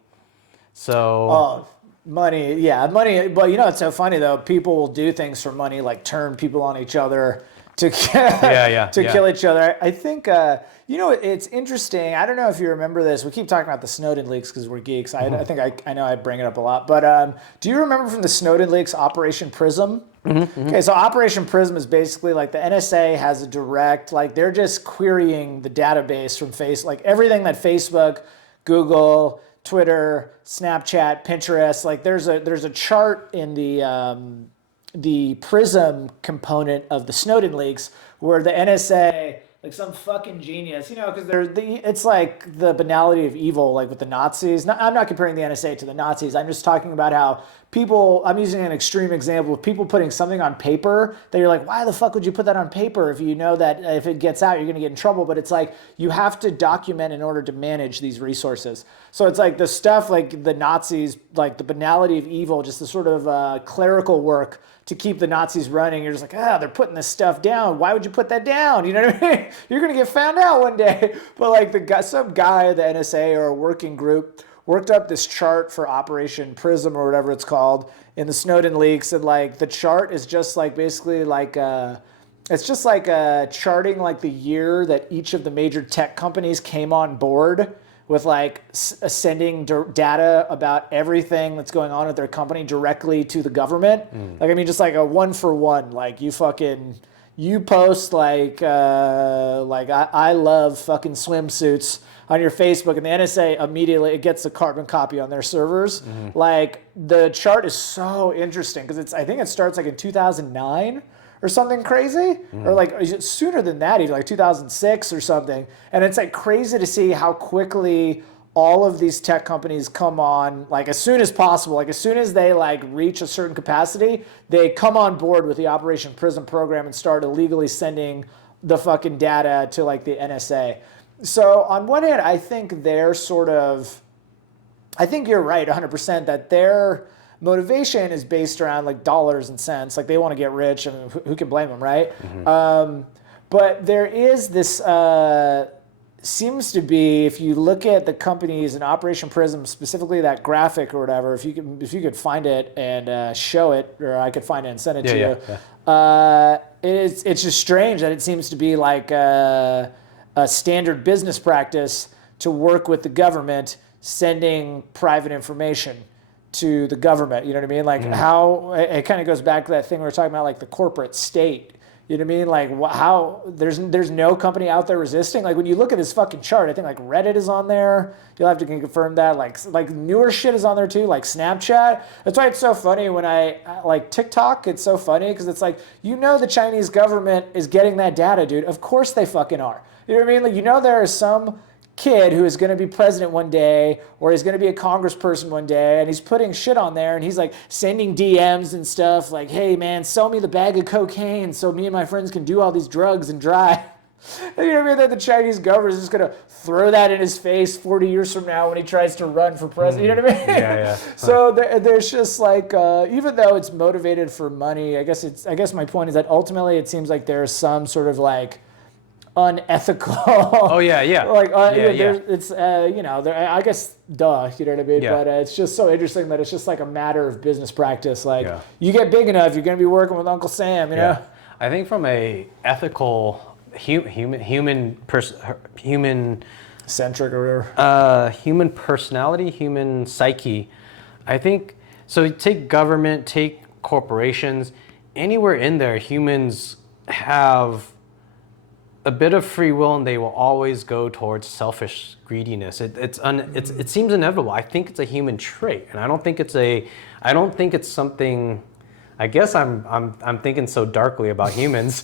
So. Money, yeah, money. But it's so funny though. People will do things for money, like turn people on each other to kill each other. I think it's interesting. I don't know if you remember this. We keep talking about the Snowden leaks because we're geeks. I think I know I bring it up a lot. But do you remember from the Snowden leaks, Operation Prism? Okay, so Operation Prism is basically like the NSA has a direct, like they're just querying the database from like everything that Facebook, Google, Twitter, Snapchat, Pinterest, like there's a chart in the Prism component of the Snowden leaks where the NSA, like some fucking genius, because it's like the banality of evil, like with the Nazis. I'm not comparing the NSA to the Nazis. I'm just talking about how I'm using an extreme example of people putting something on paper that you're like, why the fuck would you put that on paper if you know that if it gets out, you're going to get in trouble? But it's like, you have to document in order to manage these resources. So it's like the stuff like the Nazis, like the banality of evil, just the sort of clerical work to keep the Nazis running. You're just like, they're putting this stuff down. Why would you put that down? You know what I mean? You're going to get found out one day. But like some guy at the NSA or a working group worked up this chart for Operation Prism or whatever it's called in the Snowden leaks. And like the chart is just like basically like, it's just like charting like the year that each of the major tech companies came on board with like sending data about everything that's going on at their company directly to the government. Like, I mean, just like a 1-for-1, like you post like I love fucking swimsuits on your Facebook, and the NSA immediately, it gets a carbon copy on their servers. Like the chart is so interesting because I think it starts like in 2009 or something crazy, or like sooner than that, even like 2006 or something. And it's like crazy to see how quickly all of these tech companies come on, like as soon as possible, like as soon as they like reach a certain capacity, they come on board with the Operation Prism program and start illegally sending the fucking data to like the NSA. So on one hand, I think I think you're right 100% that their motivation is based around like dollars and cents. Like they want to get rich, and who can blame them, right? But there is this, seems to be, if you look at the companies in Operation Prism, specifically that graphic or whatever, if you could find it and show it, or I could find it and send it to you. It's just strange that it seems to be like a standard business practice to work with the government sending private information to the government. You know what I mean? Like how it kind of goes back to that thing we were talking about, like the corporate state. You know what I mean? Like how there's no company out there resisting. Like when you look at this fucking chart, I think like Reddit is on there. You'll have to confirm that. Like newer shit is on there too, like Snapchat. That's why it's so funny when I like TikTok. It's so funny because it's like, the Chinese government is getting that data, dude. Of course they fucking are. You know what I mean? Like there is some kid who is going to be president one day, or he's going to be a congressperson one day, and he's putting shit on there, and he's like sending DMs and stuff like, hey man, sell me the bag of cocaine so me and my friends can do all these drugs and drive. You know what I mean? That the Chinese government is just going to throw that in his face 40 years from now when he tries to run for president. You know what I mean? Yeah. So there's just like, even though it's motivated for money, I guess my point is that ultimately it seems like there's some sort of like unethical. Oh yeah. Like it's I guess duh. You know what I mean? Yeah. But it's just so interesting that it's just like a matter of business practice. Like you get big enough, you're going to be working with Uncle Sam. You know. I think from a ethical human centric or whatever. Human personality, human psyche. I think so. Take government, take corporations. Anywhere in there, humans have a bit of free will, and they will always go towards selfish greediness. It seems inevitable. I think it's a human trait, and I don't think it's something. I guess I'm thinking so darkly about humans.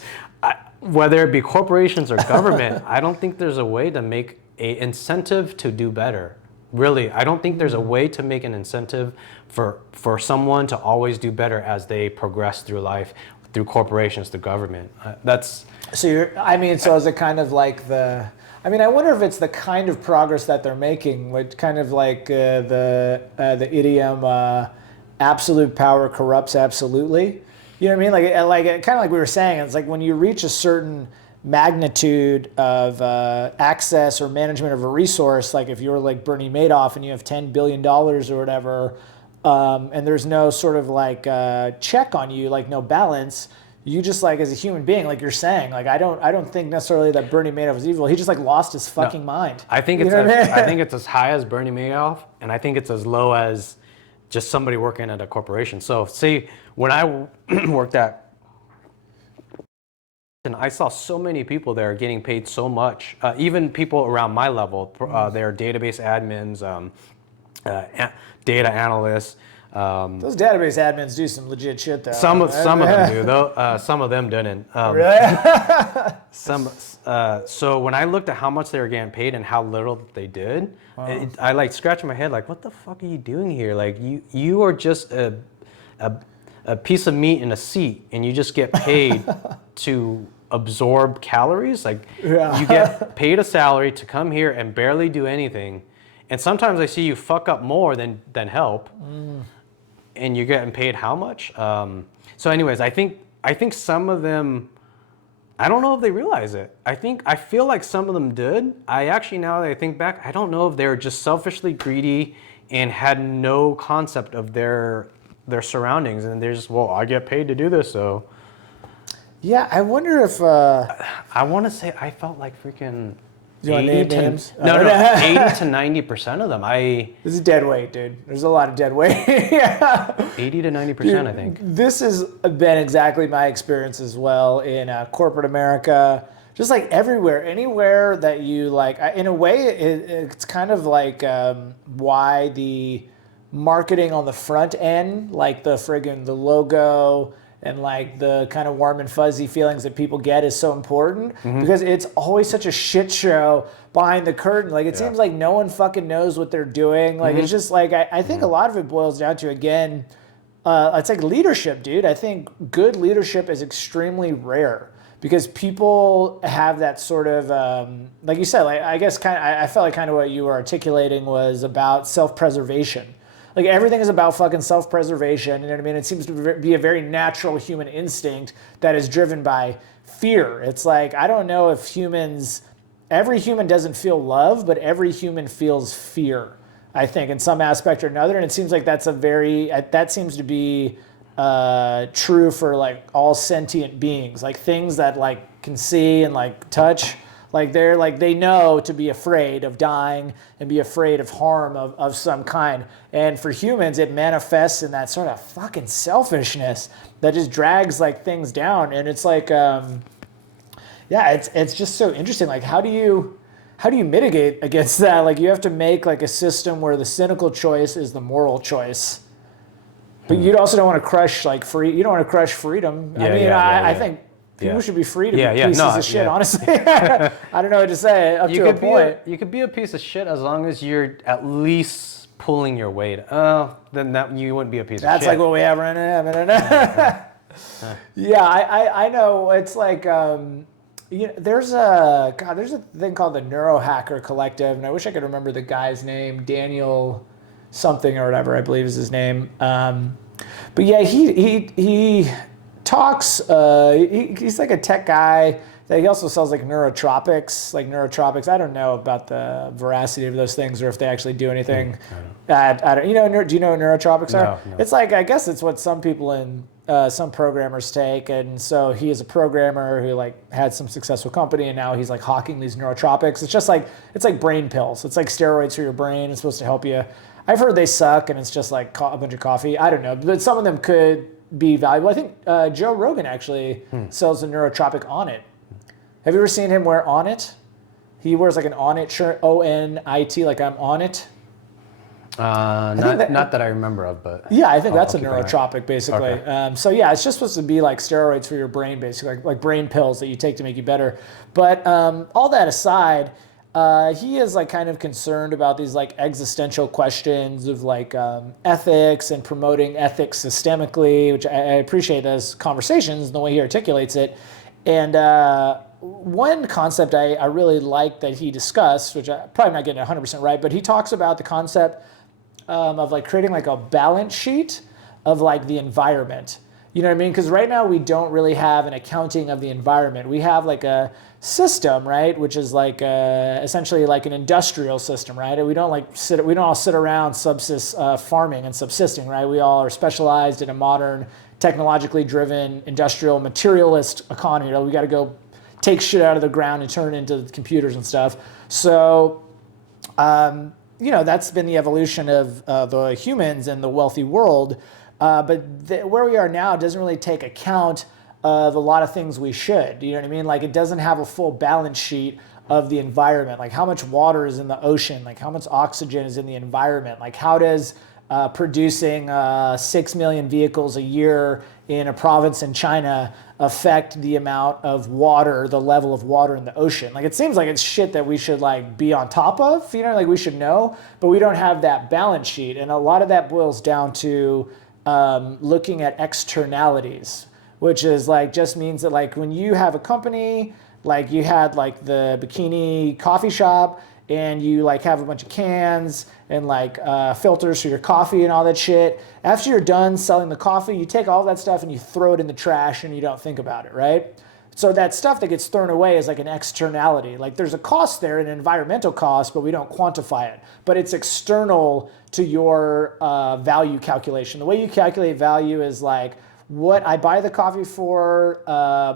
Whether it be corporations or government, I don't think there's a way to make an incentive to do better. Really, I don't think there's a way to make an incentive for someone to always do better as they progress through life, through corporations, through government. So is it kind of like I wonder if it's the kind of progress that they're making, which kind of like the idiom, absolute power corrupts absolutely. You know what I mean? Like kind of like we were saying, it's like when you reach a certain magnitude of access or management of a resource, like if you're like Bernie Madoff and you have $10 billion or whatever, and there's no sort of like check on you, like no balance, you just like as a human being, like you're saying, like I don't think necessarily that Bernie Madoff was evil. He just like lost his fucking mind. I think it's I think it's as high as Bernie Madoff, and I think it's as low as just somebody working at a corporation. So say when I worked at, and I saw so many people there getting paid so much, even people around my level, they're database admins, data analysts. Those database admins do some legit shit, though. Some of them do, though. Some of them didn't. Really? So when I looked at how much they were getting paid and how little they did, I like scratching my head, like, what the fuck are you doing here? Like, you are just a piece of meat in a seat, and you just get paid to absorb calories. Like, you get paid a salary to come here and barely do anything. And sometimes I see you fuck up more than help. And you're getting paid how much? So anyways, I think some of them, I don't know if they realize it. I feel like some of them did. I actually, now that I think back, I don't know if they were just selfishly greedy and had no concept of their surroundings, and they're just, well, I get paid to do this, so. Yeah, I wonder if... I want to say I felt like freaking... Do you want to name names? No, 80 to 90% of them. This is dead weight, dude. There's a lot of dead weight. 80 to 90%, I think. This has been exactly my experience as well in corporate America. Just like everywhere, anywhere that you like, in a way, it's kind of like why the marketing on the front end, like the logo, and like the kind of warm and fuzzy feelings that people get is so important, because it's always such a shit show behind the curtain. Like it seems like no one fucking knows what they're doing. Like it's just like, I think a lot of it boils down to, again, it's like leadership, dude. I think good leadership is extremely rare because people have that sort of, like you said, like I guess I felt like kind of what you were articulating was about self-preservation. Like everything is about fucking self-preservation, you know what I mean? It seems to be a very natural human instinct that is driven by fear. It's like, I don't know if every human doesn't feel love, but every human feels fear, I think, in some aspect or another. And it seems like that seems to be true for like all sentient beings, like things that like can see and like touch. Like they know to be afraid of dying and be afraid of harm of some kind. And for humans, it manifests in that sort of fucking selfishness that just drags like things down. And it's like, it's just so interesting. Like how do you mitigate against that? Like you have to make like a system where the cynical choice is the moral choice. But you also don't want to crush like you don't want to crush freedom. I think people should be free to be pieces of shit, honestly. I don't know what to say up to a point. You could be a piece of shit as long as you're at least pulling your weight. Then you wouldn't be a piece of shit. That's like what we have right now. Yeah, I know. It's like, there's a thing called the Neurohacker Collective, and I wish I could remember the guy's name, Daniel something or whatever, I believe is his name. But yeah, he talks, he's like a tech guy that he also sells like neurotropics. I don't know about the veracity of those things or if they actually do anything. Do you know what neurotropics are? No. It's like, I guess it's what some people in some programmers take, and so he is a programmer who like had some successful company, and now he's like hawking these neurotropics. It's like brain pills. It's like steroids for your brain. It's supposed to help you. I've heard they suck, and it's just like a bunch of coffee. I don't know, but some of them could be valuable. I think Joe Rogan actually sells a neurotropic Onnit. Have you ever seen him wear Onnit? He wears like an Onnit shirt, O-N-I-T, like I'm on it. Not that I remember of, but yeah, I think that's a neurotropic, basically. Okay. So yeah, it's just supposed to be like steroids for your brain, basically, like brain pills that you take to make you better. But all that aside, he is like kind of concerned about these like existential questions of like ethics and promoting ethics systemically, which I appreciate those conversations and the way he articulates it. And one concept I really like that he discussed, which I'm probably not getting 100% right, but he talks about the concept of like creating like a balance sheet of like the environment. You know what I mean? Because right now we don't really have an accounting of the environment. We have like a system, right, which is like essentially like an industrial system, right? We don't all sit around farming and subsisting, right? We all are specialized in a modern, technologically driven, industrial, materialist economy. We got to go take shit out of the ground and turn it into computers and stuff. So, that's been the evolution of the humans and the wealthy world. But where we are now doesn't really take account of a lot of things we should. You know what I mean? Like, it doesn't have a full balance sheet of the environment. Like, how much water is in the ocean? Like, how much oxygen is in the environment? Like, how does producing 6 million vehicles a year in a province in China affect the amount of water, the level of water in the ocean? Like, it seems like it's shit that we should like be on top of, like we should know, but we don't have that balance sheet. And a lot of that boils down to looking at externalities, which is like, just means that like when you have a company, like you had like the Bikini coffee shop, and you like have a bunch of cans and like filters for your coffee and all that shit. After you're done selling the coffee, you take all that stuff and you throw it in the trash and you don't think about it, right? So that stuff that gets thrown away is like an externality. Like, there's a cost there, an environmental cost, but we don't quantify it. But it's external to your value calculation. The way you calculate value is like, what I buy the coffee for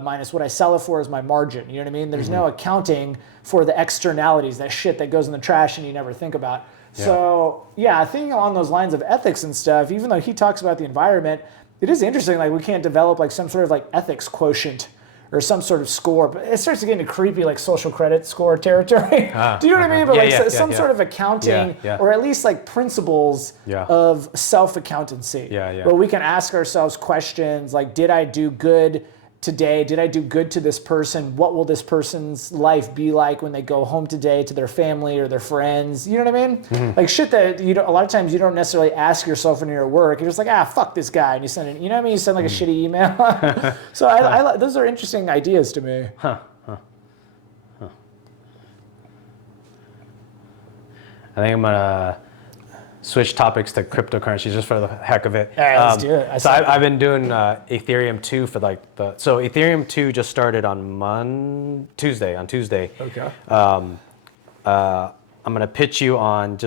minus what I sell it for is my margin. You know what I mean? There's no accounting for the externalities, that shit that goes in the trash and you never think about. Yeah. So yeah, thinking along those lines of ethics and stuff, even though he talks about the environment, it is interesting, like we can't develop like some sort of like ethics quotient or some sort of score, but it starts to get into creepy like social credit score territory. Do you know what I mean? But some sort of accounting or at least like principles of self-accountancy. Where we can ask ourselves questions like, did I do good today? Did I do good to this person? What will this person's life be like when they go home today to their family or their friends? You know what I mean? Like shit that a lot of times you don't necessarily ask yourself when you're at work. You're just like, fuck this guy. And you send it, you know what I mean? You send like a shitty email. So I those are interesting ideas to me. I think I'm gonna switch topics to cryptocurrencies just for the heck of it. All right, let's do it. I've been doing Ethereum 2 for like so Ethereum 2 just started on Tuesday. Okay. I'm gonna pitch you on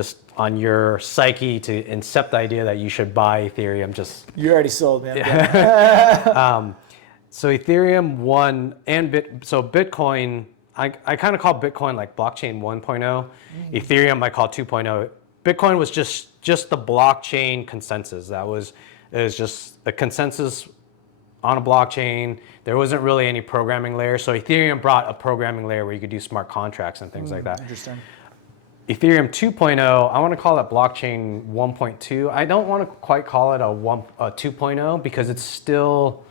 your psyche to incept the idea that you should buy Ethereum. You already sold, man. So Ethereum 1 and Bitcoin, I kind of call Bitcoin like blockchain 1.0. Ethereum I call 2.0. Bitcoin was just the blockchain consensus. It was just a consensus on a blockchain. There wasn't really any programming layer. So Ethereum brought a programming layer where you could do smart contracts and things like that. Interesting. Ethereum 2.0, I want to call it blockchain 1.2. I don't want to quite call it a 2.0 because it's still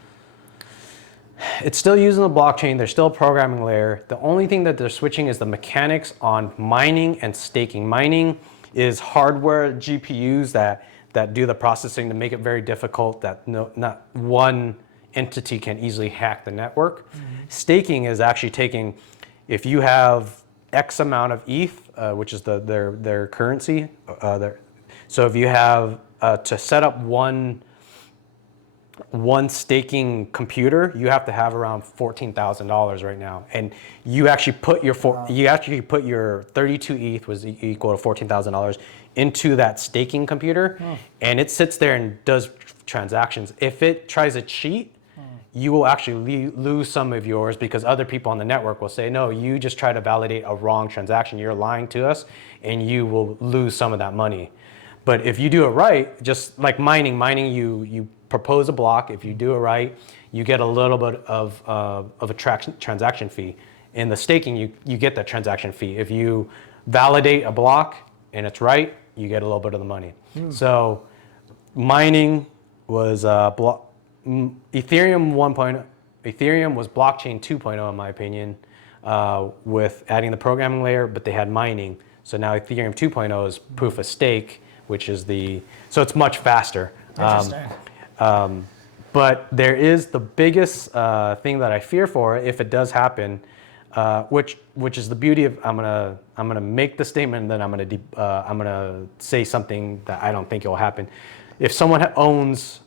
using the blockchain. There's still a programming layer. The only thing that they're switching is the mechanics on mining and staking. Mining is hardware GPUs that do the processing to make it very difficult that not one entity can easily hack the network. Staking is actually taking, if you have X amount of ETH, which is their currency, so if you have to set up one staking computer, you have to have around $14,000 right now, and you actually put your 32 ETH was equal to $14,000 into that staking computer, and it sits there and does transactions. If it tries to cheat, you will actually lose some of yours because other people on the network will say, no, you just try to validate a wrong transaction. You're lying to us, and you will lose some of that money. But if you do it right, just like mining, you propose a block. If you do it right, you get a little bit of a transaction fee. In the staking, you get that transaction fee. If you validate a block and it's right, you get a little bit of the money. So mining was Ethereum 1.0. Ethereum was blockchain 2.0 in my opinion, with adding the programming layer, but they had mining. So now Ethereum 2.0 is proof of stake, which is so it's much faster. Interesting. But there is the biggest thing that I fear for if it does happen, which is the beauty of I'm gonna make the statement and then I'm gonna say something that I don't think it will happen. If someone owns,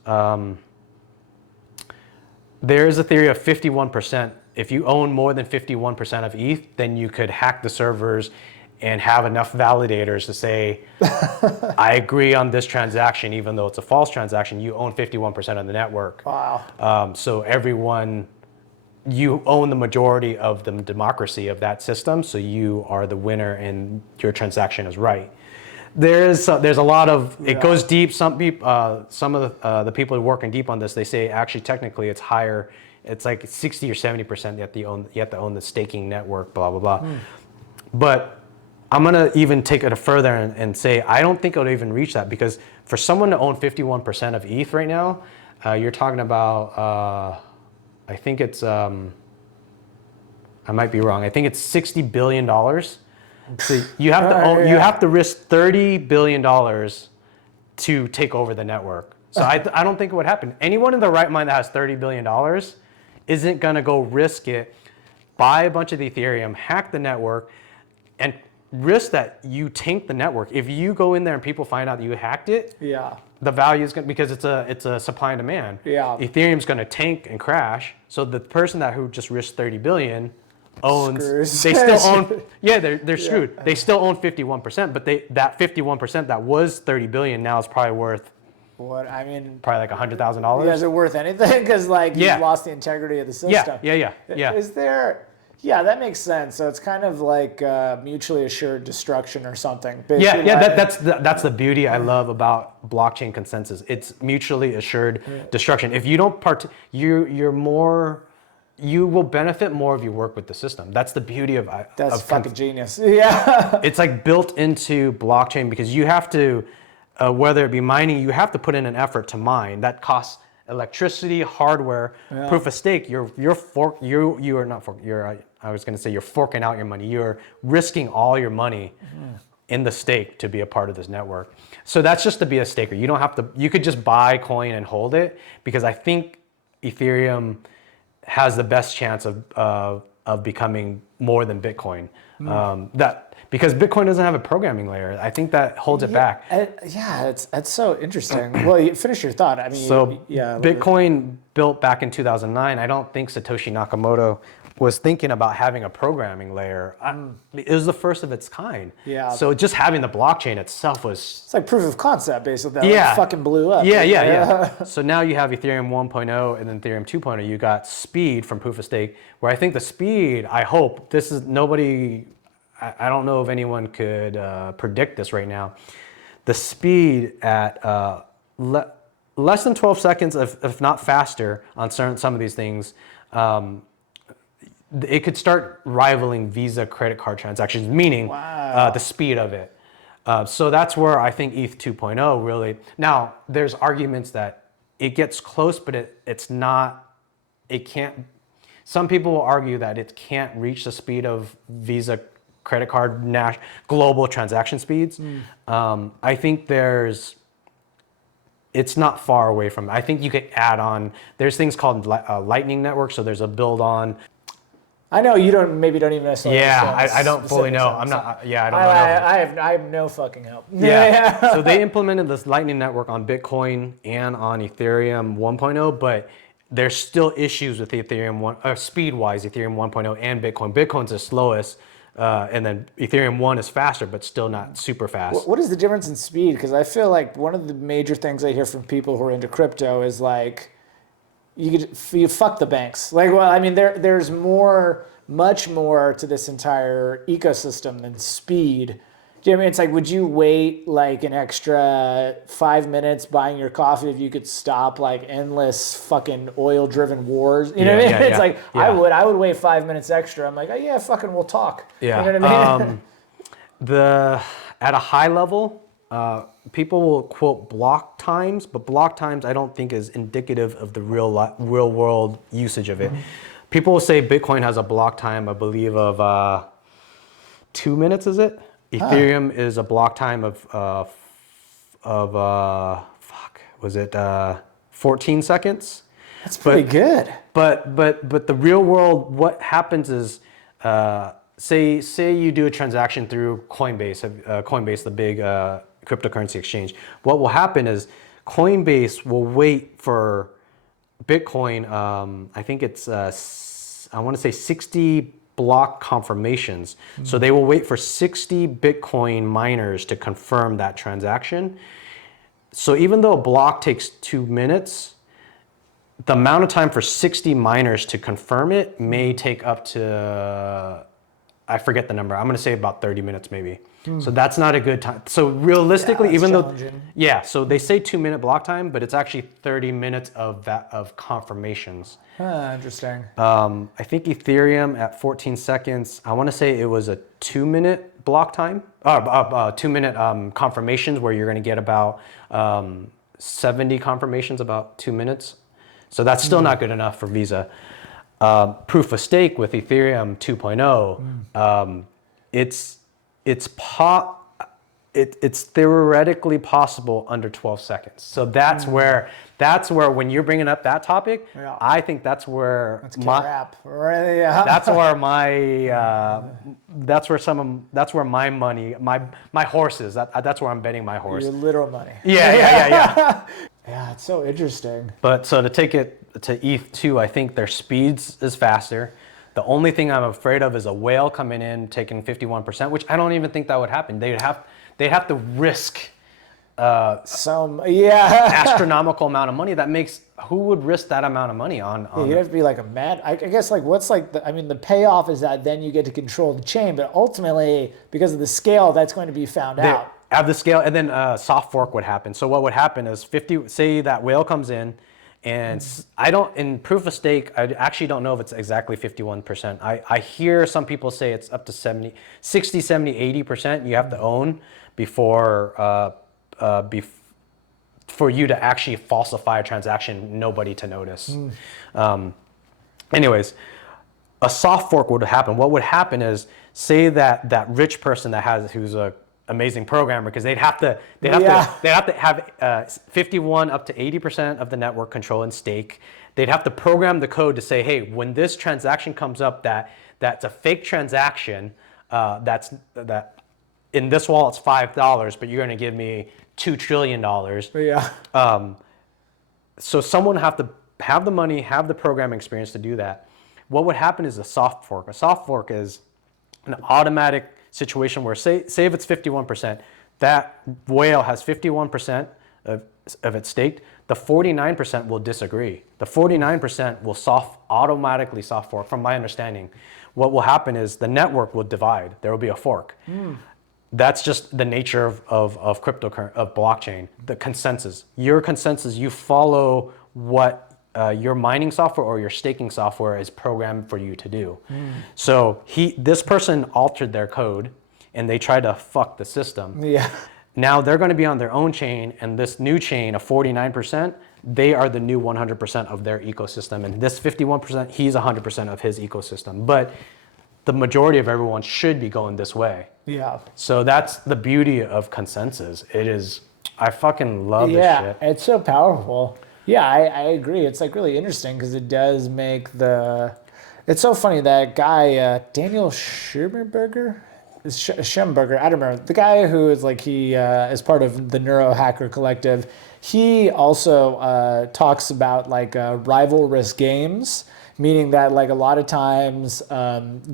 there is a theory of 51%. If you own more than 51% of ETH, then you could hack the servers and have enough validators to say, I agree on this transaction, even though it's a false transaction, you own 51% of the network. Wow. So you own the majority of the democracy of that system, so you are the winner and your transaction is right. there's a lot of, it goes deep. Some people, some of the people who are working deep on this, they say actually technically it's higher. It's like 60 or 70% you have to own the staking network, blah, blah, blah. But I'm going to even take it further and say, I don't think it'll even reach that, because for someone to own 51% of ETH right now, you're talking about, I think it's, I might be wrong. I think it's $60 billion. So you have to own, you have to risk $30 billion to take over the network. So I don't think it would happen. Anyone in their right mind that has $30 billion isn't going to go risk it, buy a bunch of the Ethereum, hack the network, and risk that you tank the network. If you go in there and people find out that you hacked it, the value is going to, because it's a supply and demand. Ethereum's going to tank and crash. So the person who just risked 30 billion owns, they still own, they're screwed. They still own 51%, but that 51% that was 30 billion now is probably worth, what, I mean, probably like $100,000. Is it worth anything? Because like you've lost the integrity of the system. Yeah. Is there? Yeah, that makes sense. So it's kind of like mutually assured destruction or something. Basically that's the beauty I love about blockchain consensus. It's mutually assured destruction. If you don't you will benefit more if you work with the system. That's the beauty of fucking genius. Yeah. It's like built into blockchain, because you have to, whether it be mining, you have to put in an effort to mine. That costs electricity, hardware, proof of stake. You're forking out your money. You're risking all your money in the stake to be a part of this network. So that's just to be a staker. You don't have to, you could just buy coin and hold it, because I think Ethereum has the best chance of becoming more than Bitcoin. Because Bitcoin doesn't have a programming layer. I think that holds it back. It's so interesting. Well, you finish your thought. I mean, Bitcoin built back in 2009. I don't think Satoshi Nakamoto was thinking about having a programming layer. It was the first of its kind. So just having the blockchain itself was... It's like proof of concept, basically. That fucking blew up. So now you have Ethereum 1.0 and then Ethereum 2.0. You got speed from proof of stake, where I think the speed, I hope, this is nobody... I don't know if anyone could predict this right now. The speed at less than 12 seconds, if not faster, on some of these things, it could start rivaling Visa credit card transactions, meaning the speed of it. So that's where I think ETH 2.0 really... Now, there's arguments that it gets close, but it's not... It can't... Some people will argue that it can't reach the speed of Visa credit card global transaction speeds. I think it's not far away from it. I think you could add on, there's things called Lightning Network, so there's a build on. I know you don't even necessarily I don't fully know. I don't know. I have no fucking help. So they implemented this Lightning Network on Bitcoin and on Ethereum 1.0, but there's still issues with the Ethereum speed-wise, Ethereum 1.0 and Bitcoin. Bitcoin's the slowest. And then Ethereum 1 is faster, but still not super fast. What is the difference in speed? Because I feel like one of the major things I hear from people who are into crypto is like, you fuck the banks. Like, well, I mean, there's much more to this entire ecosystem than speed. Do you know what I mean? It's like, would you wait like an extra 5 minutes buying your coffee if you could stop like endless fucking oil-driven wars? You know what I mean? It's like, I would wait 5 minutes extra. I'm like, oh yeah, fucking we'll talk. Yeah. You know what I mean? At a high level, people will quote block times, but block times I don't think is indicative of the real world usage of it. People will say Bitcoin has a block time, I believe, of 2 minutes, is it? Ethereum is a block time of 14 seconds. That's pretty good. But the real world, what happens is, say you do a transaction through Coinbase, the big cryptocurrency exchange. What will happen is Coinbase will wait for Bitcoin. I think it's I want to say 60 block confirmations. So they will wait for 60 Bitcoin miners to confirm that transaction. So even though a block takes 2 minutes, the amount of time for 60 miners to confirm it may take up to, I forget the number. I'm going to say about 30 minutes maybe. So that's not a good time. So realistically, even though, so they say 2-minute block time, but it's actually 30 minutes of confirmations. Interesting. I think Ethereum at 14 seconds, I want to say it was a 2-minute block time, 2-minute confirmations where you're going to get about 70 confirmations about 2 minutes. So that's still not good enough for Visa. Proof of stake with Ethereum 2.0, it's theoretically possible under 12 seconds. So that's where when you're bringing up that topic, I think that's where that's where my money, my horses. That's where I'm betting my horse. Your literal money. Yeah. Yeah, it's so interesting. But so to take it to ETH2, I think their speeds is faster. The only thing I'm afraid of is a whale coming in taking 51%, which I don't even think that would happen. They'd have to risk astronomical amount of money. Who would risk that amount of money on you'd have to be like a mad. I guess like what's like the payoff is that then you get to control the chain, but ultimately because of the scale, that's going to be found out. Have the scale, and then soft fork would happen. So what would happen is say that whale comes in, and in proof of stake, I actually don't know if it's exactly 51%. I hear some people say it's up to 60, 70, 80% you have to own before for you to actually falsify a transaction, nobody to notice. Anyways, a soft fork would happen. What would happen is, say that rich person who's a amazing programmer, because they'd have to have 51 up to 80% of the network control and stake. They'd have to program the code to say, hey, when this transaction comes up that's a fake transaction, that in this wallet's $5, but you're going to give me $2 trillion. So someone have to have the money, have the programming experience to do that. What would happen is a soft fork. A soft fork is an automatic situation where say if it's 51%, that whale has 51% of it staked. The 49% will disagree. The 49% will automatically soft fork. From my understanding, what will happen is the network will divide. There will be a fork. That's just the nature of cryptocurrency, of blockchain. The consensus. Your consensus, you follow what your mining software or your staking software is programmed for you to do. So this person altered their code and they tried to fuck the system. Now they're going to be on their own chain, and this new chain of 49%, they are the new 100% of their ecosystem. And this 51%, he's 100% of his ecosystem. But the majority of everyone should be going this way. So that's the beauty of consensus. I fucking love this shit. Yeah, it's so powerful. Yeah, I agree. It's like really interesting because it does make it's so funny, that guy, Daniel Schemberger, I don't remember. The guy who is like, he is part of the Neurohacker Collective. He also talks about like rival risk games, meaning that like a lot of times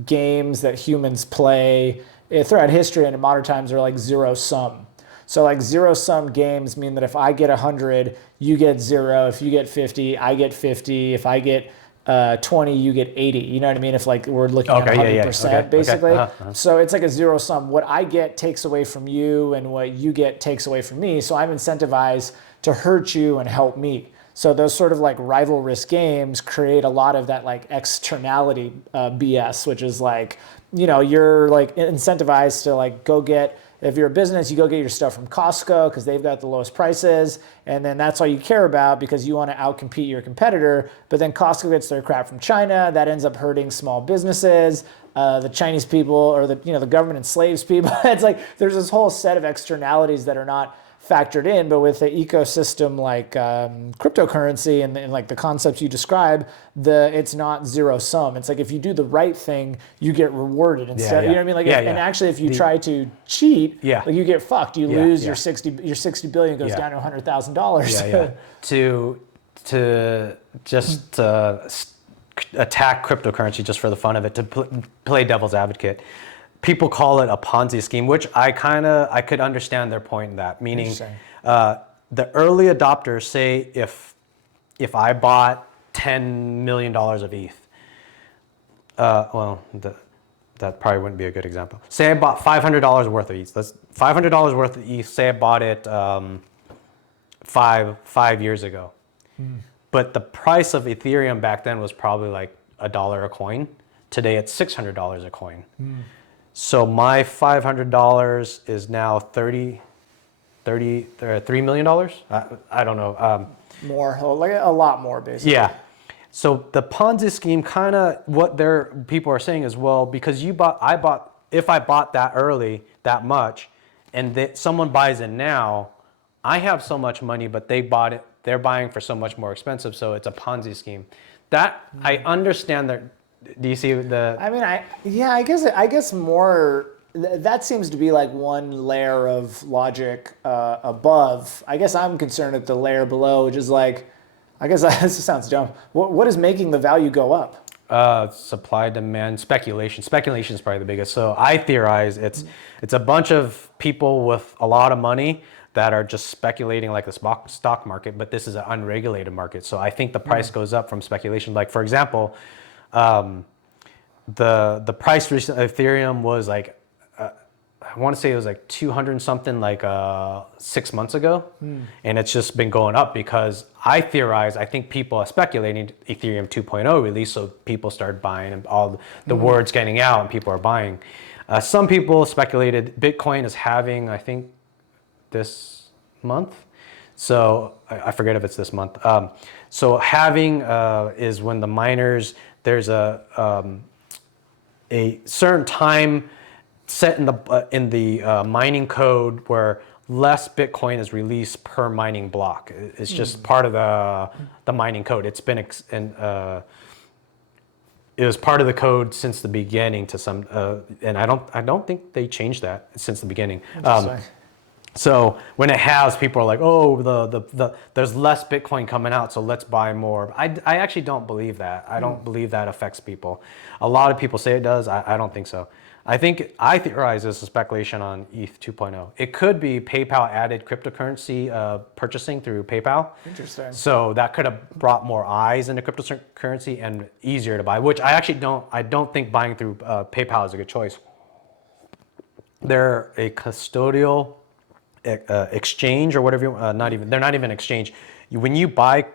games that humans play throughout history and in modern times are like zero sum. So like zero sum games mean that if I get 100, you get 0. If you get 50, I get 50. If I get 20, you get 80. You know what I mean? If like we're looking at 100%, basically. So it's like a zero sum. What I get takes away from you, and what you get takes away from me. So I'm incentivized to hurt you and help me. So those sort of like rival risk games create a lot of that like externality BS, which is like, you're like incentivized to like go get, if you're a business, you go get your stuff from Costco because they've got the lowest prices, and then that's all you care about because you want to outcompete your competitor. But then Costco gets their crap from China. That ends up hurting small businesses. The Chinese people, or the government enslaves people. It's like there's this whole set of externalities that are not factored in. But with the ecosystem like cryptocurrency and like the concepts you describe, it's not zero sum. It's like if you do the right thing, you get rewarded instead. You know what I mean? Like, and actually, if you try to cheat, like you get fucked. You lose your 60 billion goes down to $100,000. To just attack cryptocurrency just for the fun of it, to play devil's advocate. People call it a Ponzi scheme, which I could understand their point in that. Meaning, the early adopters say if I bought $10 million of ETH, that probably wouldn't be a good example. Say I bought $500 worth of ETH. That's $500 worth of ETH. Say I bought it 5 years ago. But the price of Ethereum back then was probably like $1 a coin. Today it's $600 a coin. So my $500 is now $3 million. I don't know. More, like a lot more, basically. Yeah. So the Ponzi scheme, kind of what people are saying is, well, because if I bought that early, that much, and someone buys it now, I have so much money, but they bought it, they're buying for so much more expensive, so it's a Ponzi scheme. That, I understand that. Do you see the? I mean, I guess more. That seems to be like one layer of logic above. I guess I'm concerned at the layer below, which is like, I guess this sounds dumb. What is making the value go up? Supply, demand, speculation. Speculation is probably the biggest. So I theorize it's a bunch of people with a lot of money that are just speculating like the stock market, but this is an unregulated market. So I think the price goes up from speculation. Like, for example, the price of Ethereum was like, I want to say it was like 200 something like 6 months ago. And it's just been going up because I think people are speculating Ethereum 2.0 release, so people started buying and all the word's getting out and people are buying. Some people speculated Bitcoin is halving, I think, this month. So I forget if it's this month. So halving is when the miners, there's a certain time set in the mining code where less Bitcoin is released per mining block. It's just part of the mining code. It's been it was part of the code since the beginning to some, and I don't think they changed that since the beginning. So when it has, people are like, oh, there's less Bitcoin coming out, so let's buy more. I actually don't believe that. I don't believe that affects people. A lot of people say it does. I don't think so. I theorize this is speculation on ETH 2.0. It could be PayPal added cryptocurrency purchasing through PayPal. Interesting. So that could have brought more eyes into cryptocurrency and easier to buy, which I don't think buying through PayPal is a good choice. They're a custodial exchange or whatever. They're not even exchange. When you buy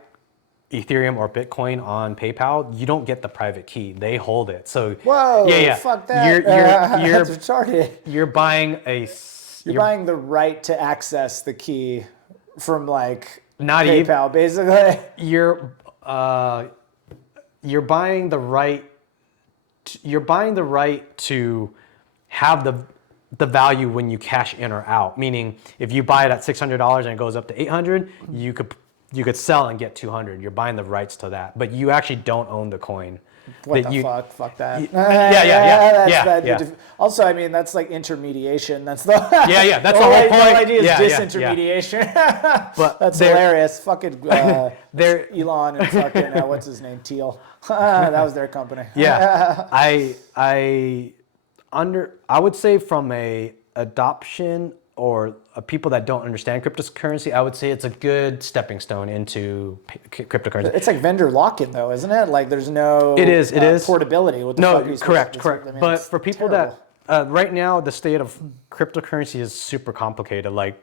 Ethereum or Bitcoin on PayPal, you don't get the private key. They hold it. So whoa, fuck that. That's retarded. You're buying You're buying the right to access the key from like not PayPal, basically. You're buying the right. You're buying the right to have the value when you cash in or out. Meaning, if you buy it at $600 and it goes up to $800, you could sell and get $200. You're buying the rights to that, but you actually don't own the coin. What the fuck? Fuck that. Yeah. Also, I mean, that's like intermediation. That's the That's the whole point. The whole idea is disintermediation. But that's hilarious. Fucking Elon and fucking what's his name, Teal. That was their company. Yeah, I would say from a adoption or people that don't understand cryptocurrency, I would say it's a good stepping stone into cryptocurrency. It's like vendor lock-in, though, isn't it? Like there's no it is portability. What the fuck is correct. I mean, but for people terrible. that right now, the state of cryptocurrency is super complicated. Like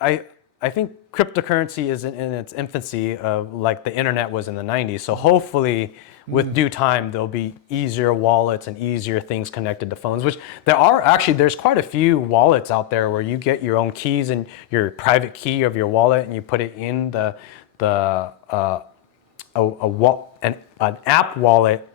I think cryptocurrency is in its infancy, like the internet was in the 90s. So hopefully, with due time, there'll be easier wallets and easier things connected to phones, which there's quite a few wallets out there where you get your own keys and your private key of your wallet and you put it in an app wallet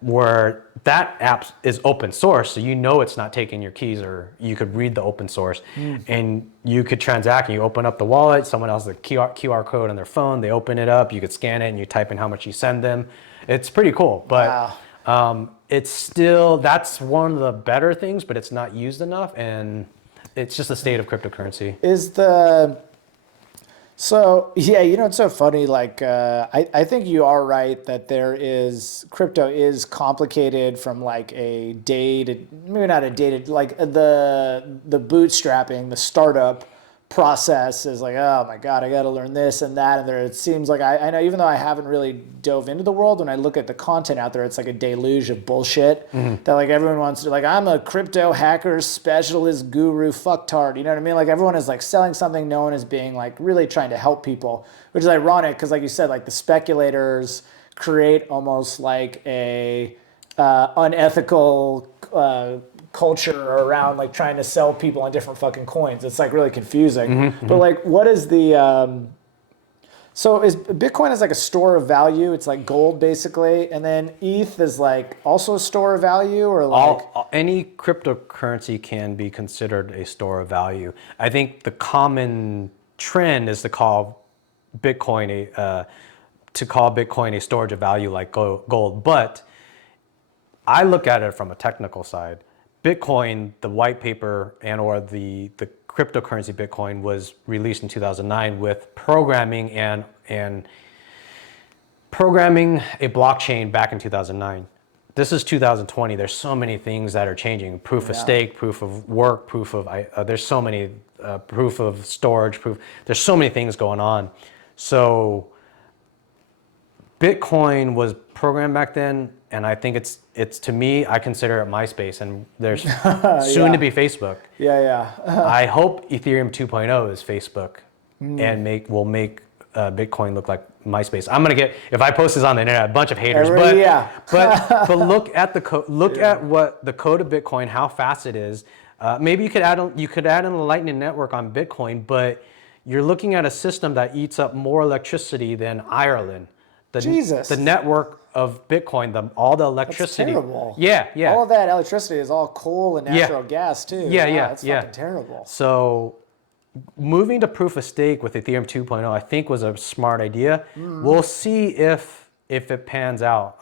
where that app is open source. So you know it's not taking your keys, or you could read the open source and you could transact and you open up the wallet, someone else has the QR code on their phone, they open it up, you could scan it and you type in how much you send them. It's pretty cool, but it's still, that's one of the better things, but it's not used enough, and it's just the state of cryptocurrency. So yeah, you know, it's so funny. Like, I think you are right that crypto is complicated from like a dated, maybe not a dated, like the bootstrapping, the startup process is like, oh my God, I got to learn this and that. And there, it seems like I know, even though I haven't really dove into the world, when I look at the content out there, it's like a deluge of bullshit that like everyone wants to, like, I'm a crypto hacker specialist guru fucktard. You know what I mean? Like everyone is like selling something known as being like really trying to help people, which is ironic because like you said, like the speculators create almost like a unethical culture around like trying to sell people on different fucking coins. It's like really confusing. But like, what is the so is Bitcoin is like a store of value? It's like gold basically, and then ETH is like also a store of value, or like any cryptocurrency can be considered a store of value. I think the common trend is to call Bitcoin a storage of value like gold, but I look at it from a technical side. Bitcoin, the white paper or the cryptocurrency Bitcoin was released in 2009 with programming and programming a blockchain back in 2009. This is 2020. There's so many things that are changing. Proof of stake, proof of work, proof of there's so many proof of storage, there's so many things going on. So Bitcoin was programmed back then, and I think it's to me, I consider it MySpace, and there's soon to be Facebook. I hope Ethereum 2.0 is Facebook and will make Bitcoin look like MySpace. I'm gonna get, if I post this on the internet, a bunch of haters. But look at the code. Look at what the code of Bitcoin, how fast it is. Maybe you could add in a Lightning Network on Bitcoin, but you're looking at a system that eats up more electricity than Ireland. The network of Bitcoin, all the electricity. That's terrible. Yeah. All of that electricity is all coal and natural gas too. It's fucking terrible. So moving to proof of stake with Ethereum 2.0, I think was a smart idea. We'll see if it pans out.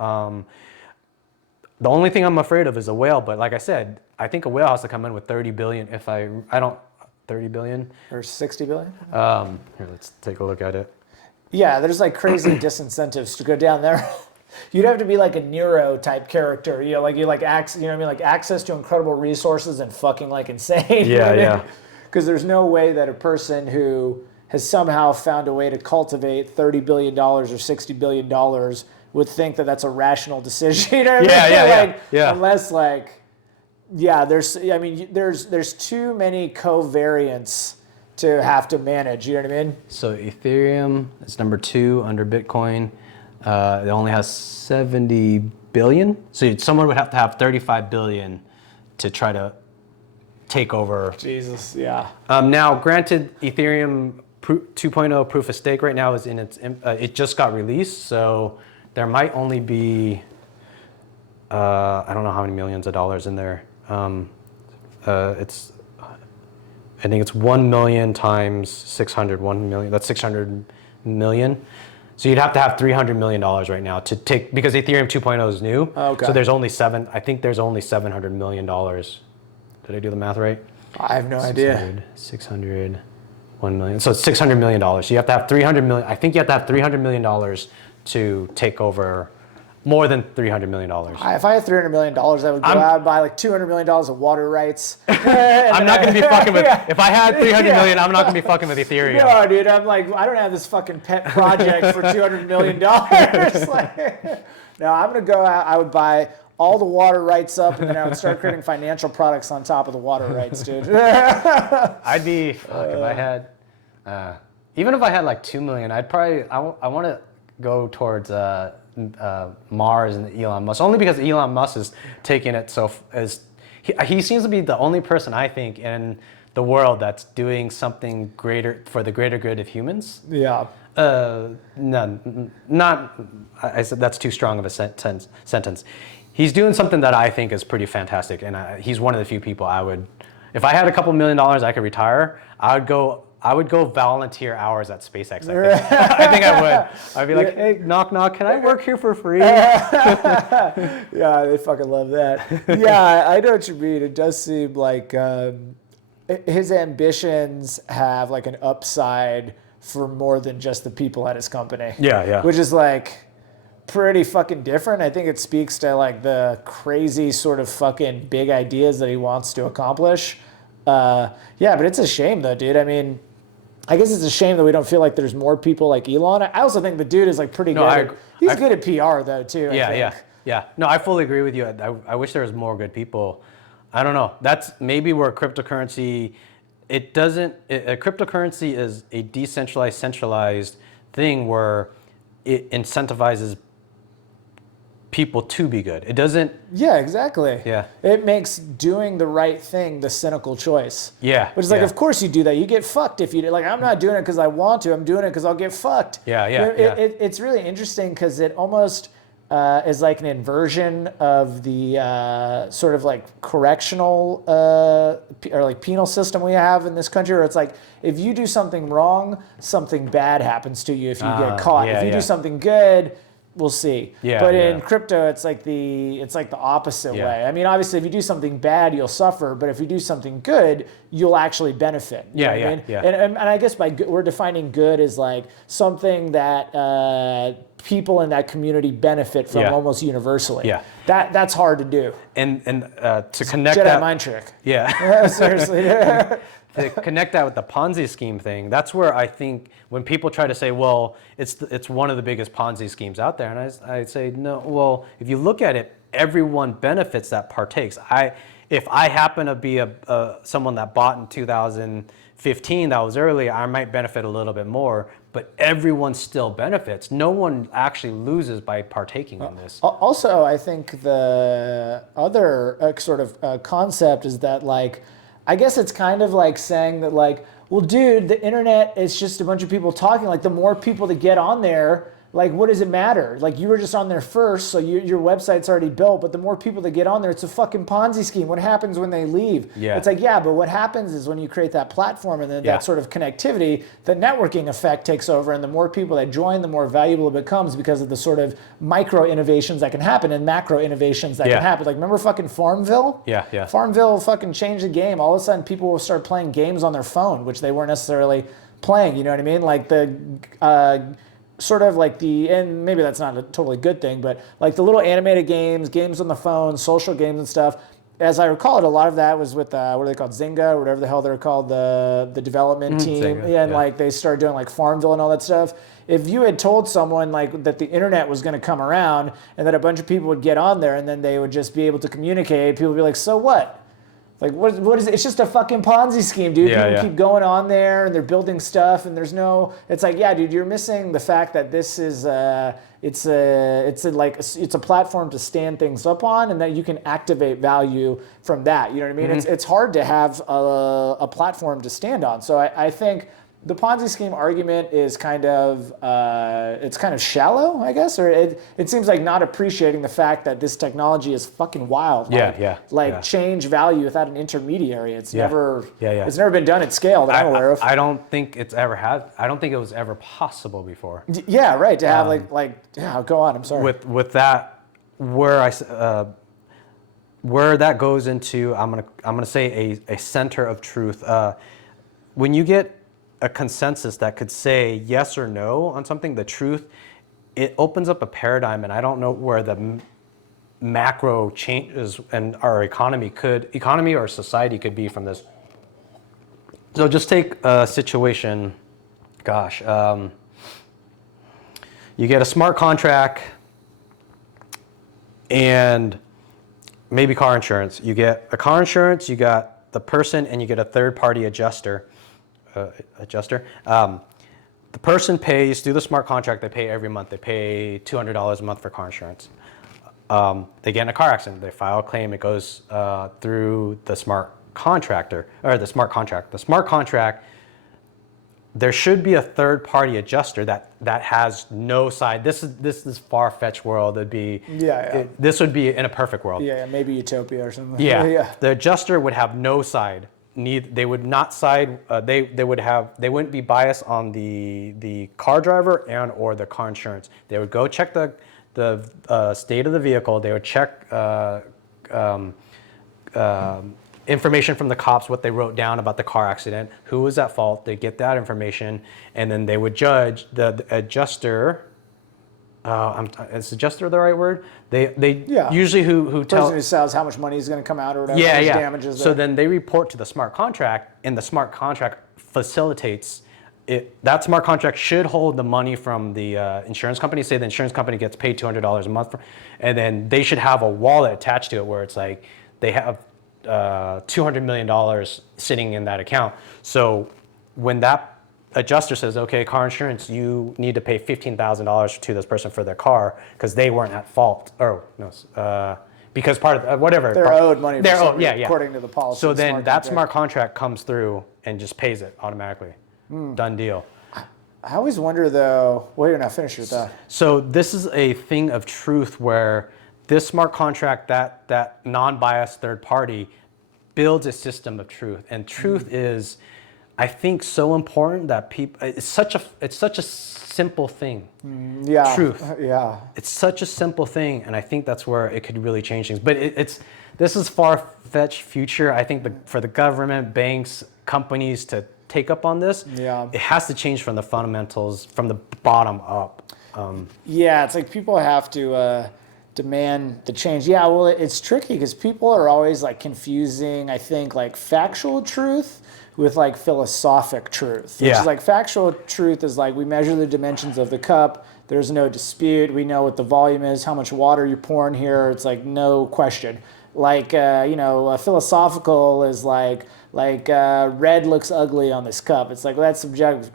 The only thing I'm afraid of is a whale, but like I said, I think a whale has to come in with 30 billion. 30 billion or 60 billion. Here, let's take a look at it. Yeah, there's like crazy disincentives to go down there. You'd have to be like a Nero type character, you know, like access, you know what I mean, like access to incredible resources and fucking like insane. Yeah. Because there's no way that a person who has somehow found a way to cultivate $30 billion or $60 billion would think that that's a rational decision. You know what I mean? Unless like, there's too many covariants to have to manage, you know what I mean? So Ethereum is number 2 under Bitcoin. It only has 70 billion. So someone would have to have 35 billion to try to take over. Jesus, yeah. Now, granted, Ethereum 2.0 proof of stake right now is in its, it just got released. So there might only be, I don't know how many millions of dollars in there. I think it's 1 million times 600, 1 million, that's 600 million. So you'd have to have $300 million right now to take, because Ethereum 2.0 is new. Okay. So there's only there's only $700 million. Did I do the math right? I have no idea. 600, 1 million. So it's $600 million. So you have to have 300 million. I think you have to have $300 million to take over more than $300 million. If I had $300 million, I would go out and buy like $200 million of water rights. I'm not going to be fucking with, if I had 300 million, I'm not going to be fucking with Ethereum. No, dude, I'm like, I don't have this fucking pet project for $200 million. Like, no, I'm going to go out, I would buy all the water rights up, and then I would start creating financial products on top of the water rights, dude. I'd be, if I had, even if I had like 2 million, I'd probably, I want to go towards Mars and Elon Musk, only because Elon Musk is taking it he seems to be the only person I think in the world that's doing something greater for the greater good of humans. Yeah. I said that's too strong of a sentence. He's doing something that I think is pretty fantastic, and he's one of the few people I would, if I had a couple $1 million I could retire, I would go volunteer hours at SpaceX. I think I would. I'd be like, hey, knock, knock, can I work here for free? Yeah, they fucking love that. Yeah, I know what you mean. It does seem like his ambitions have like an upside for more than just the people at his company. Yeah. Which is like pretty fucking different. I think it speaks to like the crazy sort of fucking big ideas that he wants to accomplish. Yeah, but it's a shame though, dude. I mean, I guess it's a shame that we don't feel like there's more people like Elon. I also think the dude is like pretty good. He's good at PR though too. Yeah. No, I fully agree with you. I wish there was more good people. I don't know. That's maybe where cryptocurrency, cryptocurrency is a decentralized, centralized thing where it incentivizes people to be good. It doesn't. Yeah, exactly. Yeah. It makes doing the right thing the cynical choice. Yeah. Which is like, of course you do that. You get fucked if you do. Like, I'm not doing it because I want to. I'm doing it because I'll get fucked. Yeah. It's really interesting because it almost is like an inversion of the sort of like correctional or like penal system we have in this country, where it's like if you do something wrong, something bad happens to you if you get caught. If you do something good, we'll see. But in crypto, it's like the opposite way. I mean, obviously, if you do something bad, you'll suffer. But if you do something good, you'll actually benefit. You know what I mean? And I guess by good, we're defining good as like something that people in that community benefit from almost universally. That's hard to do. And to connect Jedi that mind trick. Seriously. To connect that with the Ponzi scheme thing, that's where I think when people try to say, well, it's one of the biggest Ponzi schemes out there, and I say, no, well, if you look at it, everyone benefits that partakes. If I happen to be someone that bought in 2015, that was early, I might benefit a little bit more, but everyone still benefits. No one actually loses by partaking in this. Also, I think the other sort of concept is that, like, I guess it's kind of like saying that, like, well, dude, the internet is just a bunch of people talking. Like, the more people that get on there, like, what does it matter? Like, you were just on there first, so your website's already built, but the more people that get on there, it's a fucking Ponzi scheme. What happens when they leave? It's like, but what happens is when you create that platform and then that sort of connectivity, the networking effect takes over, and the more people that join, the more valuable it becomes because of the sort of micro innovations that can happen and macro innovations that can happen. Like, remember fucking Farmville? Farmville fucking changed the game. All of a sudden, people will start playing games on their phone, which they weren't necessarily playing, you know what I mean? Like the... sort of like and maybe that's not a totally good thing, but like the little animated games on the phone, social games and stuff. As I recall it, a lot of that was with, what are they called, Zynga, or whatever the hell they're called, the development team. Zynga, like they started doing like Farmville and all that stuff. If you had told someone like that the internet was going to come around and that a bunch of people would get on there and then they would just be able to communicate, people would be like, so what? Like, what is it? It's just a fucking Ponzi scheme, dude. People keep going on there and they're building stuff and there's no, it's like, dude, you're missing the fact that this is, it's a platform to stand things up on and that you can activate value from that. You know what I mean? It's hard to have a platform to stand on. So I think the Ponzi scheme argument is kind of it's kind of shallow, I guess, or it seems like not appreciating the fact that this technology is fucking wild. Change value without an intermediary. It's never been done at scale that I'm aware of. I don't think it's ever had. I don't think it was ever possible before. Yeah, right. To have go on. I'm sorry. With that, where that goes into, I'm gonna say a center of truth. When you get a consensus that could say yes or no on something, the truth, it opens up a paradigm, and I don't know where the macro changes and our economy or society could be from this. So just take a situation, you get a smart contract and maybe car insurance. You get a car insurance, you got the person, and you get a third-party adjuster. The person pays through the smart contract. They pay every month. They pay $200 a month for car insurance. They get in a car accident. They file a claim. It goes through the smart contractor or the smart contract. The smart contract. There should be a third-party adjuster that has no side. This is far-fetched world. It'd be this would be in a perfect world. Maybe utopia or something. The adjuster would have no side. They would not side. They wouldn't be biased on the car driver and or the car insurance. They would go check the state of the vehicle. They would check information from the cops, what they wrote down about the car accident, who was at fault. They get that information, and then they would judge the adjuster. Is adjuster the right word? They usually who tell person who says how much money is going to come out or whatever. Damages. So then they report to the smart contract, and the smart contract facilitates that smart contract should hold the money from the insurance company. Say the insurance company gets paid $200 a month, and then they should have a wallet attached to it where it's like they have $200 million sitting in that account. So when that adjuster says, okay, car insurance, you need to pay $15,000 to this person for their car because they weren't at fault, or no, because part of whatever they're owed money. They're owed, yeah, according to the policy. So then that smart contract comes through and just pays it automatically. Done deal. I always wonder though. Well, you're not finished with that. So this is a thing of truth where this smart contract, that non-biased third party, builds a system of truth, and truth is, I think, so important that people. It's such a simple thing. Yeah. Truth. Yeah. It's such a simple thing, and I think that's where it could really change things. But this is far-fetched future. I think for the government, banks, companies to take up on this, it has to change from the fundamentals, from the bottom up. Yeah, it's like people have to demand the change. Yeah, well, it's tricky because people are always like confusing, I think, like factual truth with like philosophic truth. Which is like factual truth is like we measure the dimensions of the cup. There's no dispute. We know what the volume is, how much water you're pouring here. It's like no question. Like, philosophical is like red looks ugly on this cup. It's like, well, that's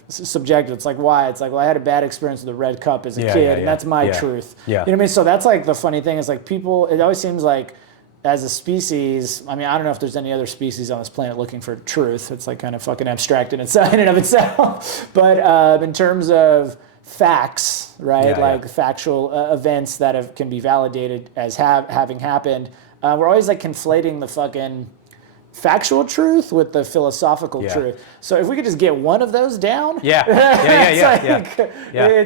subjective. It's like, why? It's like, well, I had a bad experience with a red cup as a kid, and that's my truth. Yeah. You know what I mean? So that's like the funny thing is like people, it always seems like as a species, I mean, I don't know if there's any other species on this planet looking for truth. It's like kind of fucking abstract in and of itself. But in terms of facts, right? Factual events that can be validated as having happened, we're always like conflating the fucking factual truth with the philosophical truth. So if we could just get one of those down, it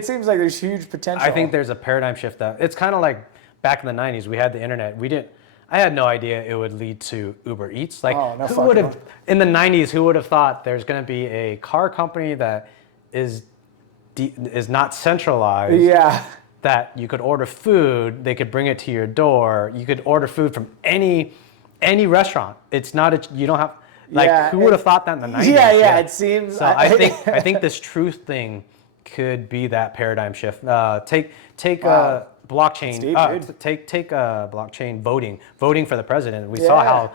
seems like there's huge potential. I think there's a paradigm shift that it's kind of like back in the 90s, we had the internet. I had no idea it would lead to Uber Eats. Like, who would have in the 90s? Who would have thought there's going to be a car company that is not centralized? Yeah. That you could order food, they could bring it to your door. You could order food from any restaurant. It's not you don't have who would have thought that in the 90s? Yeah. It seems. So I think this truth thing could be that paradigm shift. Take blockchain. Take blockchain voting for the president. We saw how.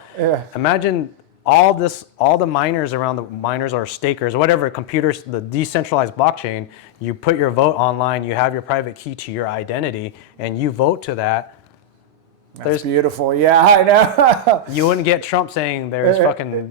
Imagine all the miners around the miners or stakers, whatever computers, the decentralized blockchain. You put your vote online. You have your private key to your identity, and you vote to that. That's beautiful. Yeah, I know. You wouldn't get Trump saying there's fucking.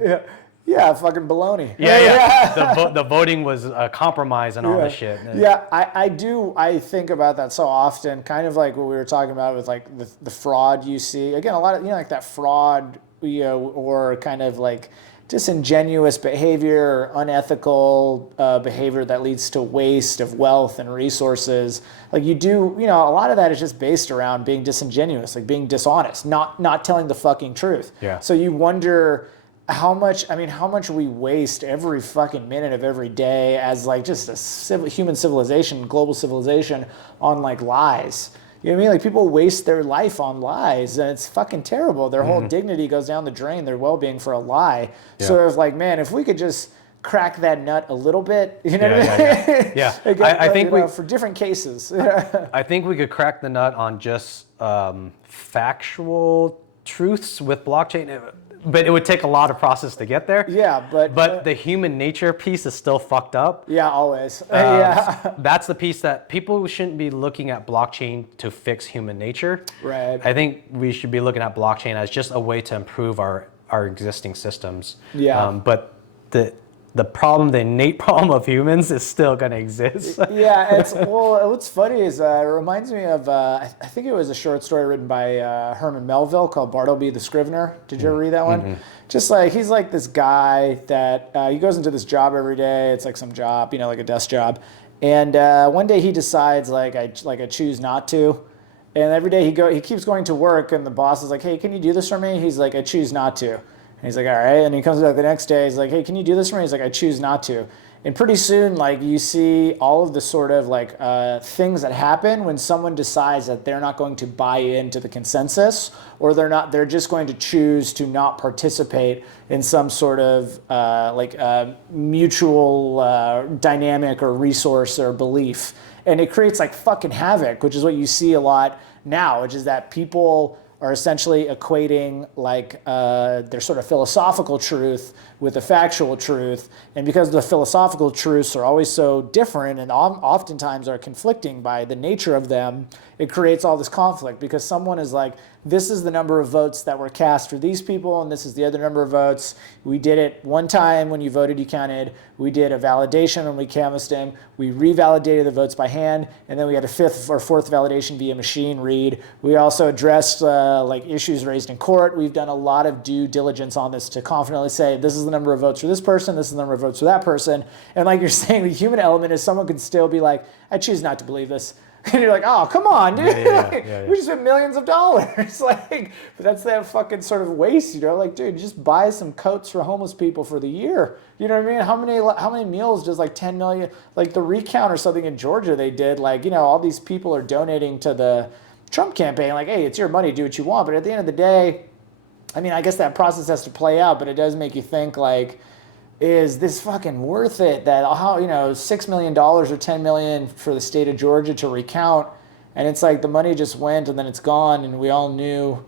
Yeah, fucking baloney. The voting was a compromise and all this shit. Yeah, I think about that so often, kind of like what we were talking about with like the fraud you see. Again, a lot of, like that fraud, or kind of like disingenuous behavior or unethical behavior that leads to waste of wealth and resources. Like a lot of that is just based around being disingenuous, like being dishonest, not telling the fucking truth. Yeah. So you wonder how much we waste every fucking minute of every day as like just a human civilization, global civilization on like lies. You know what I mean? Like people waste their life on lies, and it's fucking terrible. Their whole dignity goes down the drain, their well-being for a lie. Yeah. So it's like, man, if we could just crack that nut a little bit, you know what I mean? Yeah. I think for different cases. I think we could crack the nut on just factual truths with blockchain. But it would take a lot of process to get there. Yeah, but the human nature piece is still fucked up. Yeah, always. That's the piece that people shouldn't be looking at blockchain to fix human nature. Right. I think we should be looking at blockchain as just a way to improve our existing systems. Yeah. But the problem, the innate problem of humans is still going to exist. Yeah, what's funny is it reminds me of, I think it was a short story written by Herman Melville called Bartleby the Scrivener. Did you ever read that one? Mm-hmm. Just like, he's like this guy that, he goes into this job every day. It's like some job, like a desk job. And one day he decides I choose not to. And every day he keeps going to work, and the boss is like, hey, can you do this for me? He's like, I choose not to. And he's like, all right. And he comes back the next day. He's like, hey, can you do this for me? He's like, I choose not to. And pretty soon, like, you see all of the sort of like things that happen when someone decides that they're not going to buy into the consensus, or they're just going to choose to not participate in some sort of mutual dynamic or resource or belief. And it creates like fucking havoc, which is what you see a lot now, which is that people are essentially equating like their sort of philosophical truth with the factual truth. And because the philosophical truths are always so different and oftentimes are conflicting by the nature of them, it creates all this conflict, because someone is like, this is the number of votes that were cast for these people, and this is the other number of votes. We did it one time when you voted, you counted. We did a validation when we canvassed them. We revalidated the votes by hand, and then we had a fifth or fourth validation via machine read. We also addressed like issues raised in court. We've done a lot of due diligence on this to confidently say, this is the number of votes for this person, this is the number of votes for that person. And like you're saying, the human element is someone could still be like, I choose not to believe this. And you're like, oh, come on, dude. We just spent millions of dollars. Like, but that's that fucking sort of waste, you know? Like, dude, just buy some coats for homeless people for the year. You know what I mean? How many meals does like 10 million, like the recount or something in Georgia they did, like, you know, all these people are donating to the Trump campaign. Like, hey, it's your money, do what you want. But at the end of the day, I mean, I guess that process has to play out, but it does make you think, like, is this fucking worth it? That, how, you know, $6 million or $10 million for the state of Georgia to recount, and it's like the money just went and then it's gone, and we all knew,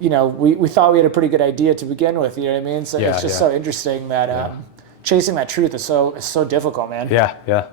you know, we thought we had a pretty good idea to begin with, you know what I mean? So it's just so interesting that chasing that truth is so difficult, man. Yeah.